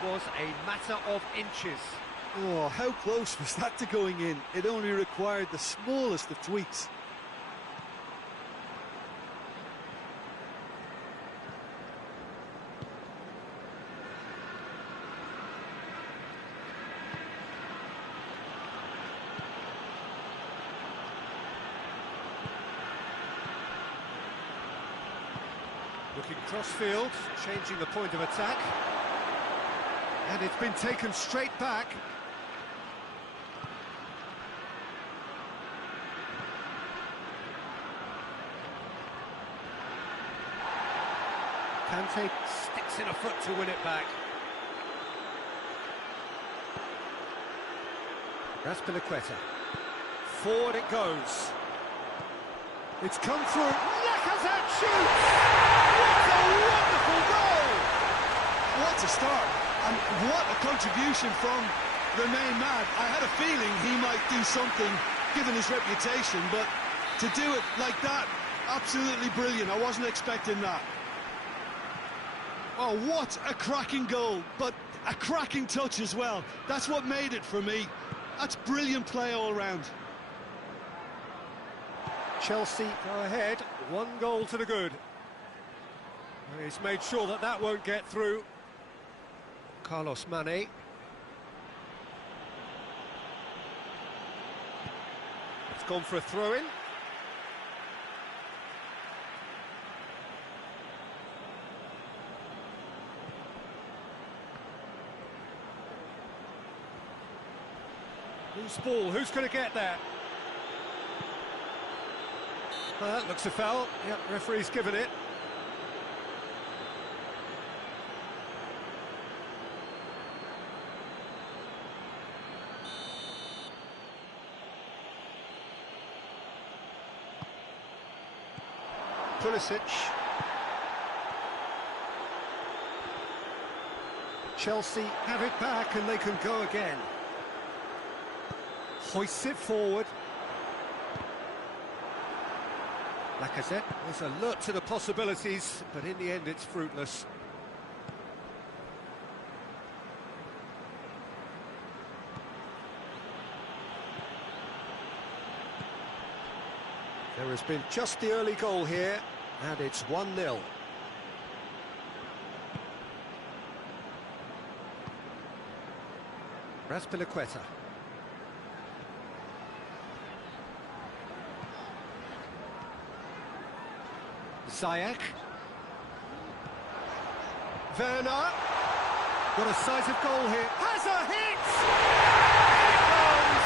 That was a matter of inches. Oh, how close was that to going in? It only required the smallest of tweaks. Looking crossfield, changing the point of attack. And it's been taken straight back. Kante sticks in a foot to win it back. Azpilicueta. Forward it goes. It's come through. Lacazette shoots! What a wonderful goal! What a start, and what a contribution from the main man. I had a feeling he might do something, given his reputation, but to do it like that, absolutely brilliant. I wasn't expecting that. Oh, what a cracking goal, but a cracking touch as well. That's what made it for me. That's brilliant play all round. Chelsea go ahead, 1 goal to the good. And he's made sure that that won't get through. Carlos Mane. It's gone for a throw-in. Loose ball, who's going to get there? That looks a foul. Yep, referee's given it. Pulisic. Chelsea have it back and they can go again. Hoists it forward. Lacazette was alert to the possibilities, but in the end it's fruitless. There has been just the early goal here, and it's 1-0. Azpilicueta. Ziyech. Werner. Got a size of goal here. Has a hit! It goes!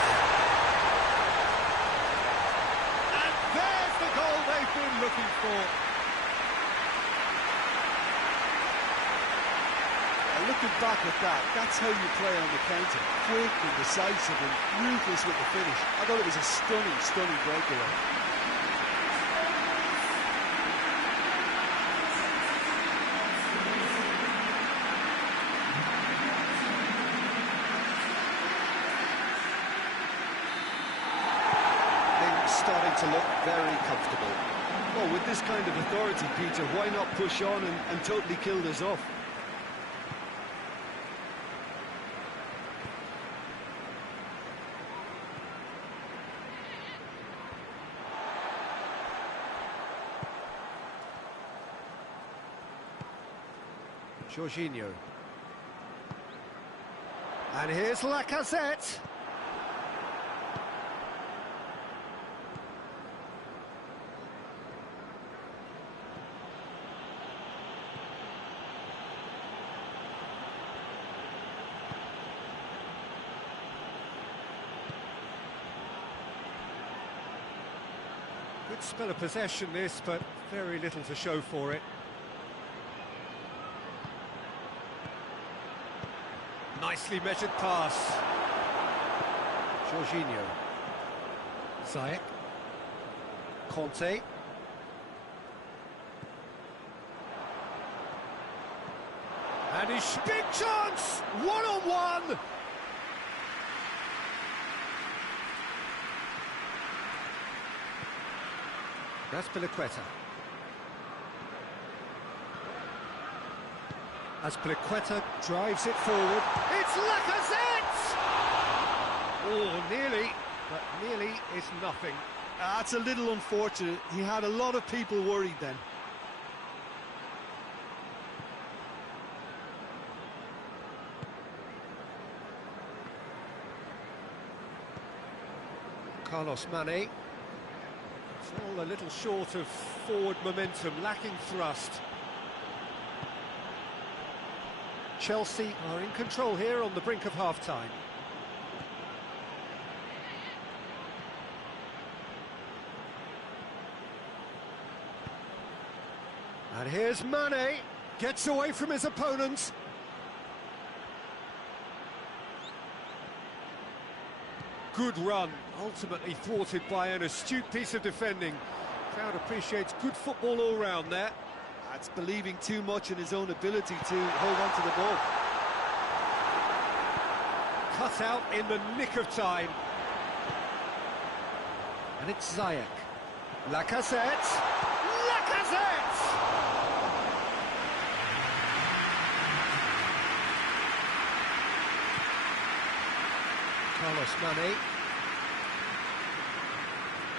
And there's the goal they've been looking for. Looking back at that, that's how you play on the counter. Quick and decisive and ruthless with the finish. I thought it was a stunning, stunning breakaway. Starting to look very comfortable. Well, with this kind of authority, Peter, why not push on and totally kill this off? Jorginho. And here's Lacazette. Good spell of possession this, but very little to show for it. Nicely measured pass. Jorginho. Ziyech. Conte. And his big chance! One-on-one! That's Azpilicueta. Azpilicueta drives it forward. It's Lacazette! Oh, nearly, but nearly is nothing. That's a little unfortunate. He had a lot of people worried then. Carlos Mane. It's all a little short of forward momentum, lacking thrust. Chelsea are in control here on the brink of half-time. And here's Mane, gets away from his opponents. Good run, ultimately thwarted by an astute piece of defending. Crowd appreciates good football all round there. That's believing too much in his own ability to hold on to the ball. Cut out in the nick of time. And it's Ziyech. Lacazette! Lacazette! Carlos Mane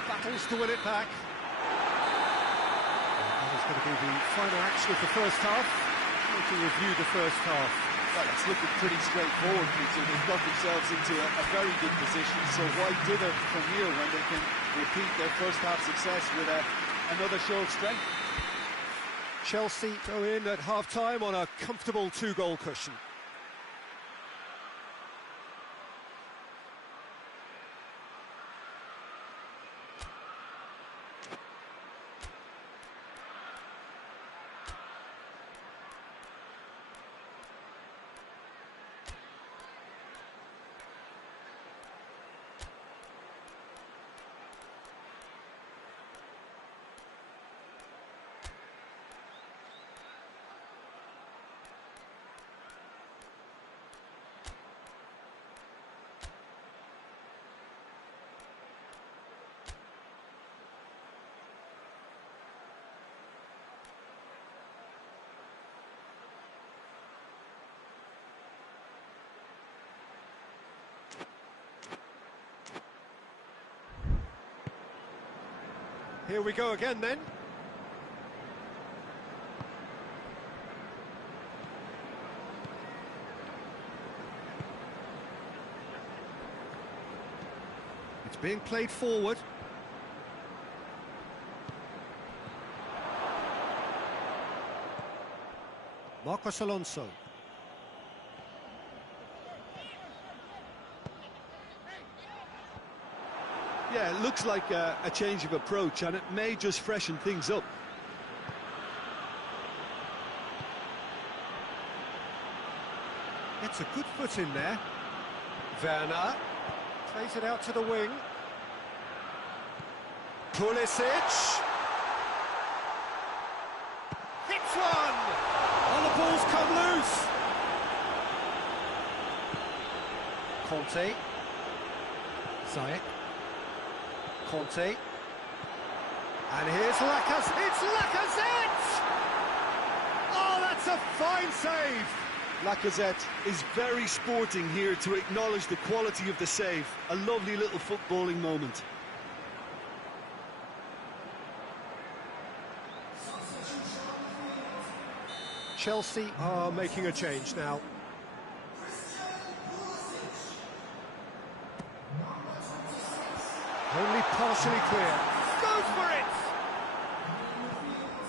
battles to win it back. That is going to be the final action of the first half. We'll to review the first half. Well, it's looking pretty straightforward, Peter. They've got themselves into a very good position, so why dither from here when they can repeat their first half success with another show of strength? Chelsea go in at half-time on a comfortable two-goal cushion. Here we go again then. It's being played forward. Marcos Alonso. Yeah, it looks like a change of approach, and it may just freshen things up. It's a good foot in there. Werner plays it out to the wing. Pulisic. Hits one! And the ball's come loose. Conte. Ziyech. Conte. And here's Lacazette. It's Lacazette! Oh, that's a fine save! Lacazette is very sporting here to acknowledge the quality of the save. A lovely little footballing moment. Chelsea are making a change now. Only partially clear. Goes for it!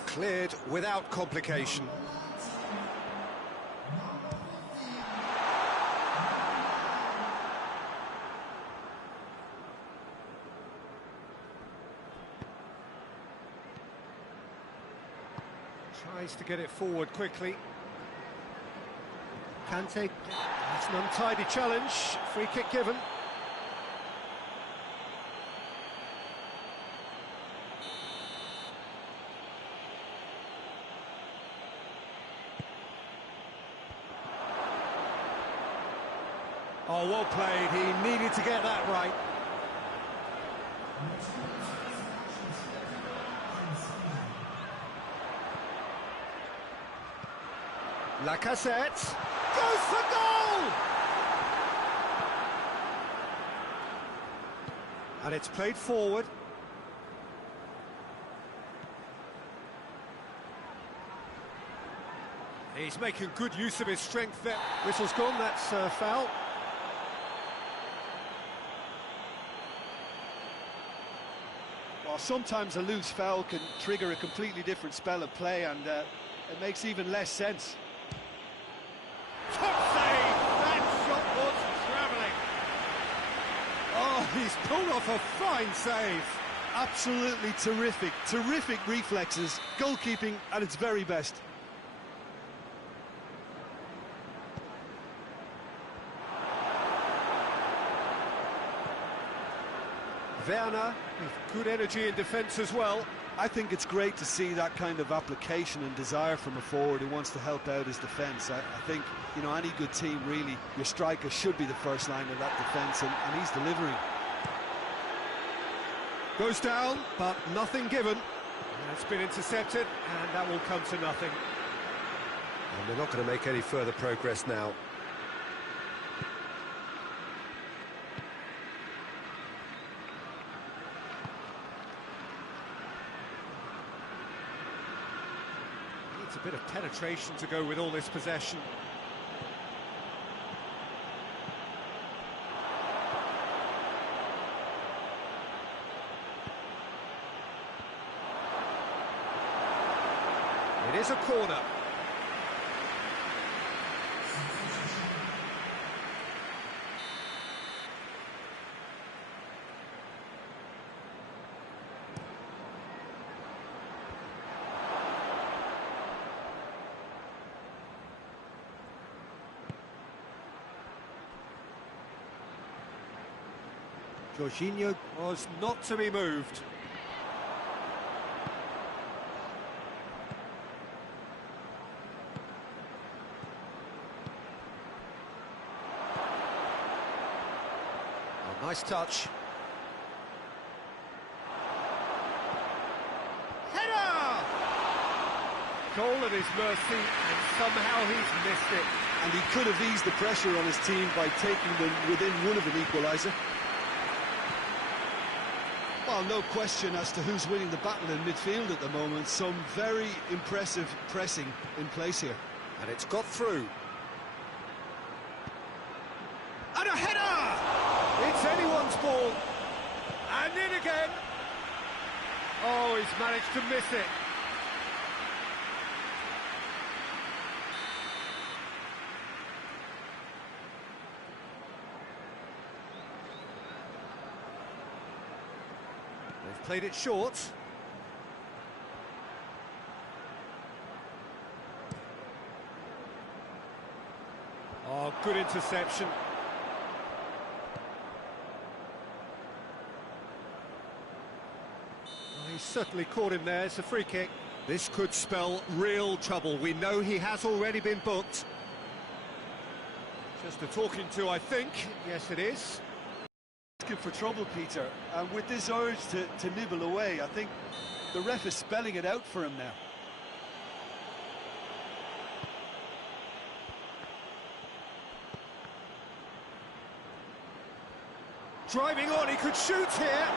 Cleared without complication. Tries to get it forward quickly. Kante, it's an untidy challenge. Free kick given. Oh, well played. He needed to get that right. Lacazette goes for goal! And it's played forward. He's making good use of his strength there. Whistle's gone, that's foul. Well, sometimes a loose foul can trigger a completely different spell of play, and it makes even less sense. Top save! That shot was travelling. Oh, he's pulled off a fine save. Absolutely terrific reflexes, goalkeeping at its very best. Werner with good energy in defence as well. I think it's great to see that kind of application and desire from a forward who wants to help out his defence. I think, you know, any good team, really, your striker should be the first line of that defence, and he's delivering. Goes down, but nothing given. And it's been intercepted, and that will come to nothing. And they're not going to make any further progress now. Needs a bit of penetration to go with all this possession. It is a corner. Jorginho was not to be moved. Oh, nice touch. Header! Goal at his mercy, and somehow he's missed it. And he could have eased the pressure on his team by taking them within one of an equaliser. Well, no question as to who's winning the battle in midfield at the moment. Some very impressive pressing in place here. And it's got through. And a header! It's anyone's ball. And in again. Oh, he's managed to miss it. They've played it short. Oh, good interception. Oh, he's certainly caught him there. It's a free kick. This could spell real trouble. We know he has already been booked. Just a talking to, I think. Yes, it is. Asking for trouble, Peter, and with this urge to nibble away, I think the ref is spelling it out for him now. Driving on, he could shoot here.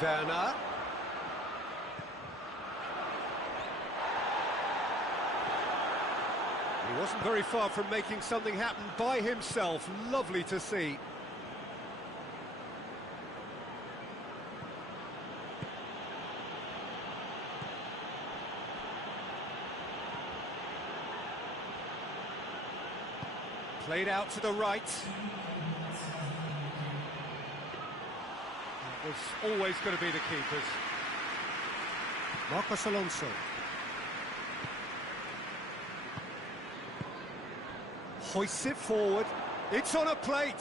Werner. He wasn't very far from making something happen by himself. Lovely to see. Played out to the right. That was always going to be the keepers. Marcos Alonso. Hoists it forward. It's on a plate.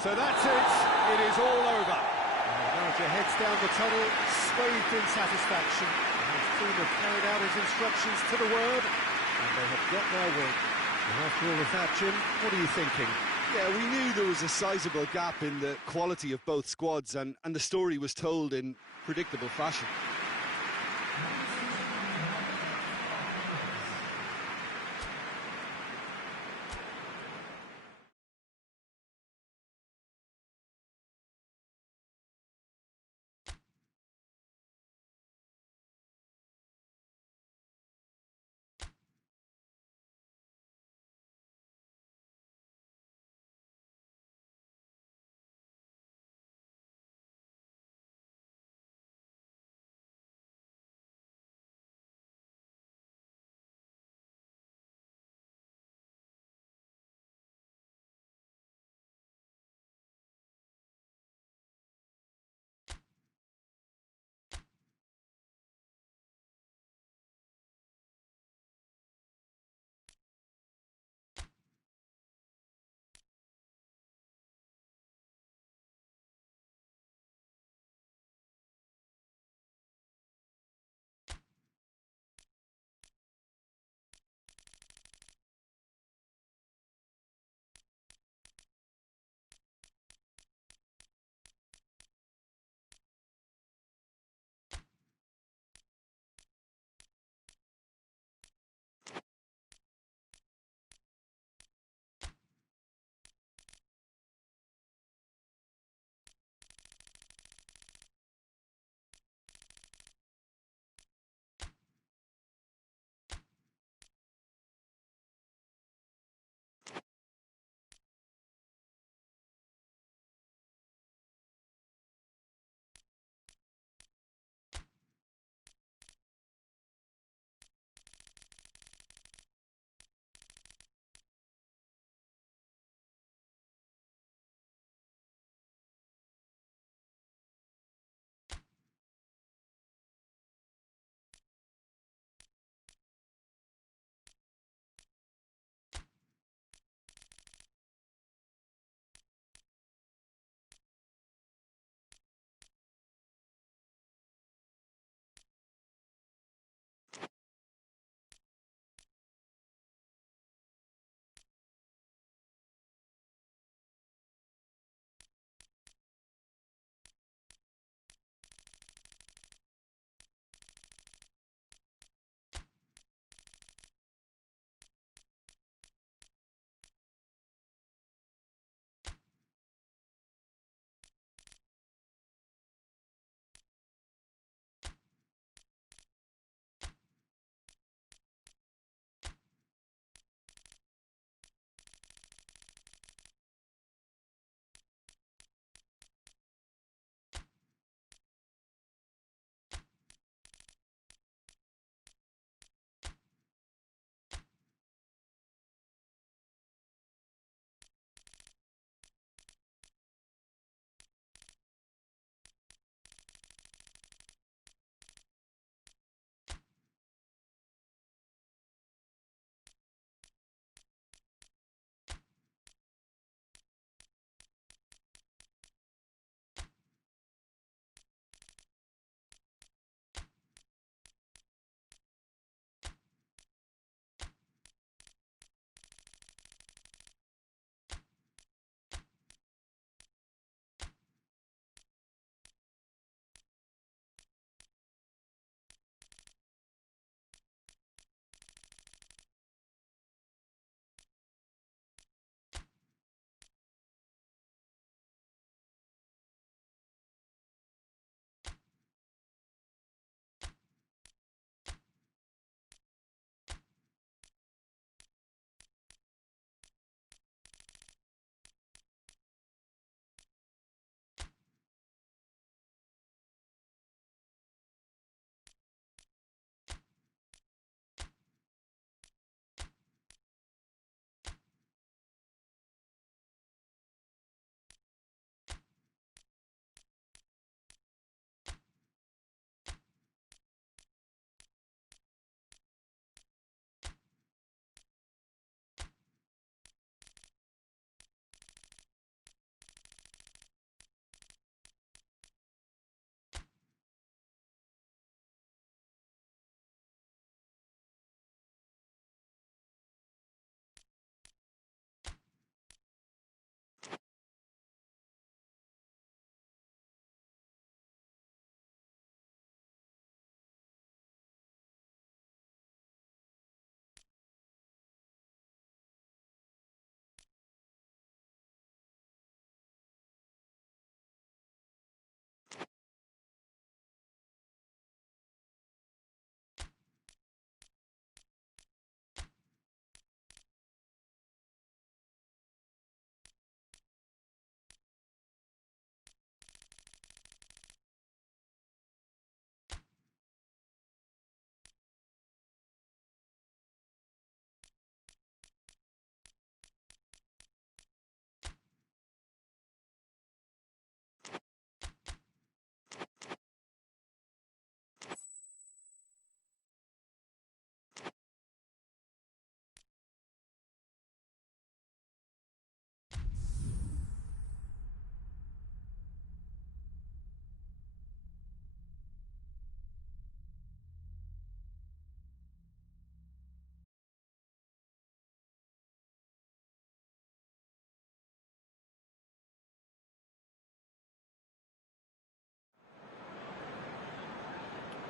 So that's it. It is all over. That manager heads down the tunnel, swathed in satisfaction. His team have carried out his instructions to the word, and they have got their win. And after all of that, Jim, what are you thinking? Yeah, we knew there was a sizable gap in the quality of both squads, and the story was told in predictable fashion.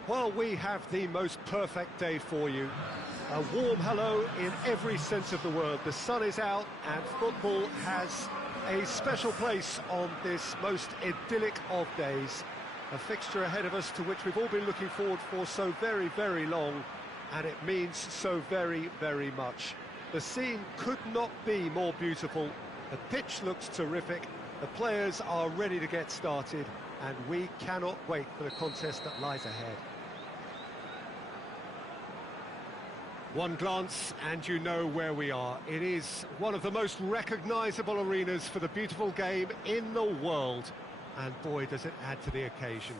Well, we have the most perfect day for you. A warm hello in every sense of the word. The sun is out and football has a special place on this most idyllic of days. A fixture ahead of us to which we've all been looking forward for so very, very long, and it means so very, very much. The scene could not be more beautiful. The pitch looks terrific. The players are ready to get started, and we cannot wait for the contest that lies ahead. One glance and you know where we are. It is one of the most recognisable arenas for the beautiful game in the world. And boy, does it add to the occasion.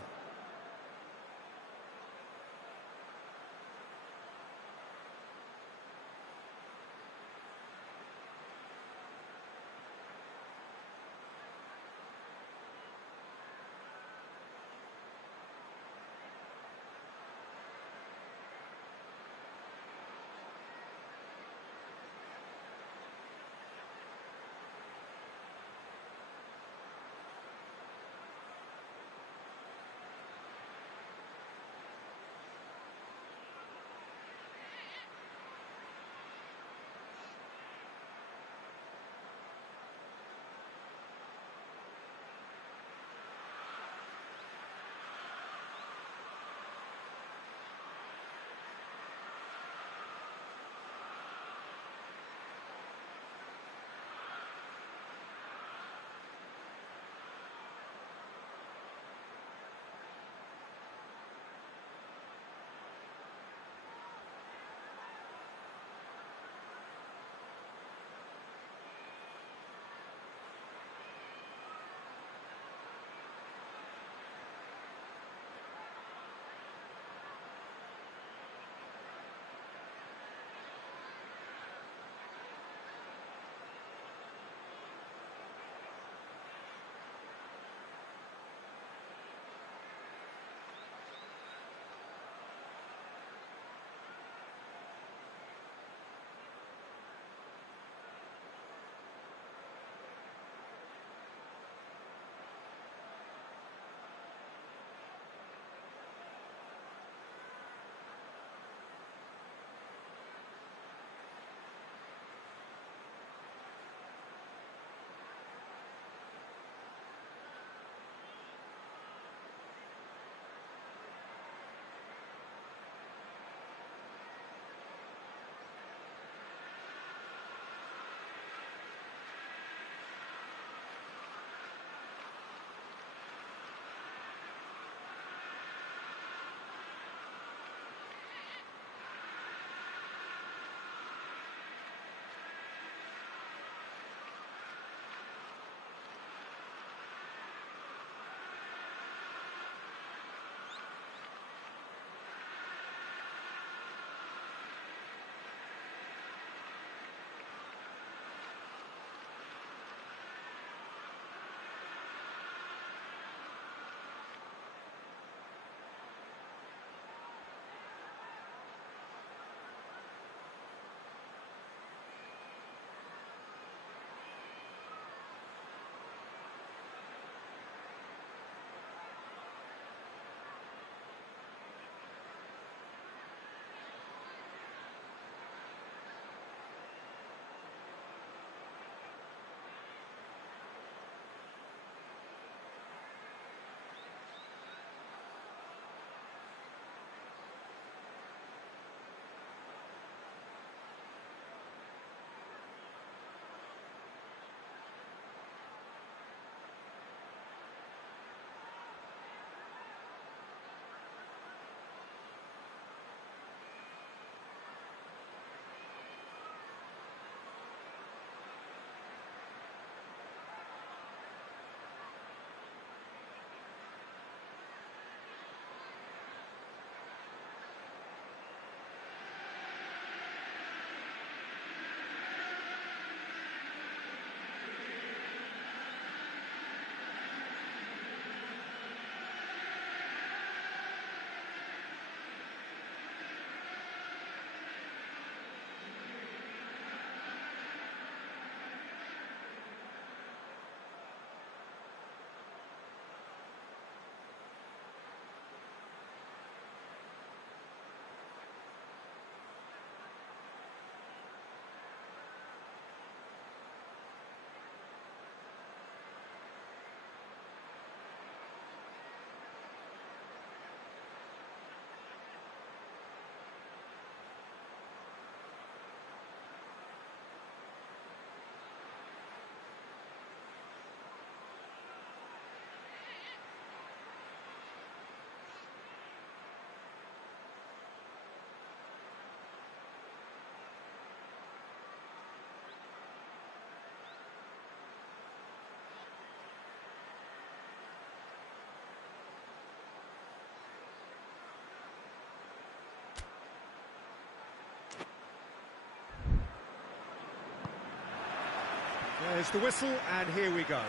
There's the whistle, and here we go.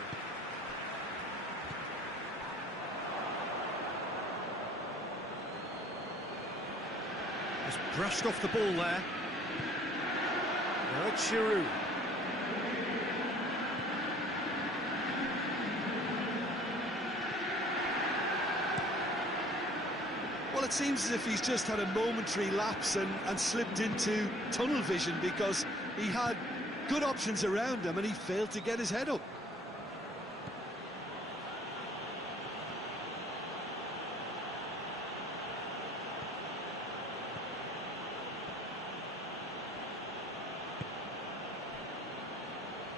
Just brushed off the ball there. Now it's Giroud. Well, it seems as if he's just had a momentary lapse and slipped into tunnel vision, because he had good options around him and he failed to get his head up.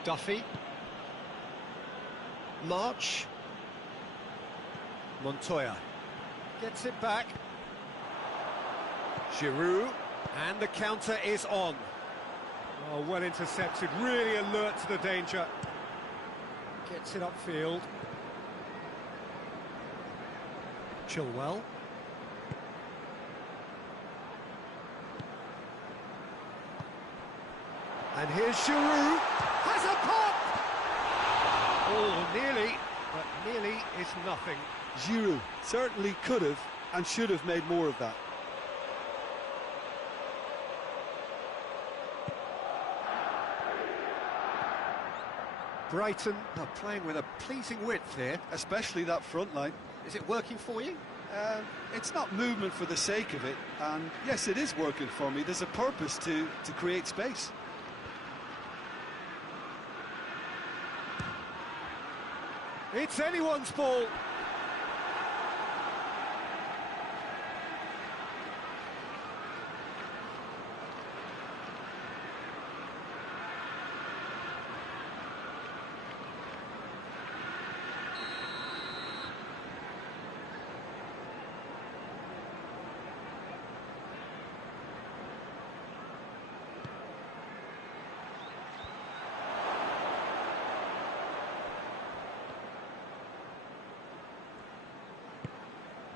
Duffy. March. Montoya gets it back. Giroud, and the counter is on. Oh, well intercepted, really alert to the danger. Gets it upfield. Chilwell. And here's Giroud. Has a pop! Oh, nearly, but nearly is nothing. Giroud certainly could have and should have made more of that. Brighton are playing with a pleasing width here. Especially that front line. Is it working for you? It's not movement for the sake of it, and yes, it is working for me. There's a purpose to create space. It's anyone's ball.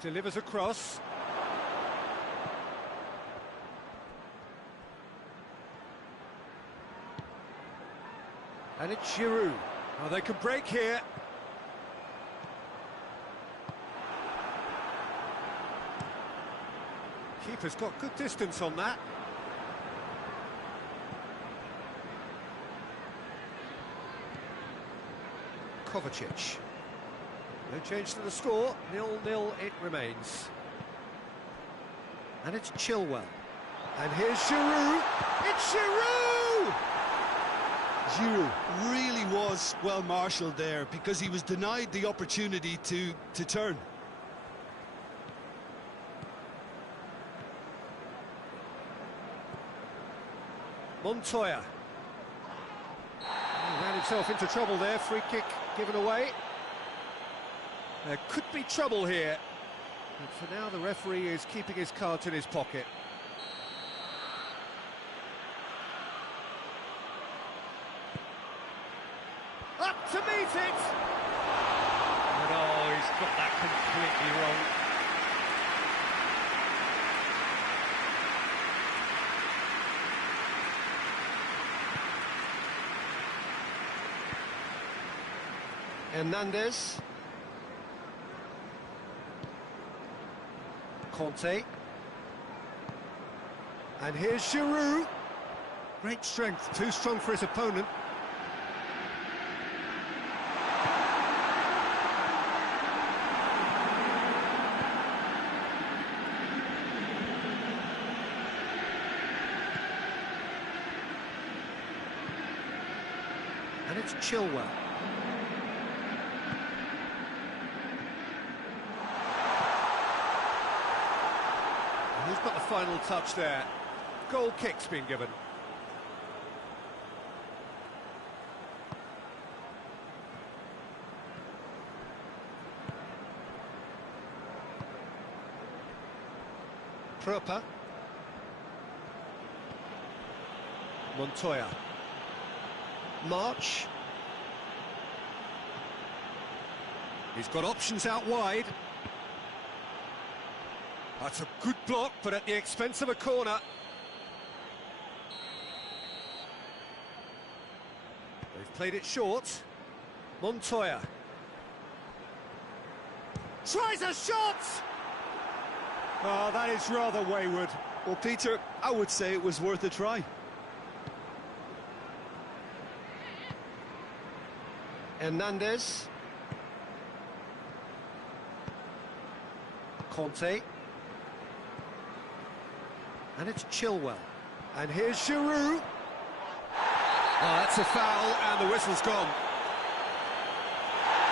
Delivers across. And it's Giroud. Oh, they can break here. Keeper's got good distance on that. Kovacic. No change to the score, 0-0 it remains. And it's Chilwell. And here's Giroud. It's Giroud! Giroud really was well marshalled there, because he was denied the opportunity to turn. Montoya. He ran himself into trouble there, free kick given away. There could be trouble here, but for now the referee is keeping his cards in his pocket. Up to meet it! And oh, he's got that completely wrong. Hernandez. Conte. And here's Giroud. Great strength, too strong for his opponent. And it's Chilwell. Who's got the final touch there? Goal kick's been given. Proper. Montoya. March. He's got options out wide. That's a good block, but at the expense of a corner. They've Played it short. Montoya. Tries a shot! Oh, that is rather wayward. Well, Peter, I would say it was worth a try. Hernandez. Conte. And it's Chilwell. And here's Giroud. Oh, that's a foul, and the whistle's gone.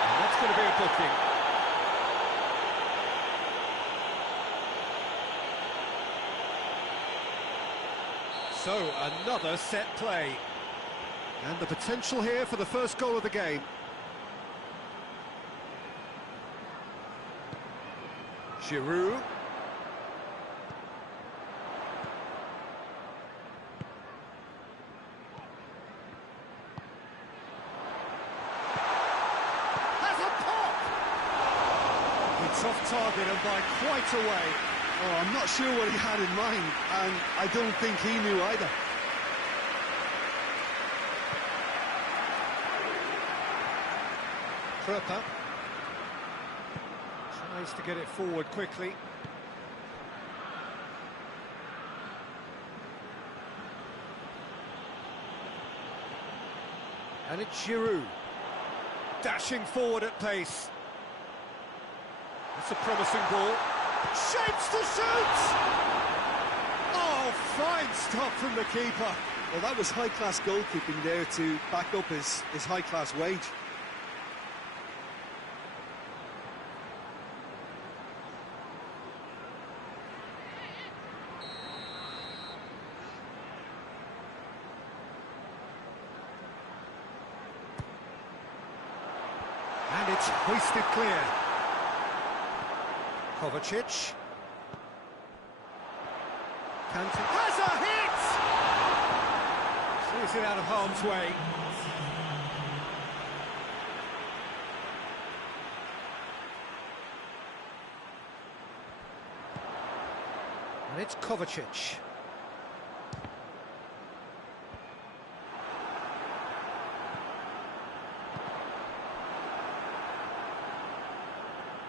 And that's going to be a booking. So, another set play. And the potential here for the first goal of the game. Giroud. Has a pop! It's off target and by quite a way. Oh, I'm not sure what he had in mind, and I don't think he knew either. Pröpa tries to get it forward quickly. And it's Giroud, dashing forward at pace. It's a promising ball. Shapes to shoot! Oh, fine stop from the keeper. Well, that was high-class goalkeeping there to back up his high-class wage. And it's hoisted clear. Kovacic. Kante has a hit! Clears it out of harm's way. And it's Kovacic.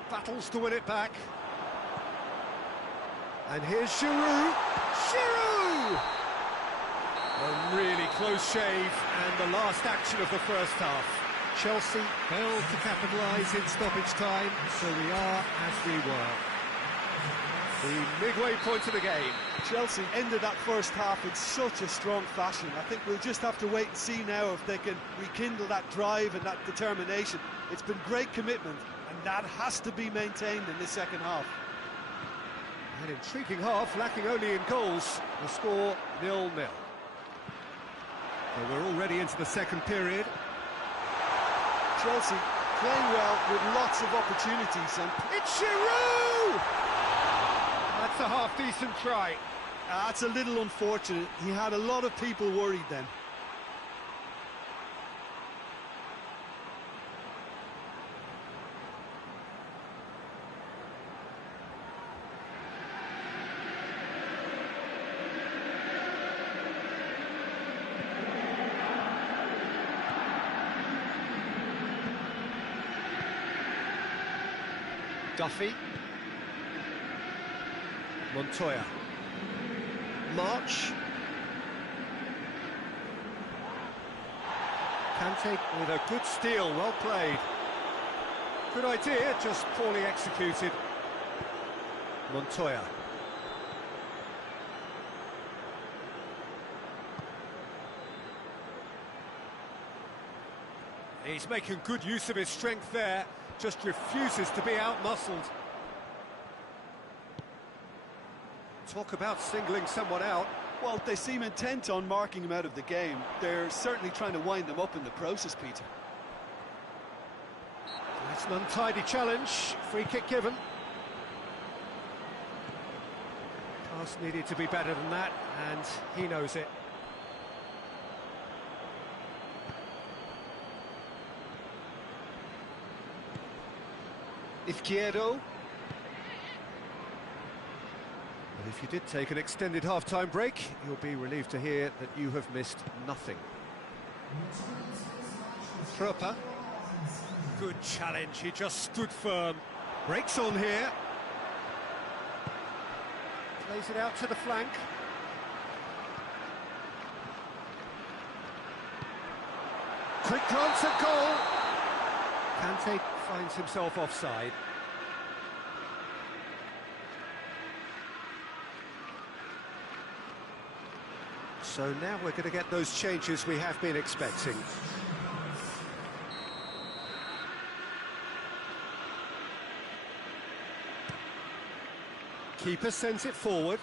Battles to win it back. And here's Giroud. Giroud! A really close shave, and the last action of the first half. Chelsea failed to capitalise in stoppage time, so we are as we were. The midway point of the game. Chelsea ended that first half in such a strong fashion. I think we'll just have to wait and see now if they can rekindle that drive and that determination. It's been great commitment, and that has to be maintained in this second half. An intriguing half, lacking only in goals. The score 0-0. So we're already into the second period. Chelsea playing well with lots of opportunities, and It's Giroud! That's a half-decent try. that's a little unfortunate. He had a lot of people worried then. Duffy. Montoya. March. Kante with a good steal, well played. Good idea, just poorly executed. Montoya. He's making good use of his strength there, just refuses to be out-muscled. Talk about singling someone out. Well, they seem intent on marking him out of the game. They're certainly trying to wind them up in the process, Peter. It's an untidy challenge, free kick given. Pass needed to be better than that, and he knows it. Izquierdo. But if you did take an extended half-time break, you'll be relieved to hear that you have missed nothing. Trupper. Good challenge, he just stood firm. Breaks on here. Plays it out to the flank. Quick glance at goal. Kante finds himself offside. So now we're going to get those changes we have been expecting. Keeper sends it forward.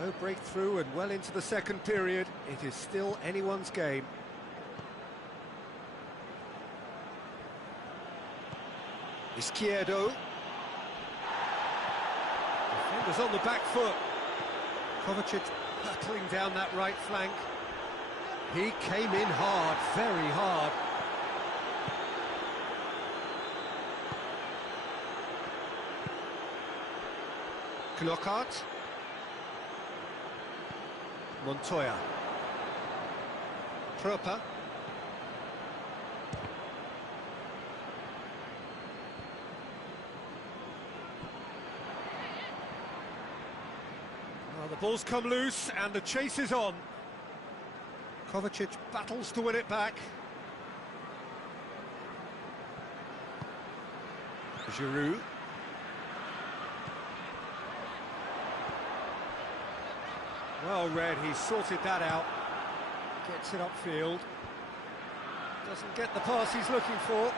No breakthrough and well into the second period. It is still anyone's game. Izquierdo. Defenders on the back foot. Kovacic battling down that right flank. He came in hard, very hard. Knockaert. Montoya. Trupper. Well, the ball's come loose and the chase is on. Kovacic battles to win it back. Giroud. Well read, he sorted that out. Gets it upfield. Doesn't get the pass he's looking for.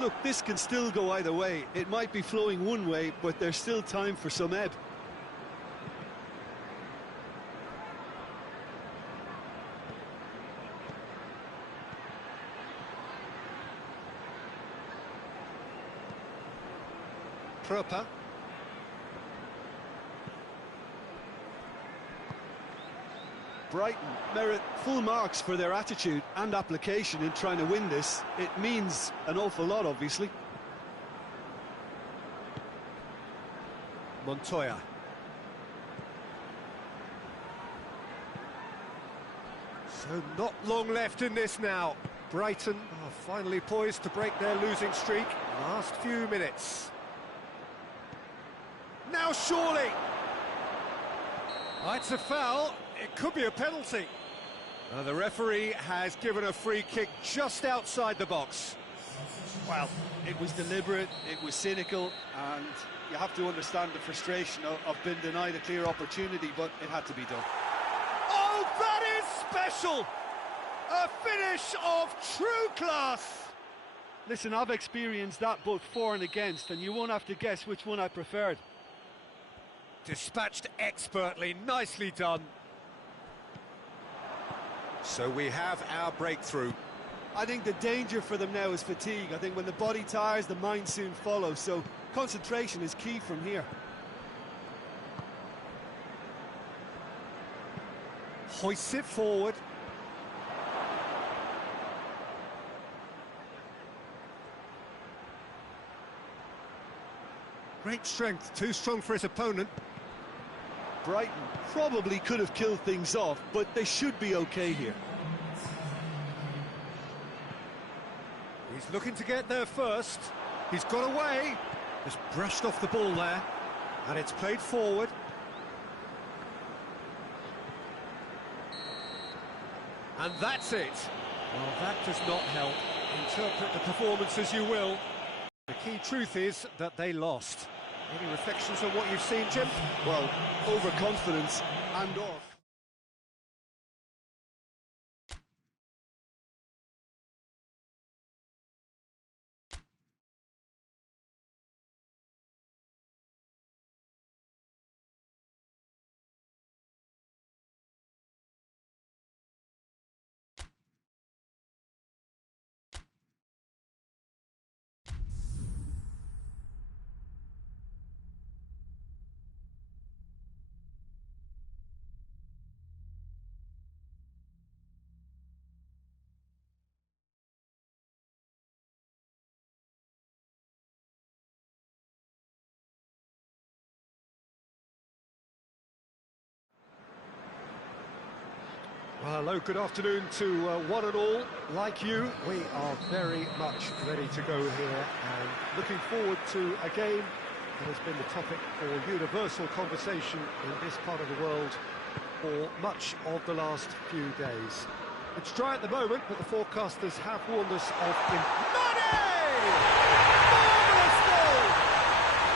Look, this can still go either way. It might be flowing one way, but there's still time for some ebb. Trupper. Brighton merit full marks for their attitude and application in trying to win this. It means an awful lot, obviously. Montoya. So not long left in this now. Brighton are finally poised to break their losing streak. Last few minutes. Now surely! Oh, it's a foul. It could be a penalty. The referee has given a free kick just outside the box. Well, it was deliberate, it was cynical, and you have to understand the frustration of being denied a clear opportunity, but it had to be done. Oh, that is special! A finish of true class! Listen, I've experienced that both for and against, and you won't have to guess which one I preferred. Dispatched expertly, nicely done. So we have our breakthrough. I think the danger for them now is fatigue. I think when the body tires, the mind soon follows, so concentration is key from here. Hoists it forward. Great strength, too strong for his opponent. Brighton probably could have killed things off, but they should be okay here. He's looking to get there first. He's got away. Just brushed off the ball there. And it's played forward. And that's it. Well, that does not help. Interpret the performance as you will. The key truth is that they lost. Any reflections on what you've seen, Jim? Well, overconfidence and off. Hello, good afternoon to one and all. Like you, we are very much ready to go here and looking forward to a game that has been the topic for universal conversation in this part of the world for much of the last few days. It's dry at the moment, but the forecasters have warned us of Mane! Marvellous goal!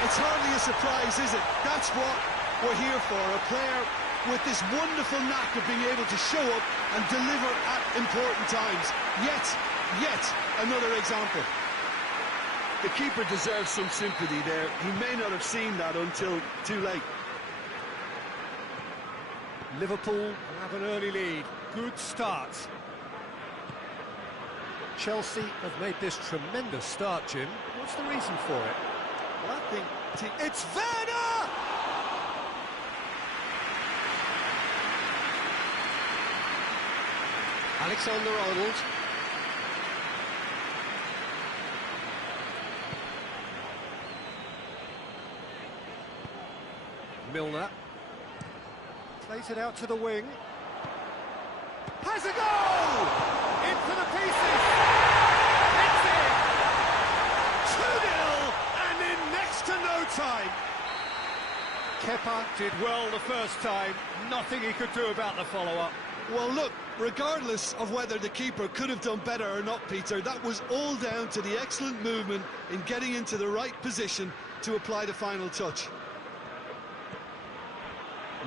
It's hardly a surprise, is it? That's what we're here for, a player with this wonderful knack of being able to show up and deliver at important times. Yet another example. The keeper deserves some sympathy there. He may not have seen that until too late. Liverpool have an early lead. Good start. Chelsea have made this tremendous start, Jim. What's the reason for it? Well, I think It's Werner! Alexander-Arnold. Milner. Plays it out to the wing. Has a goal! Into the pieces! It's in! 2-0 and in next to no time. Kepa did well the first time. Nothing he could do about the follow-up. Well, look, regardless of whether the keeper could have done better or not, Peter, that was all down to the excellent movement in getting into the right position to apply the final touch.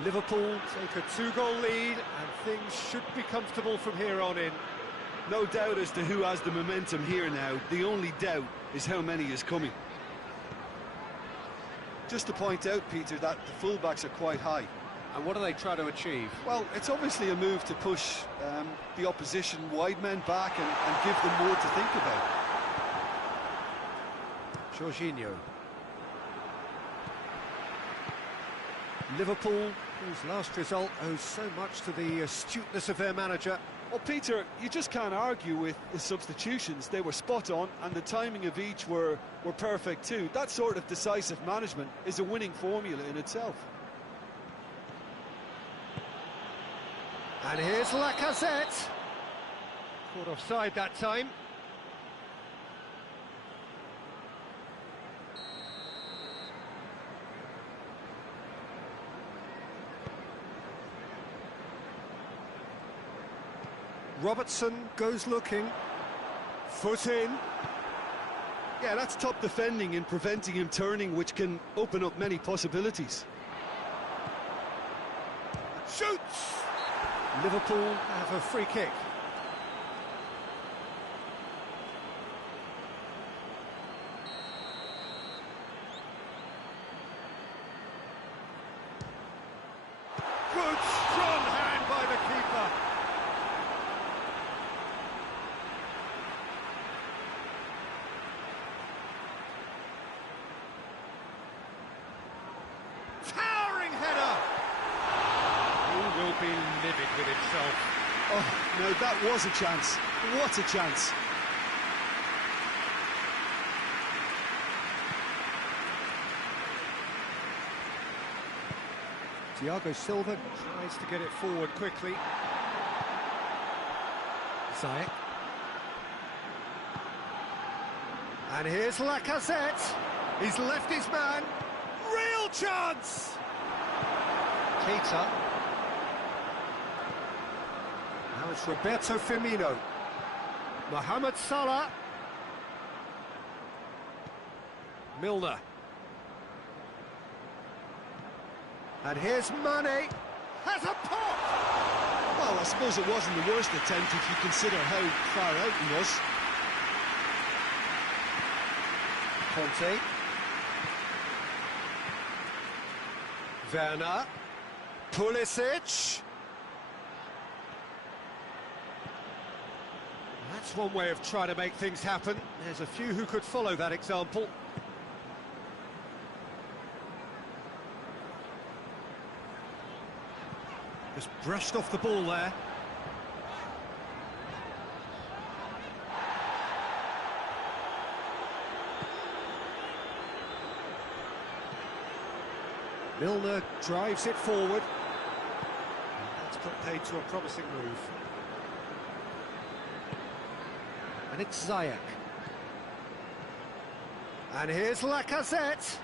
Liverpool take a 2-goal lead and things should be comfortable from here on in. No doubt as to who has the momentum here now. The only doubt is how many is coming. Just to point out, Peter, that the fullbacks are quite high. And what do they try to achieve? Well, it's obviously a move to push the opposition wide men back and give them more to think about. Jorginho. Liverpool, whose last result owes so much to the astuteness of their manager. Well, Peter, you just can't argue with the substitutions. They were spot on, and the timing of each were perfect too. That sort of decisive management is a winning formula in itself. And here's Lacazette. Caught offside that time. Robertson goes looking. Foot in. Yeah, that's top defending and preventing him turning, which can open up many possibilities. Shoots! Liverpool have a free kick. Good strong hand by the keeper. Towering header. He will be livid with himself. Oh, no, that was a chance. What a chance. Thiago Silva tries to get it forward quickly. Ziyech. And here's Lacazette. He's left his man. Real chance! Keita. Now it's Roberto Firmino. Mohamed Salah. Milner. And here's Mane. Has a pop! Well, I suppose it wasn't the worst attempt if you consider how far out he was. Conte. Werner. Pulisic. That's one way of trying to make things happen. There's a few who could follow that example. Just brushed off the ball there. Milner drives it forward. That's got paid to a promising move. And it's Ziyech. And here's Lacazette.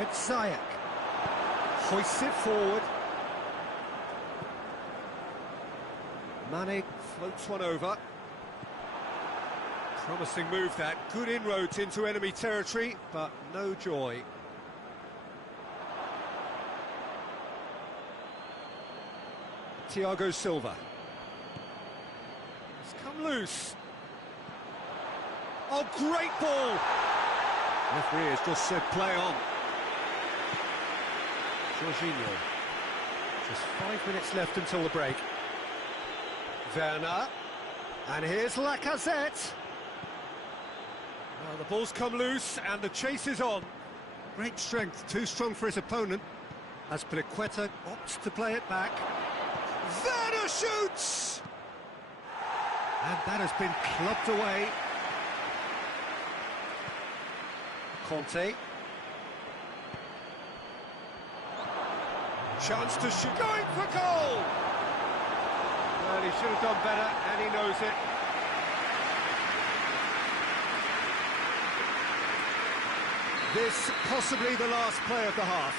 It's Ziyech. Hoists it forward. Mane floats one over. Promising move that. Good inroads into enemy territory, but no joy. Thiago Silva. It's come loose. Oh, great ball! Referee has just said play on. Jorginho. Just 5 minutes left until the break. Werner. And here's Lacazette. Well, the ball's come loose and the chase is on. Great strength, too strong for his opponent. As Azpilicueta opts to play it back. Werner shoots! And that has been clubbed away. Conte. Chance to shoot. Going for goal! Well, he should have done better, and he knows it. This possibly the last play of the half.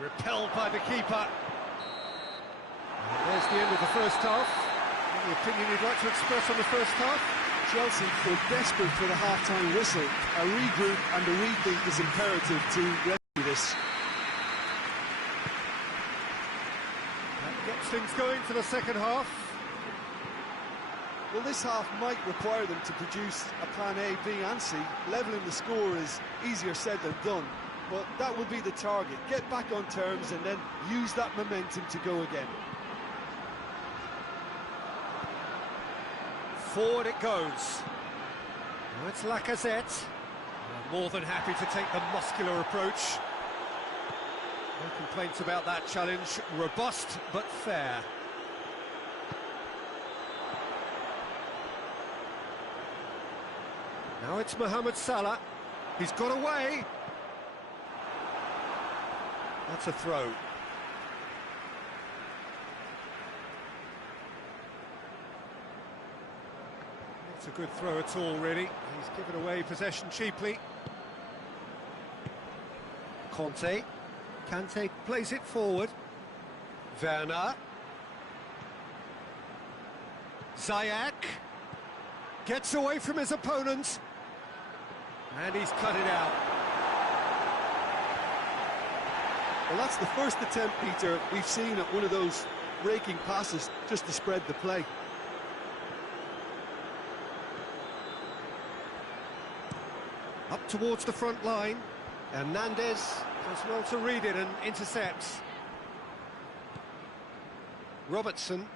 Repelled by the keeper. And there's the end of the first half. Any opinion you'd like to express on the first half? Chelsea feel desperate for the half-time whistle. A regroup and a rethink is imperative to remedy this. That gets things going for the second half. Well, this half might require them to produce a plan A, B and C. Levelling the score is easier said than done, but that would be the target. Get back on terms and then use that momentum to go again. Forward it goes. Now it's Lacazette. More than happy to take the muscular approach. No complaints about that challenge. Robust but fair. Now it's Mohamed Salah. He's got away. That's a throw. Not a good throw at all, really. He's given away possession cheaply. Conte. Kante plays it forward. Werner. Ziyech. Gets away from his opponent. And he's cut it out. Well, that's the first attempt, Peter, we've seen at one of those raking passes just to spread the play. Up towards the front line. Hernandez does well to read it and intercepts. Robertson.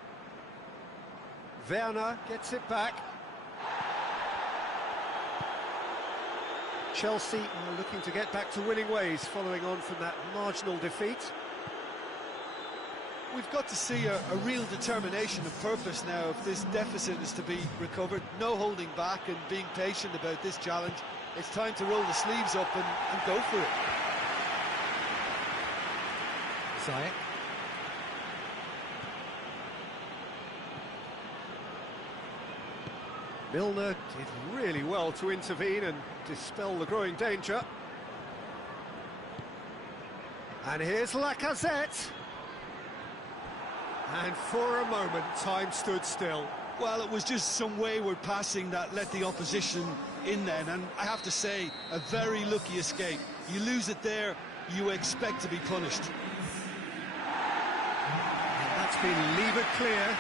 Werner gets it back. Chelsea are looking to get back to winning ways following on from that marginal defeat. We've got to see a real determination and purpose now if this deficit is to be recovered. No holding back and being patient about this challenge. It's time to roll the sleeves up and go for it. Ziyech. Milner did really well to intervene and dispel the growing danger. And here's Lacazette. And for a moment, time stood still. Well, it was just some wayward passing that let the opposition in then, and I have to say, a very lucky escape. You lose it there, you expect to be punished. And that's been levered clear.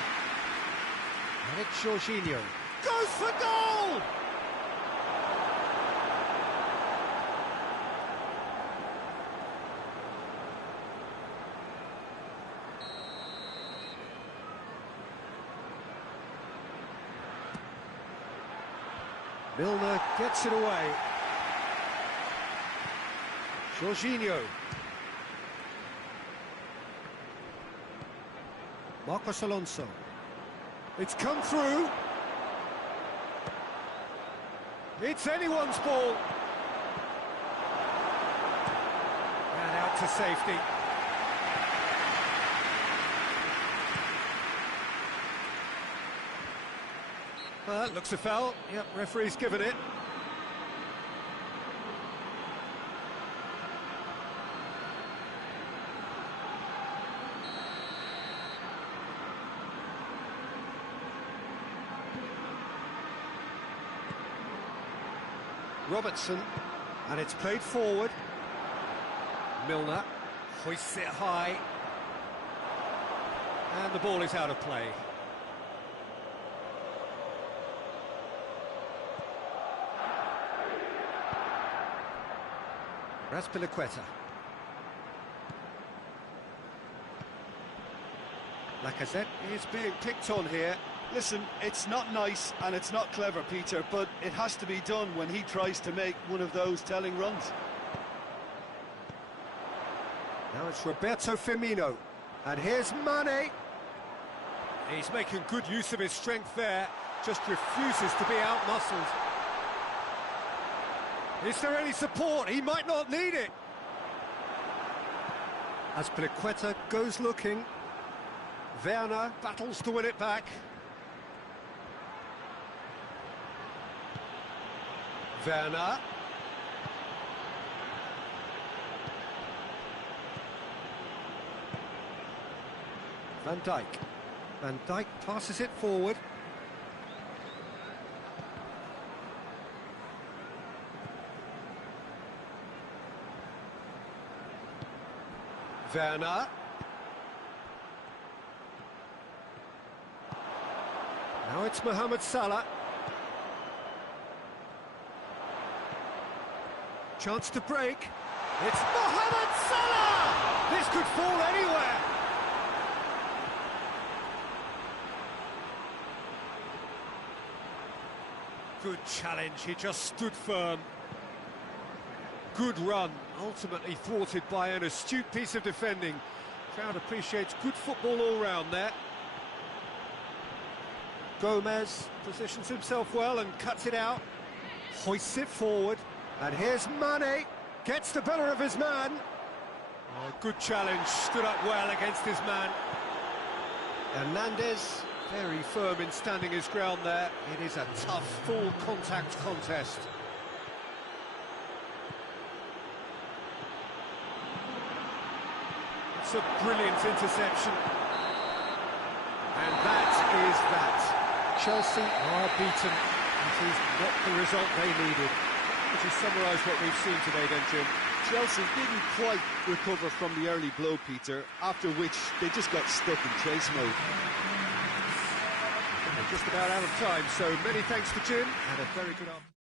And it's Jorginho. Goes for goal! Milner gets it away. Jorginho. Marcos Alonso. It's come through. It's anyone's ball. back to safety. Well, that looks a foul. Yep, referee's given it. Robertson, and it's played forward. Milner hoists it high, and the ball is out of play. Azpilicueta. Lacazette is being picked on here. Listen, it's not nice and it's not clever, Peter, but it has to be done when he tries to make one of those telling runs. Now it's Roberto Firmino, and here's Mane. He's making good use of his strength there, just refuses to be out-muscled. Is there any support? He might not need it. Azpilicueta goes looking. Werner battles to win it back. Werner. Van Dijk. Van Dijk passes it forward. Werner. Now it's Mohamed Salah. Chance to break. It's Mohamed Salah! This could fall anywhere. Good challenge, he just stood firm. Good run, ultimately thwarted by an astute piece of defending. Crowd appreciates good football all round there. Gomez positions himself well and cuts it out. Hoists it forward. And here's Mane, gets the better of his man. Oh, good challenge, stood up well against his man. Hernandez, very firm in standing his ground there. It is a tough, full contact contest. It's a brilliant interception. And that is that. Chelsea are beaten. It is not the result they needed. Would you summarise what we've seen today then, Jim? Chelsea didn't quite recover from the early blow, Peter, after which they just got stuck in chase mode. We're just about out of time, so many thanks to Jim, and a very good afternoon.